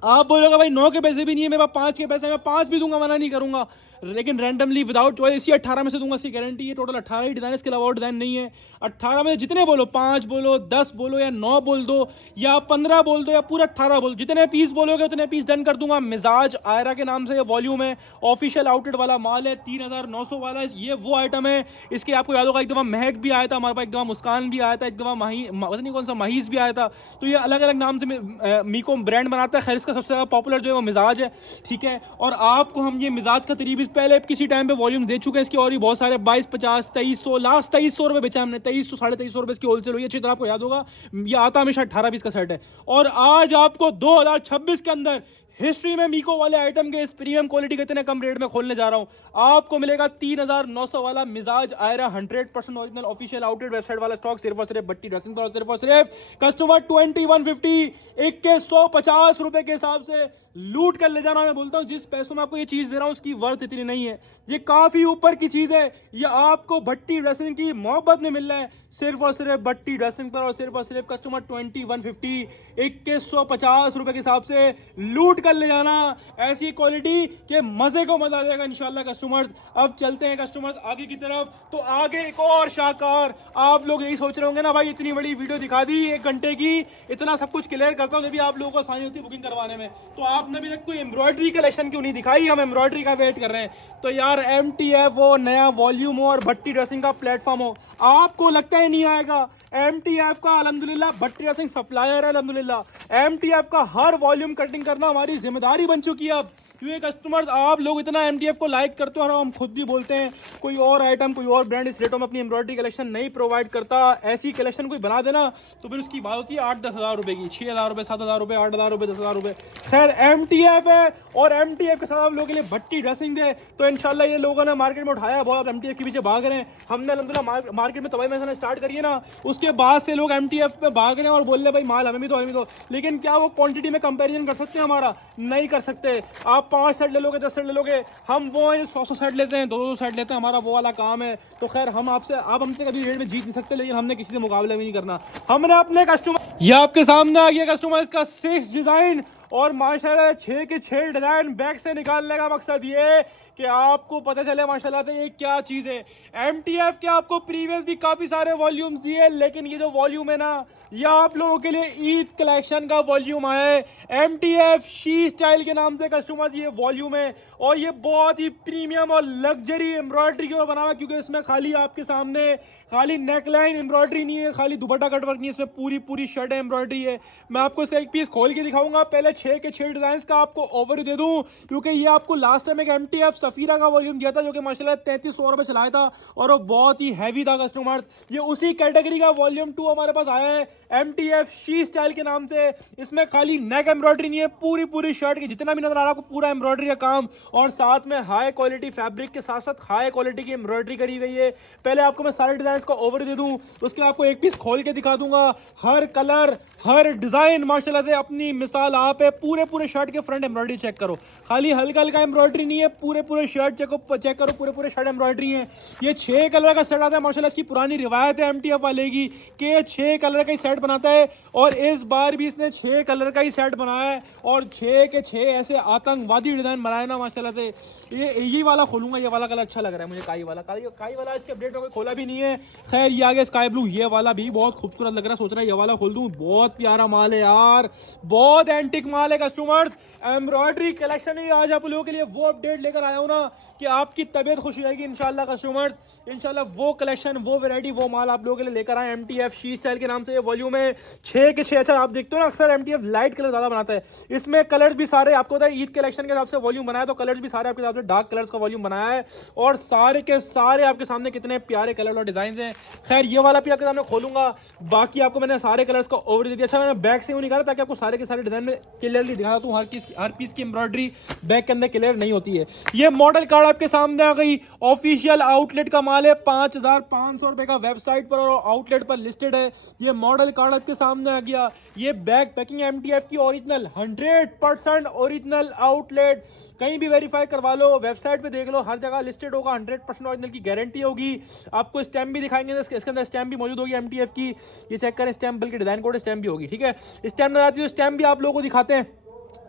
आप बोलोगे भाई 9 के पैसे भी नहीं है मेरे पास, 5 के पैसे मैं 5 भी दूंगा, मना नहीं करूंगा, लेकिन रैंडमली विदाउट चॉइस इसी 18 में से दूंगा, इसकी गारंटी है। टोटल 18 ही डिजाइन, इसके अलावा और डिजाइन नहीं है। 18 में जितने बोलो, 5 बोलो, 10 बोलो, या 9 बोल दो, या 15 बोल दो, या पूरा 18 बोलो, जितने पीस बोलोगे उतने पीस डन कर दूंगा। मिजाज आयरा के नाम से ये वॉल्यूम है, ऑफिशियल आउटलेट वाला माल है, 3,900 वाला। ये वो आइटम है, इसके आपको याद होगा एक दफा महक भी आया था हमारे पास, एक दफा मुस्कान भी आया था, एक दफा पता नहीं कौन सा महीज भी आया था। तो ये अलग अलग नाम से मीको ब्रांड बनाता है। खैर इसका सबसे ज्यादा पॉपुलर जो है वो मिजाज है, ठीक है। और आपको हम ये मिजाज का तरीब पहले किसी टाइम पे वॉल्यूम दे चुके हैं इसके, और भी बहुत सारे 2250 2300, लास्ट 2300 रुपए बेचा हमने, 2300 2350 रुपए इसकी होलसेल हुई, अच्छी तरह आपको याद होगा। ये आता हमेशा 18 पीस का सेट है। और आज आपको 2026 के अंदर हिस्ट्री में मीको वाले आइटम के इस प्रीमियम क्वालिटी के इतने कम रेट में खोलने जा रहा हूं। आपको मिलेगा 3,900 वाला मिजाज आयरा, 100% ओरिजिनल ऑफिशियल आउटलेट वेबसाइट वाला स्टॉक, सिर्फ और सिर्फ भट्टी ड्रेसिंग पर, सिर्फ और सिर्फ कस्टमर 2150 2150 रुपए के हिसाब से लूट कर ले जाना। मैं बोलता हूं जिस पैसों में आपको ये चीज दे रहा हूं उसकी वर्थ इतनी नहीं है, ये काफी ऊपर की चीज है। ये आपको भट्टी ड्रेसिंग की मोहब्बत में मिल रहा है, सिर्फ और सिर्फ भट्टी ड्रेसिंग पर, और सिर्फ और सिर्फ कस्टमर 2150 2150 रुपए के हिसाब से लूट कर ले जाना। ऐसी क्वालिटी के मजे को मजा आ जाएगा इंशाल्लाह कस्टमर्स। अब चलते हैं कस्टमर्स आगे की तरफ, तो आगे एक और शाहकार। आप लोग यही सोच रहे होंगे ना भाई इतनी बड़ी वीडियो दिखा दी 1 घंटे की, इतना सब कुछ क्लियर करता हूँ भी आप लोगों को आसानी होती है बुकिंग करवाने में, तो आपने भी कोई एम्ब्रॉयडरी कलेक्शन क्यों नहीं दिखाई, हम एम्ब्रॉयडरी का वेट कर रहे हैं। तो यार MTF हो, नया वॉल्यूम हो, और भट्टी ड्रेसिंग का प्लेटफॉर्म हो, आपको लगता ही नहीं आएगा। MTF का अल्हम्दुलिल्लाह भट्टी ड्रेसिंग सप्लायर है, अल्हम्दुलिल्लाह MTF का हर वॉल्यूम कटिंग करना हमारी जिम्मेदारी बन चुकी है अब, क्योंकि कस्टमर्स आप लोग इतना MTF को लाइक करते हो, और हम खुद भी बोलते हैं कोई और आइटम, कोई और ब्रांड इस रेटों में अपनी एम्ब्रॉयडरी कलेक्शन नहीं प्रोवाइड करता। ऐसी कलेक्शन कोई बना देना तो फिर उसकी बात होती है 8-10 हज़ार रुपए की, 6,000 रुपए, 7,000 रुपए, 8,000 रुपए, 10,000 रुपए। खैर MTF है, और MTF के साथ आप लोगों के लिए भट्टी ड्रेसिंग दे, तो इंशाल्लाह ये लोगों ने मार्केट में उठाया बहुत, MTF के पीछे भाग रहे हैं। हमने अल्हम्दुलिल्लाह मार्केट में तबाही में स्टार्ट करिए ना, उसके बाद से लोग MTF पे भाग रहे हैं और बोल रहे भाई माल हमें भी दो, हमें भी दो। लेकिन क्या वो क्वांटिटी में कंपैरिजन कर सकते हैं हमारा? नहीं कर सकते। आप 5 सेट ले लोगे, 10 सेट ले लोगे, हम वो 100 सेट लेते हैं, 200 सेट लेते हैं, हमारा वो वाला काम है। तो खैर हम आप हमसे कभी रेट में जीत नहीं सकते, लेकिन हमने किसी से मुकाबला भी नहीं करना। हमने अपने कस्टमर, ये आपके सामने आ गया कस्टमर का 6 डिजाइन, और माशाल्लाह 6 के 6 डिजाइन बैग से निकालने का मकसद ये कि आपको पता चले माशाल्लाह से ये क्या चीज़ है। MTF के आपको प्रीवियस भी काफ़ी सारे वॉल्यूम्स दिए, लेकिन ये जो वॉल्यूम है ना, ये आप लोगों के लिए ईद कलेक्शन का वॉल्यूम आया है। MTF शी स्टाइल के नाम से कस्टमर्स ये वॉल्यूम है, और ये बहुत ही प्रीमियम और लग्जरी एम्ब्रॉयडरी के ऊपर बना हुआ है, क्योंकि इसमें खाली आपके सामने खाली नेकलाइन एम्ब्रॉयडरी नहीं है, खाली दुपट्टा कटवर्क नहीं है, इसमें पूरी पूरी शर्ट एम्ब्रॉयडरी है। मैं आपको इसका एक पीस खोल के दिखाऊंगा। पहले 6 के 6 डिजाइन का आपको ओवर दे दूं, क्योंकि ये आपको लास्ट टाइम एक MTF सफीरा का वॉल्यूम दिया था, जो कि माशाल्लाह 3300 रुपए चलाया था, और वो बहुत ही हैवी था कस्टमर्स। ये उसी कैटेगरी का वॉल्यूम 2 हमारे पास आया है MTF शी स्टाइल के नाम से। इसमें खाली नेक एम्ब्रॉयडरी नहीं है, पूरी पूरी शर्ट की जितना भी नजर आ रहा है आपको पूरा एम्ब्रॉयडरी का काम, और साथ में हाई क्वालिटी फैब्रिक के साथ साथ हाई क्वालिटी की एम्ब्रॉयडरी करी गई है। पहले आपको मैं सारे डिजाइन का ओवर दे दूं, उसके आपको एक पीस खोल के दिखा दूंगा। हर कलर हर डिजाइन माशाल्लाह से अपनी मिसाल आप है। पूरे पूरे शर्ट के फ्रंट एम्ब्रॉयडरी चेक करो, खाली हल्का हल्का एम्ब्रॉयडरी नहीं है, पूरे पूरे शर्ट चेक करो, पूरे पूरे शर्ट एम्ब्रॉयडरी है। ये 6 कलर का सेट आता है माशाल्लाह। इसकी पुरानी रिवायत है MTF वाले की कि ये 6 कलर का ही सेट बनाता है, और इस बार भी इसने 6 कलर का ही सेट बनाया है, और 6 के 6 ऐसे आतंकवादी डिजाइन बनाए ना माशाल्लाह से। ये वाला खोलूंगा, ये वाला कलर अच्छा लग रहा है मुझे, काई वाला इसके अपडेट हो गए, खोला भी नहीं है। खैर ये आगे स्काई ब्लू, ये वाला भी बहुत खूबसूरत लग रहा है, सोच रहा है ये वाला खोल दूं। बहुत प्यारा माल है यार, बहुत एंटिक माल है कस्टमर्स। एम्ब्रॉयडरी कलेक्शन ही आज आप लोगों के लिए वो अपडेट लेकर आया हूं ना कि आपकी तबीयत खुश हो जाएगी इंशाल्लाह कस्टमर्स। इंशाल्लाह वो कलेक्शन, वो वैरायटी, वो माल आप लोगों के लिए लेकर आए। MTF शी स्टाइल के नाम से ये वॉल्यूम है 6 के 6। अच्छा आप देखते हो ना अक्सर MTF लाइट कलर ज्यादा बनाता है, इसमें कलर्स भी सारे आपको पता है ईद कलेक्शन के हिसाब से वॉल्यूम बनाया, तो कलर्स भी सारे आपके हिसाब से डार्क कलर्स का वॉल्यूम बनाया है, और सारे के सारे आपके सामने कितने प्यारे कलर और डिजाइन हैं। खैर ये वाला भी आपके सामने खोलूंगा, बाकी आपको मैंने सारे कलर्स का ओवर दे दिया। अच्छा मैंने बैक से यूं निकाला ताकि आपको सारे के सारे डिजाइन में क्लियरली दिखा दूं। हर पीस की एम्ब्रॉयडरी बैक के अंदर क्लियर नहीं होती है। ये मॉडल कार्ड आपके सामने आ गई, ऑफिशियल आउटलेट का माल है, 5500 रुपए का वेबसाइट पर और आउटलेट पर लिस्टेड है। ये मॉडल कार्ड आपके सामने आ गया। ये बैग पैकिंग MTF की ओरिजिनल 100% ओरिजिनल आउटलेट, कहीं भी वेरीफाई करवा लो, वेबसाइट पे देख लो, हर जगह लिस्टेड होगा, 100% ओरिजिनल की गारंटी होगी। आपको स्टैम्प भी दिखाएंगे, इसके अंदर स्टैम्प भी मौजूद होगी MTF की, ये चेक करें स्टैम्प, बल्कि डिजाइन कोड स्टैम्प भी होगी, ठीक है। स्टैम्प नजर आती है, स्टैम्प भी आप लोगों को दिखाते हैं।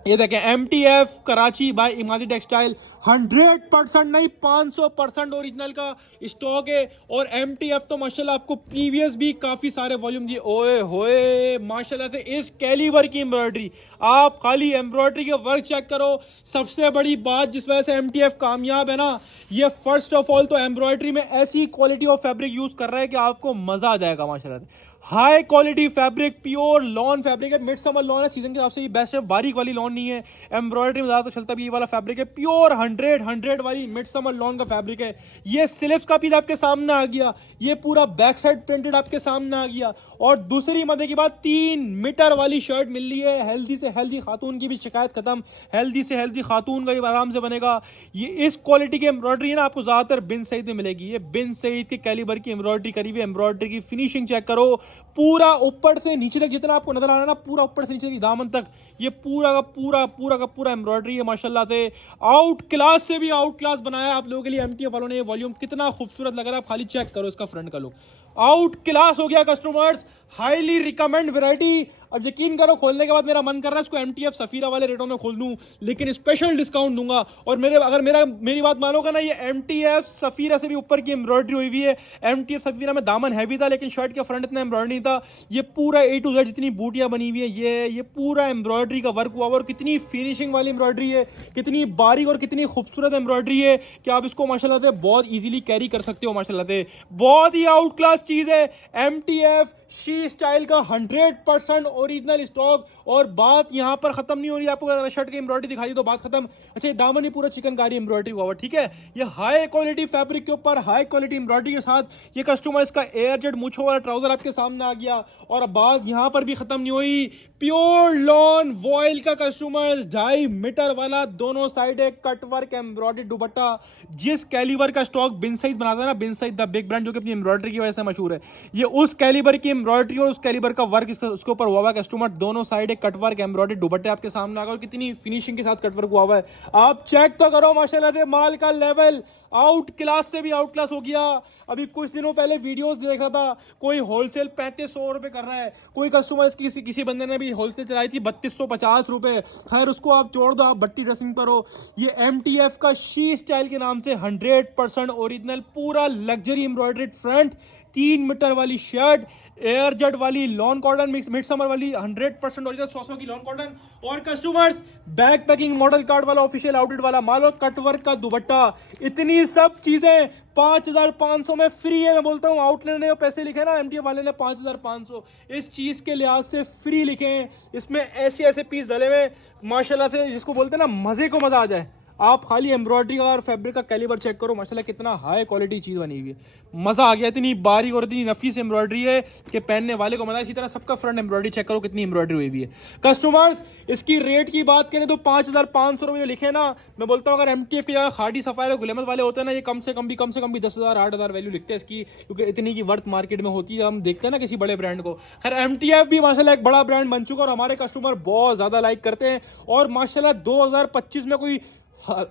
ये देखें MTF कराची बाय इमादी टेक्सटाइल, 100% नहीं 500% ओरिजिनल का स्टॉक है। और MTF तो माशाल्लाह आपको प्रीवियस भी काफी सारे वॉल्यूम दिए, ओए होए माशाल्लाह से इस कैलिबर की एम्ब्रॉयडरी, आप खाली एम्ब्रॉयडरी के वर्क चेक करो। सबसे बड़ी बात जिस वजह से MTF कामयाब है ना, ये फर्स्ट ऑफ ऑल तो एम्ब्रॉयडरी में ऐसी क्वालिटी ऑफ फैब्रिक यूज कर रहा है कि आपको मजा आ जाएगा माशाल्लाह से। High quality fabric, pure lawn fabric है, मिड समर लॉन है, सीजन के हिसाब से ये बेस्ट है, बारीक वाली लॉन नहीं है। एम्ब्रॉयडरी में ज्यादा चलता भी ये वाला फैब्रिक है, प्योर 100 वाली मिड समर लॉन का फैब्रिक है। ये स्लीव्स का पीस आपके सामने आ गया, ये पूरा बैक साइड प्रिंटेड आपके सामने आ गया। और दूसरी मजे की बात, 3 मीटर वाली शर्ट मिल रही है। हेल्दी से हेल्दी खातून की भी शिकायत खत्म, हेल्दी से हेल्दी खातून का भी आराम से बनेगा। ये इस क्वालिटी की एम्ब्रॉयडरी है ना, आपको ज्यादातर बिन सईद में मिलेगी। ये बिन सईद के कैलिबर की एम्ब्रॉयडरी करी हुई, एम्ब्रॉयडरी की फिनिशिंग चेक करो, पूरा ऊपर से नीचे तक जितना आपको नजर आ रहा है ना, पूरा ऊपर से नीचे की दामन तक ये पूरा का पूरा एम्ब्रॉयडरी है माशाल्लाह से। आउट क्लास से भी आउट क्लास बनाया आप लोगों के लिए MTF वालों ने। ये वॉल्यूम कितना खूबसूरत लग रहा है, आप खाली चेक करो इसका फ्रंट का लुक, आउट क्लास हो गया कस्टमर्स। Highly recommend variety. अब यकीन करो खोलने के बाद मेरा मन कर रहा है इसको MTF सफीरा वाले रेटों में खोल दूं, लेकिन स्पेशल डिस्काउंट दूंगा। और मेरी बात मानोगा ना, ये MTF सफीरा से भी ऊपर की एम्ब्रॉयडरी हुई हुई है। MTF सफीरा में दामन हैवी था, लेकिन शर्ट के फ्रंट इतना एम्ब्रॉयडरी नहीं था। ये पूरा A to Z जितनी बूटियां बनी हुई है, ये पूरा एम्ब्रॉयडरी का वर्क हुआ, और कितनी फिनिशिंग वाली एम्ब्रॉयडरी है, कितनी बारीक और कितनी खूबसूरत एम्ब्रॉयडरी है कि आप इसको माशाल्लाह से बहुत ईजिली कैरी कर सकते हो माशाल्लाह से। बहुत ही आउट क्लास चीज है MTF शी स्टाइल का 100% ओरिजिनल स्टॉक। और बात यहां पर खत्म नहीं हो रही, आपको अगर शर्ट की एम्ब्रॉयडरी दिखाई तो बात खत्म। अच्छा, ये दामन ही पूरा चिकनकारी एम्ब्रॉयडरी हुआ, ठीक है। ये हाई क्वालिटी फैब्रिक के ऊपर हाई क्वालिटी एम्ब्रॉयडरी के साथ ये कस्टमाइज का एयर जेट मुछो वाला ट्राउजर आपके सामने आ गया। और बात यहां पर भी खत्म नहीं हुई, प्योर लॉन वॉयल का कस्टमाइज 2.5 मीटर वाला, दोनों साइड एक कटवर्क एम्ब्रॉयडरी दुपट्टा। जिस कैलिबर का स्टॉक बिन सईद बनाता है ना, बिन सईद द बिग ब्रांड, जो कि अपनी एम्ब्रॉयडरी की वजह से मशहूर है, ये उस कैलिबर की एम्ब्रॉयडरी और उस कैलिबर का वर्क उसके ऊपर हुआ हुआ है कस्टमर, दोनों साइड एक कटवर्क एम्ब्रॉयडरी दुपट्टे आपके सामने आ गए और कितनी फिनिशिंग के साथ कटवर्क हुआ है। आप चेक तो करो माशाल्लाह से, माल का लेवल आउट क्लास से भी आउट क्लास हो गया। अभी कुछ दिनों पहले वीडियोस देख रहा था, कोई होलसेल 3500 रुपए कर रहा है, कोई कस्टमर किसी बंदे ने भी होलसेल चलाई थी 3250 रुपए। खैर उसको आप छोड़ दो, आप भट्टी ड्रेसिंग पर हो। ये MTF का शी स्टाइल के नाम से 100% ओरिजिनल पूरा लग्जरी एम्ब्रॉयडर्ड फ्रंट, 3 मीटर वाली शर्ट, एयर जेट वाली लॉन कॉटन मिड समर वाली 100% ओरिजिनल 100 की लॉन कॉटन, और customers back packing model card वाला ऑफिशियल आउटलेट वाला माल और कटवर्क का दुपट्टा, इतनी सब चीजें 5500 में फ्री है। मैं बोलता हूं आउटलेट ने पैसे लिखे ना MTF वाले ने 5500, इस चीज के लिहाज से फ्री लिखे हैं। इसमें ऐसे ऐसे पीस डले हुए माशाल्लाह से, जिसको बोलते हैं ना मजे को मजा आ जाए। आप खाली एम्ब्रॉयडरी का और फैब्रिक का कैलिबर चेक करो माशाल्लाह, कितना हाई क्वालिटी चीज बनी हुई है, मजा आ गया। इतनी बारीक और इतनी नफीस एम्ब्रॉयडरी है कि पहनने वाले को मजा। इसी तरह सबका फ्रंट एम्ब्रॉयडरी चेक करो कितनी एम्ब्रॉयडरी हुई हुई है। कस्टमर्स इसकी रेट की बात करें तो 5500 रुपये लिखे ना, मैं बोलता हूँ अगर MTF की जगह खादी सफायर और गुलेमत वाले होते हैं ना, ये कम से कम भी 10,000 8,000 वैल्यू लिखते हैं इसकी, क्योंकि इतनी की वर्थ मार्केट में होती है। हम देखते हैं ना किसी बड़े ब्रांड को। खैर MTF भी माशाल्लाह एक बड़ा ब्रांड बन चुका और हमारे कस्टमर बहुत ज्यादा लाइक करते हैं। और माशाल्लाह 2025 में कोई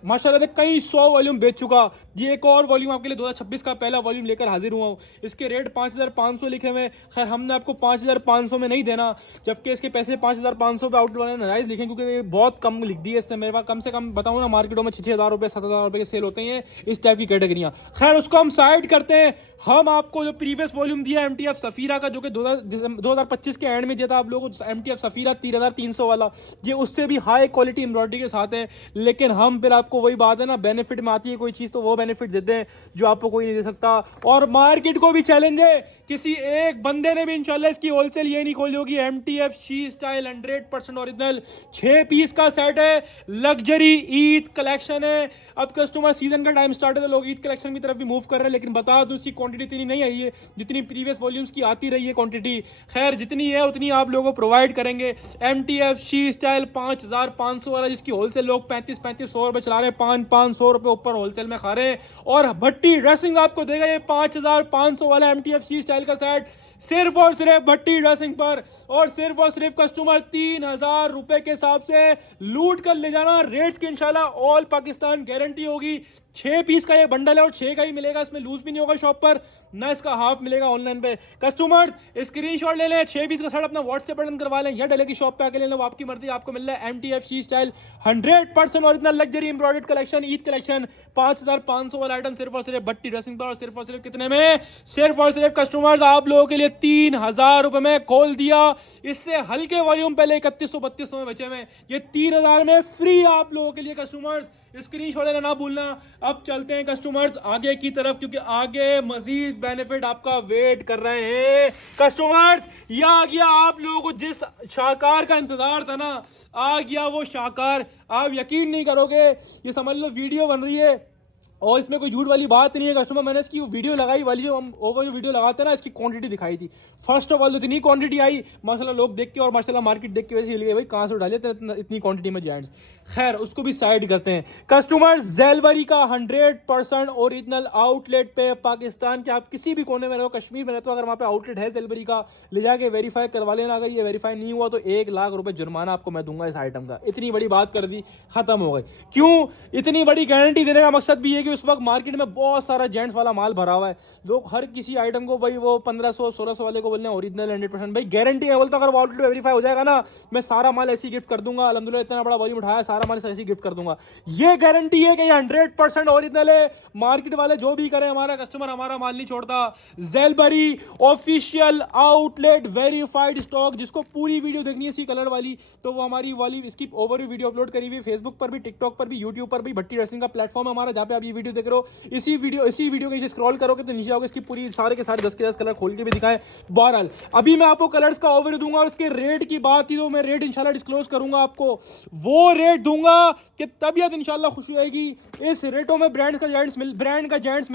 माशाल्लाह से कई 100 वॉल्यूम बेच चुका। ये एक और वॉल्यूम आपके लिए 2026 का पहला वॉल्यूम लेकर हाजिर हुआ हूँ। इसके रेट 5500 लिखे हुए। खैर हमने आपको 5500 में नहीं देना, जबकि इसके पैसे 5500 पे आउटलेट वाले ने नाइस लिखे, क्योंकि ये बहुत कम लिख दी है इसने। मेरे पास कम से कम बताऊँ ना, मार्केटों में 6,000 रुपये 7,000 रुपये के सेल होते हैं इस टाइप की कैटेगरियाँ। खैर उसको हम साइड करते हैं। हम आपको जो प्रीवियस वॉल्यूम दिया MTF सफीरा का, जो कि 2025 के एंड में दिया था आप लोगों को, MTF सफीरा 3300 वाला, ये उससे भी हाई क्वालिटी एम्ब्रॉयडरी के साथ है। लेकिन हम फिर आपको वही बात है ना, बेनिफिट में आती है कोई चीज तो वो बेनिफिट देते हैं जो आपको कोई नहीं दे सकता। और मार्केट को भी चैलेंज है, किसी एक बंदे ने भी इंशाल्लाह इसकी होलसेल ये नहीं खोली होगी। MTF she style 100% original 6 piece का सेट है, लग्जरी ईद कलेक्शन है। अब कस्टमर सीजन का टाइम स्टार्ट है तो लोग ईद कलेक्शन की तरफ भी मूव कर रहे हैं, लेकिन बता दूं इसकी क्वांटिटी इतनी नहीं आई है जितनी प्रीवियस वॉल्यूम्स की आती रही है क्वांटिटी। खैर जितनी है उतनी आप लोगों को प्रोवाइड करेंगे। MTF शी स्टाइल 5500 वाला, जिसकी होलसेल लोग 3500 रुपए चला रहे हैं, 500 रुपए ऊपर होलसेल में खा रहे हैं। और भट्टी ड्रेसिंग आपको देगा ये 5500 वाला MTF शी स्टाइल का सेट सिर्फ और सिर्फ भट्टी ड्रेसिंग पर, और सिर्फ कस्टमर 3000 रुपए के हिसाब से लूट कर ले जाना। रेट्स की इंशाल्लाह ऑल पाकिस्तान गारंटी होगी। 6 पीस का ये बंडल है और 6 का ही मिलेगा, इसमें लूज भी नहीं होगा शॉप पर, ना इसका हाफ मिलेगा ऑनलाइन पे। कस्टमर स्क्रीनशॉट ले लें, 6 पीस का सेट अपना व्हाट्सएप बटन करवा लें, या डले की शॉप पे आके ले लें, वो आपकी मर्जी। आपको मिल रहा है MTF she style 100% original luxury embroidered collection Eid collection 5500 वाला आइटम सिर्फ और सिर्फ भट्टी ड्रेसिंग पर, और सिर्फ कितने में, सिर्फ और सिर्फ कस्टमर्स आप लोगों के लिए 3000 रुपए में खोल दिया। इससे हल्के वॉल्यूम पहले 3100 में बचे हुए, ये 3000 में फ्री आप लोगों के लिए कस्टमर्स। स्क्रीनशॉट लेना ना भूलना। अब चलते हैं कस्टमर्स आगे की तरफ, क्योंकि आगे मजीद बेनिफिट आपका वेट कर रहे हैं। कस्टमर्स ये आ गया आप लोगों को जिस शाहकार का इंतजार था ना, आ गया वो शाहकार। आप यकीन नहीं करोगे, ये समझ लो वीडियो बन रही है और इसमें कोई झूठ वाली बात नहीं है। कस्टमर मैंने इसकी वीडियो लगाई वाली, जो हम ओवर जो वीडियो लगाते हैं ना, इसकी क्वांटिटी दिखाई थी। फर्स्ट ऑफ ऑल तो इतनी क्वांटिटी आई माशाल्लाह, लोग देख के और माशाल्लाह मार्केट देख के वैसे लिए भाई कहां से उठा लेते हैं इतनी क्वांटिटी में जेंट्स। खैर उसको भी साइड करते हैं। कस्टमर ज़ेलबरी का 100% ओरिजिनल आउटलेट पे पाकिस्तान के आप किसी भी कोने में रहो, कश्मीर में रहते हो, अगर वहां पे आउटलेट है ज़ेलबरी का, ले जाके वेरीफाई करवा लेना। अगर ये वेरीफाई नहीं हुआ तो 1 लाख रुपए जुर्माना आपको मैं दूंगा इस आइटम का। इतनी बड़ी बात कर दी, खत्म हो गई। क्यों इतनी बड़ी गारंटी देने का मकसद भी है कि उस वक्त मार्केट में बहुत सारा जेंट्स वाला माल भरा हुआ है। लोग हर किसी आइटम को भाई वो 1500-1600 वाले को बोलने ओरिजिनल 100% भाई गारंटी है। बोलता अगर वो आउटलेट वेरीफाई हो जाएगा ना, मैं सारा माल ऐसी गिफ्ट कर दूंगा। अल्हम्दुलिल्लाह इतना बड़ा वॉल्यूम उठाया, सारा माल ऐसी गिफ्ट कर दूंगा। ये गारंटी है कि ये 100% ओरिजिनल है। मार्केट वाले जो भी करें, हमारा कस्टमर हमारा माल नहीं छोड़ता। Zellbury official outlet verified stock, जिसको पूरी वीडियो देखनी है इसी कलर वाली, तो वो हमारी वाली इसकी ओवरव्यू वीडियो अपलोड करी हुई फेसबुक पर भी, टिकटॉक पर भी, यूट्यूब पर भी। भट्टी ड्रेसिंग का प्लेटफॉर्म है हमारा, जहां पे आप ये वीडियो देख रहे हो। इसी वीडियो के नीचे स्क्रॉल करोगे तो नीचे आओगे, इसकी पूरी सारे के सारे 10 के 10 कलर खोल के भी दिखाएं। बहरहाल अभी मैं आपको कलर्स का ओवरव्यू दूंगा, और इसके रेट की बात थी तो मैं रेट इंशाल्लाह डिस्क्लोज करूंगा आपको। वो रेट दूंगा कि तबीयत इंशाल्लाह खुश होएगी। इस रेटों में ब्रांड का जेंट्स मिल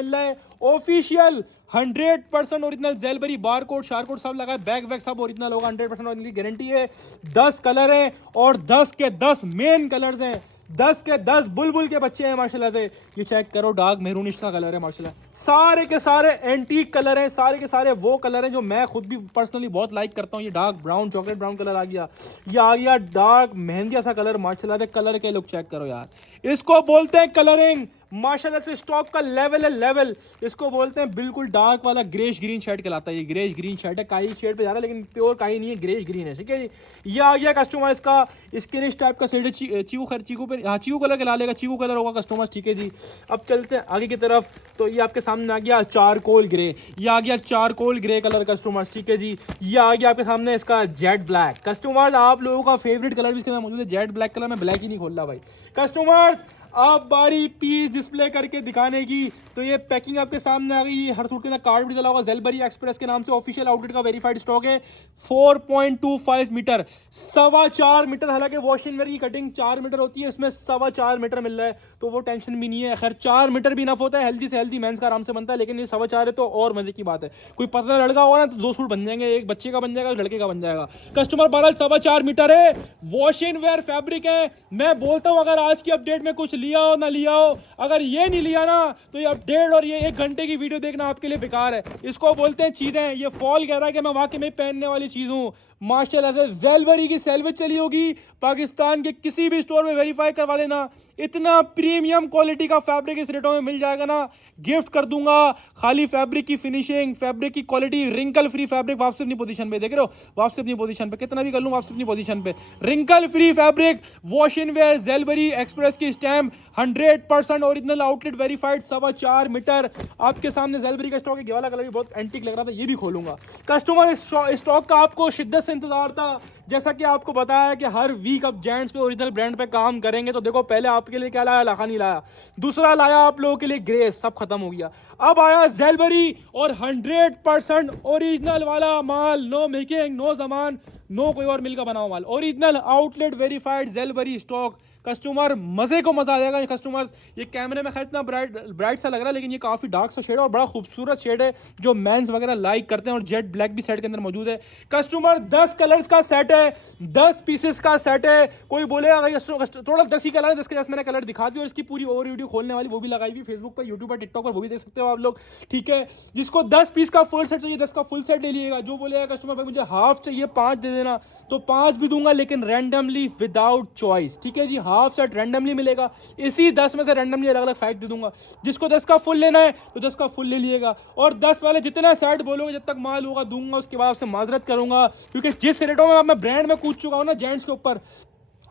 रहा है ऑफिशियल 100% ओरिजिनल ज़ेलबरी बारकोड शारकोड सब लगा है, बैग वैग सब ओरिजिनल होगा। 100% ओरिजिनल की गारंटी है। 10 कलर है और 10 के 10 मेन कलर्स हैं। 10 के 10 बुलबुल के बच्चे हैं माशाल्लाह से। ये चेक करो, डार्क मेहरूनिश का कलर है माशाल्लाह। सारे के सारे एंटीक कलर हैं, सारे के सारे वो कलर हैं जो मैं खुद भी पर्सनली बहुत लाइक करता हूँ। ये dark brown, chocolate brown colour आ गया, ये आ गया डार्क मेहंदी सा कलर माशाल्लाह से। कलर के लुक चेक करो यार, इसको बोलते हैं कलरिंग माशाल्लाह से। स्टॉक का लेवल है लेवल, इसको बोलते हैं बिल्कुल डार्क वाला ग्रेश ग्रीन शेड कहलाता है। ये ग्रेश ग्रीन शेड है, काई शेड पे जा रहा है लेकिन प्योर काई नहीं है, ग्रेश ग्रीन है, ठीक है। ये आ गया कस्टमर इसका स्किनिश टाइप का शेड है, चीकू पे, हाँ चीकू कलर के लेगा, चीकू कलर होगा कस्टमर, ठीक है जी। अब चलते हैं आगे की तरफ, तो ये आपके सामने आ गया चारकोल ग्रे, ये आ गया चारकोल ग्रे कलर कस्टमर, ठीक है जी। ये आ गया आपके सामने इसका जेट ब्लैक कस्टमर, आप लोगों का फेवरेट कलर भी इसके अंदर मौजूद है, जेट ब्लैक कलर में। ब्लैक ही नहीं खोल रहा भाई कस्टमर्स, आप बारी पीस डिस्प्ले करके दिखाने की। तो ये पैकिंग आपके सामने आ गई, हर सूट के अंदर कार्ड भी डला होगा, ज़ेलबरी एक्सप्रेस के नाम से ऑफिशियल आउटलेट का वेरीफाइड स्टॉक है। 4.25 मीटर, 4.25 मीटर, हालांकि वॉशिंग वेयर की कटिंग 4 मीटर होती है, इसमें 4.25 मीटर मिल रहा है, तो वो टेंशन भी नहीं है। खैर 4 मीटर भी इनफ होता है, हेल्दी से हेल्दी मेंस का आराम से बनता है, लेकिन ये 4.25 है तो और मजे की बात है। कोई पतला लड़का होगा ना तो 2 सूट बन जाएंगे, एक बच्चे का बन जाएगा, लड़के का बन जाएगा कस्टमर। बहरहाल 4.25 मीटर है, वॉशिंग वेयर फैब्रिक है। मैं बोलता हूँ अगर आज की अपडेट में कुछ लिया हो ना लिया हो, अगर ये नहीं लिया ना तो ये अपडेट और ये 1 घंटे की वीडियो देखना आपके लिए बेकार है। इसको बोलते हैं चीजें। ये फॉल कह रहा है कि मैं वाकई में पहनने वाली चीज हूं माशाल्लाह से। ज़ेलबरी की सैलवेज चली होगी, पाकिस्तान के किसी भी स्टोर में वेरीफाई करवा लेना, इतना प्रीमियम क्वालिटी का फैब्रिक इस रेटों में मिल जाएगा ना, गिफ्ट कर दूंगा। खाली फैब्रिक की फिनिशिंग, फैब्रिक की क्वालिटी, रिंकल फ्री फैब्रिक, वापस अपनी पोजीशन पे, देख रहे हो, वापस अपनी पोजीशन पे, कितना भी कर लूं वापस अपनी पोजीशन पे, wrinkle free fabric, washing wear, Zellbury express की stamp, 100% original outlet verified, 4.25 metre आपके सामने। ज़ेलबरी का स्टॉक है, ये वाला कलर भी बहुत एंटीक लग रहा था, ये भी खोलूंगा कस्टमर। इस स्टॉक का आपको शिद्दत से इंतजार था, जैसा कि आपको बताया कि हर वीक अब जेंट्स पे ओरिजिनल ब्रांड पे काम करेंगे। तो देखो, पहले आपके लिए क्या लाया, लाखानी लाया, दूसरा लाया आप लोगों के लिए ग्रेस, सब खत्म हो गया। अब आया ज़ेलबरी और 100% ओरिजिनल वाला माल, नो मेकिंग, नो सामान, नो कोई और मिल का बना हुआ माल, original outlet verified Zellbury stock customer. मजे को मजा आ जाएगा कस्टमर्स। ये कैमरे में खैर इतना ब्राइट सा लग रहा है, लेकिन ये काफी डार्क सा शेड है और बड़ा खूबसूरत शेड है जो मेंस वगैरह लाइक करते हैं। और जेट ब्लैक भी सेट के अंदर मौजूद है कस्टमर। 10 कलर्स का सेट है, 10 पीसेस का सेट है। कोई बोलेगा थोड़ा 10 ही कलर है, 10 के 10 मैंने कलर दिखा दी, और इसकी पूरी ओवर वीडियो खोलने वाली वो भी लगाई हुई फेसबुक पर, यूट्यूब पर, टिकटॉक पर, वो भी देख सकते हो आप लोग, ठीक है। जिसको 10 पीस का फुल सेट चाहिए 10 का फुल सेट ले लीजिएगा। जो बोलेगा कस्टमर भाई मुझे हाफ चाहिए 5 दे देना, तो 5 भी दूंगा, लेकिन रैंडमली विदाउट चॉइस, ठीक है जी। हाफ सेट रैंडमली मिलेगा, इसी 10 में से रैंडमली अलग अलग 5 दे दूंगा। जिसको 10 का फुल लेना है तो 10 का फुल ले लिएगा, और 10 वाले जितना सेट बोलोगे जब तक माल होगा दूंगा, उसके बाद आपसे माजरत करूंगा, क्योंकि जिस रेटों में मैं ब्रांड में कूद चुका हूं ना जेंट्स के ऊपर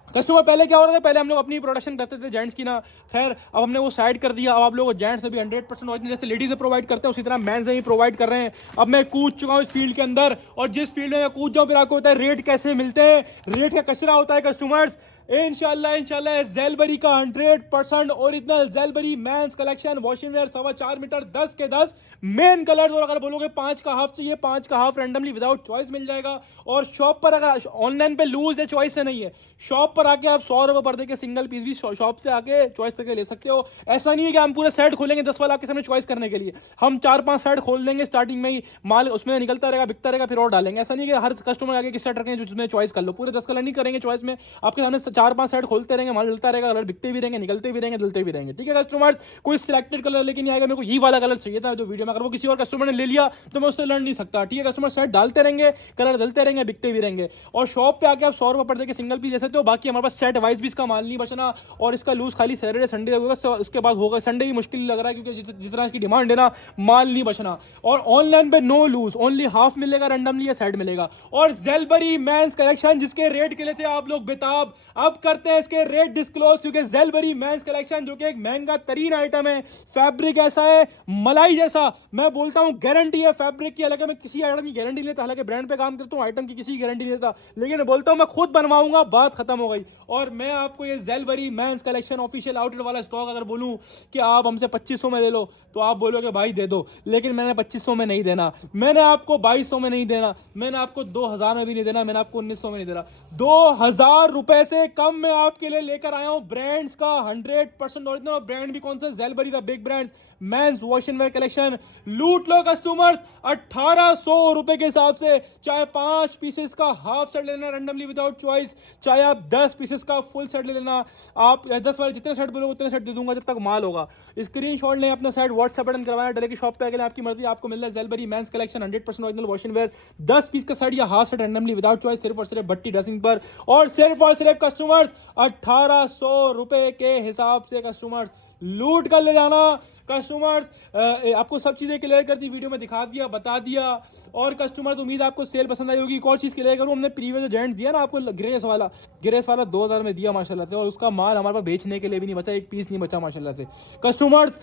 कस्टमर। पहले क्या हो रहा था, पहले हम लोग अपनी प्रोडक्शन करते थे जेंट्स की ना, खैर अब हमने वो साइड कर दिया। अब आप लोग जेंट्स में भी 100% ओरिजिनल जैसे लेडीज में प्रोवाइड करते हैं उसी तरह मेंस में भी प्रोवाइड कर रहे हैं। अब मैं कूद चुका हूँ इस फील्ड के अंदर, और जिस फील्ड में मैं कूद जाऊँ फिर आपको होता है रेट कैसे मिलते हैं, रेट का कचरा होता है कस्टमर्स। इंशाल्लाह ज़ेलबरी का 100% original Zellbury men's collection, washing wear 4.25 metre, 10 के 10 मेन कलर्स, और अगर बोलोगे 5 का हाफ चाहिए 5 का हाफ रैंडमली विदाउट चॉइस मिल जाएगा। और शॉप पर अगर ऑनलाइन पे लूज है, चॉइस से नहीं है, शॉप पर आके आप 100 रुपए पर्दे के सिंगल पीस भी शॉप से आके चॉइस करके ले सकते हो। ऐसा नहीं है कि हम पूरे सेट खोलेंगे 10 वाला आपके सामने चॉइस करने के लिए, हम 4-5 सेट खोल देंगे स्टार्टिंग में ही, माल उसमें निकलता रहेगा, बिकता रहेगा, फिर और डालेंगे। ऐसा नहीं है कि हर कस्टमर आगे किस सेट रखेंगे जिसमें चॉइस कर लो, पूरे 10 कलर नहीं करेंगे चॉइस में, आपके सामने 4-5 सेट खोलते रहेंगे, माल डलता रहेगा, कलर बिकते भी रहेंगे, निकलते भी रहेंगे, डलते भी रहेंगे, ठीक है कस्टमर्स। कोई सिलेक्टेड कलर लेके नहीं आएगा, मेरे को ये वाला कलर चाहिए था जो वीडियो में, अगर वो किसी और कस्टमर ने ले लिया तो मैं उससे लड़ नहीं सकता, ठीक है कस्टमर। सेट डालते रहेंगे, कलर डलते रहेंगे, बिकते भी रहेंगे, और शॉप पे आके आप 100 रुपए पर्दे के सिंगल पीस दे सकते हो। बाकी हमारे पास सेट वाइज भी इसका माल नहीं बचना, और इसका लूज खाली सैटरडे संडे होगा, उसके बाद होगा। संडे भी मुश्किल लग रहा है क्योंकि जिस तरह इसकी डिमांड है ना, माल नहीं बचना। और ऑनलाइन पे नो लूज, ओनली हाफ मिलेगा, रैंडमली या सेट मिलेगा। और ज़ेलबरी मेंस कलेक्शन जिसके रेट के लिए थे आप लोग बेताब, अब करते हैं इसके रेट डिस्क्लोज, क्योंकि ज़ेलबरी मेंस कलेक्शन जो कि एक महंगा तरीन आइटम है, फैब्रिक ऐसा है मलाई जैसा, मैं बोलता हूं गारंटी है फैब्रिक की। हालांकि मैं किसी आइटम की गारंटी नहीं लेता, हालांकि ब्रांड पे काम करता हूं, आइटम की किसी गारंटी नहीं लेता, लेकिन बोलता हूं मैं खुद बनवाऊंगा, बात खत्म हो गई। और मैं आपको ये Zellbury men's collection official outlet वाला स्टॉक अगर बोलूं कि आप हमसे 2500 में ले लो, तो आप बोलोगे भाई दे दो, लेकिन मैंने 2500 में नहीं देना, मैंने आपको 2200 में नहीं देना, मैंने आपको 2000 में भी नहीं देना, मैंने आपको 1900 में नहीं देना। 2000 रुपए से कम में आपके लिए लेकर आया हूं ब्रांड्स का 100% ओरिजिनल। और ब्रांड भी कौन सा? Zellbury the big brands men's wash and wear collection. लूट लो कस्टमर्स 1800 रुपए के हिसाब से, चाहे 5 पीसेस का हाफ सेट लेना रैंडमली विदाउट चॉइस, चाहे आप 10 पीसेस का फुल सेट ले लेना। आप 10 वाले जितने सेट बोलोगे उतने सेट दे दूंगा जब तक माल होगा। स्क्रीनशॉट लें, अपना सेट व्हाट्सएप बटन करवाना, डायरेक्ट शॉप पे आके आपकी मर्जी, आपको मिल रहा है Zellbury men's collection 100% original wash and wear 10 piece का सेट या half set randomly without choice, सिर्फ और सिर्फ भट्टी ड्रेसिंग पर। और सिर्फ कस्टमर्स 1800 रुपए के हिसाब से कस्टमर्स लूट कर ले जाना। कस्टमर्स आपको सब चीजें क्लियर कर दी, वीडियो में दिखा दिया, बता दिया। और कस्टमर्स उम्मीद आपको सेल पसंद आई होगी। एक और चीज क्लियर करूं, हमने प्रीवियस जो जेंट दिया ना आपको ग्रेस वाला 2000 में दिया माशाल्लाह से, और उसका माल हमारे पास बेचने के लिए भी नहीं बचा, एक पीस नहीं बचा माशाल्लाह से। कस्टमर्स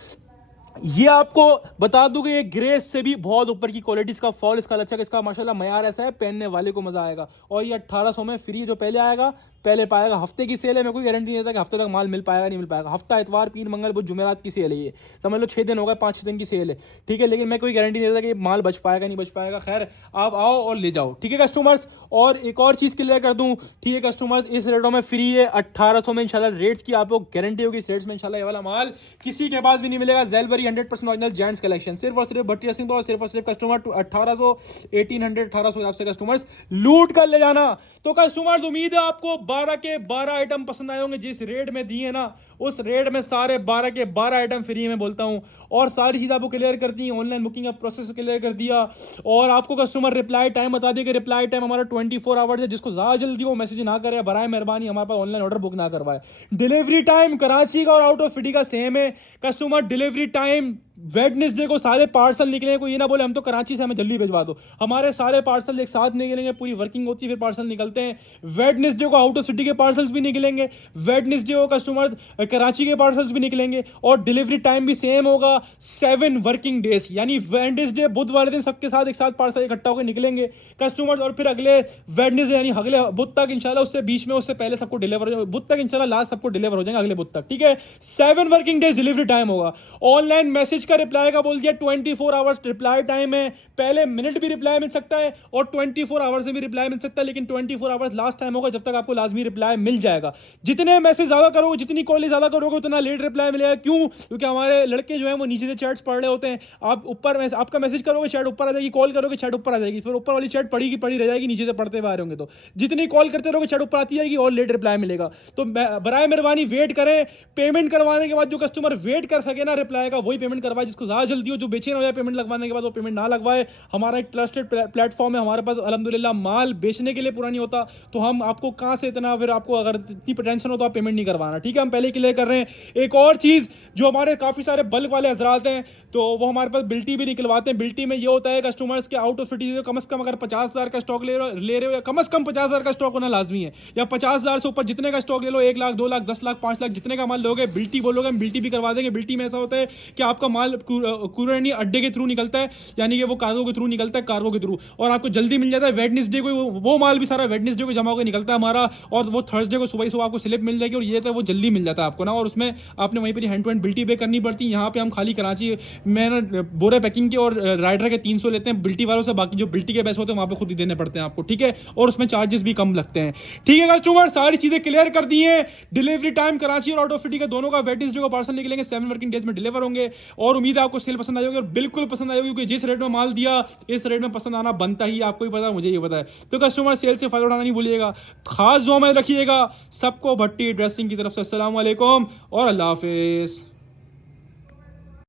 ये आपको बता दूं कि ये ग्रेस से भी बहुत ऊपर की क्वालिटी, इसका फॉल, इसका लचक, इसका माशाल्लाह मयार ऐसा है, पहनने वाले को मजा आएगा। और ये 1800 में फ्री जो पहले आएगा पहले पाएगा। हफ्ते की सेल है, मैं कोई गारंटी नहीं देता कि हफ्ते तक माल मिल पाएगा नहीं मिल पाएगा। हफ्ता, इतवार, पीर, मंगल, बुध, जुमेरात की सेल है ये, समझ लो 6 दिन होगा, 5-6 दिन की सेल है, ठीक है। लेकिन मैं कोई गारंटी नहीं देता कि माल बच पाएगा नहीं बच पाएगा। खैर आप आओ और ले जाओ, ठीक है कस्टमर्स। और एक और चीज क्लियर कर दूं, ठीक है कस्टमर्स, इस रेटों में फ्री है 1800 में इंशाल्लाह। रेट्स की आपको गारंटी होगी, इस रेट्स में इंशाल्लाह ये वाला माल किसी के पास भी नहीं मिलेगा। ज़ेलबरी 100% ओरिजिनल जेंट्स कलेक्शन, सिर्फ और सिर्फ भट्टी ड्रेसिंग पर, और सिर्फ कस्टमर 1800 1800 हिसाब से कस्टमर्स लूट कर ले जाना। तो कस्टमर्स उम्मीद है आपको 12 के 12 आइटम पसंद आए होंगे। जिस रेट में दिए ना उस रेट में सारे 12 के 12 आइटम फ्री में बोलता हूं। और सारी चीज आपको क्लियर कर दी, ऑनलाइन बुकिंग का प्रोसेस क्लियर कर दिया। और आपको कस्टमर रिप्लाई टाइम बता दिया कि रिप्लाई टाइम हमारा 24 आवर्स है। जिसको ज्यादा जल्दी वो मैसेज ना करे, बराए मेहरबानी हमारे पास ऑनलाइन ऑर्डर बुक ना करवाए। डिलीवरी टाइम कराची का और आउट ऑफ सिटी का सेम है कस्टमर। डिलीवरी टाइम वेडनेसडे को सारे पार्सल निकले, कोई ये ना बोले हम तो कराची से, हमें जल्दी भिजवा दो। हमारे सारे पार्सल एक साथ निकलेंगे, पूरी वर्किंग होती है, फिर पार्सल निकलते हैं। वेडनेसडे को आउट ऑफ सिटी के पार्सल्स भी निकलेंगे, वेडनेसडे को कस्टमर्स कराची के पार्सल्स भी निकलेंगे। और डिलीवरी टाइम भी सेम होगा 7 वर्किंग डेज, यानी वेडनेसडे बुध वाले दिन सबके साथ एक साथ पार्सल इकट्ठा होकर निकलेंगे कस्टमर्स। और फिर अगले वेडनेसडे यानी अगले बुध तक इंशाल्लाह, उससे बीच में उससे पहले सबको डिलीवर हो, बुध तक इंशाल्लाह लास्ट सबको डिलीवर हो जाएंगे अगले बुध तक, ठीक है। 7 वर्किंग डेज डिलीवरी टाइम होगा। ऑनलाइन मैसेज का रिप्लाई का बोल दिया 24 आवर्स रिप्लाई टाइम है। पहले मिनट भी रिप्लाई मिल सकता है और 24 आवर्स में भी रिप्लाई मिल सकता है, लेकिन 24 आवर्स लास्ट टाइम होगा जब तक आपको लाजमी रिप्लाई मिल जाएगा। जितने मैसेज ज्यादा करोगे, जितनी कॉल ज्यादा करोगे उतना लेट रिप्लाई मिलेगा। क्यों? क्योंकि हमारे लड़के जो है वो नीचे से चैट्स पढ़ रहे होते हैं। आप ऊपर आपका मैसेज करोगे चैट ऊपर आ जाएगी, कॉल करोगे चैट ऊपर आ जाएगी, फिर ऊपर वाली चैट पड़ी की पड़ी रह जाएगी, नीचे से पढ़ते हुए आ रहे होंगे। तो जितनी कॉल करते रहोगे चैट ऊपर आती जाएगी और लेट रिप्लाई मिलेगा। तो बराए मेहरबानी वेट करें। पेमेंट करवाने के बाद जो कस्टमर वेट कर सके ना रिप्लाई का, वही पेमेंट करवाए। जिसको ज्यादा जल्दी हो, जो बेचैन हो जाए पेमेंट लगवाने के बाद, वो पेमेंट ना लगवाए। हमारा एक ट्रस्टेड प्लेटफॉर्म है, हमारे पास अल्हम्दुलिल्लाह माल बेचने के लिए पूरा नहीं होता, तो हम आपको कहां से इतना, फिर आपको अगर इतनी टेंशन हो तो आप पेमेंट नहीं करवाना, ठीक है। हम पहले क्लियर कर रहे हैं। एक और चीज, जो हमारे काफी सारे बल्क वाले हजरात हैं तो वो हमारे पास बिल्टी भी निकलवाते हैं। बिल्टी में ये होता है कस्टमर्स के आउट ऑफ सिटी कम से कम अगर 50,000 का स्टॉक ले रहे हो, या कम से कम 50,000 का स्टॉक होना लाजमी है, या 50,000 से ऊपर जितने का स्टॉक ले लो, 1 लाख 2 लाख 10 लाख 5 लाख जितने का माल लोगे, बिल्टी बोलोगे हम बिल्टी भी करवा देंगे। बिल्टी में ऐसा होता है कि आपका माल कुरैनी अड्डे के थ्रू निकलता है, यानी कि वो कार्गो के थ्रू निकलता है, कार्गो के थ्रू, और आपको जल्दी मिल जाता है। वेडनेसडे को वो माल भी सारा वेडनेसडे को जमा होकर निकलता है हमारा, और वो थर्सडे को सुबह सुबह आपको स्लिप मिल जाएगी, और ये तो वो जल्दी मिल जाता है आपको ना। और उसमें आपने वहीं पर हैंड टू हैंड बिल्टी पे करनी पड़ती है। यहाँ पे हम खाली कराची में ना बोरे पैकिंग के और राइडर के 300 लेते हैं बिल्टी वालों से, बाकी जो बिल्टी के पैसे होते हैं वहां पे खुद ही देने पड़ते हैं आपको, ठीक है। और उसमें चार्जेस भी कम लगते हैं, ठीक है कस्टमर। सारी चीजें क्लियर कर दी हैं। डिलीवरी टाइम कराची और आउट ऑफ सिटी के दोनों का वेडनेसडे को पार्सल निकलेंगे, 7 वर्किंग डेज में डिलीवर होंगे। और उम्मीद है आपको सेल पसंद आई होगी, और बिल्कुल पसंद आई होगी, क्योंकि जिस रेट में माल दिया इस रेट में पसंद आना बनता ही, आपको ही पता, मुझे ही पता है। तो कस्टमर सेल से फायदा उठाना नहीं भूलिएगा, खास जो में रखिएगा। सबको भट्टी ड्रेसिंग की तरफ से अस्सलाम वालेकुम और अल्लाह हाफिज।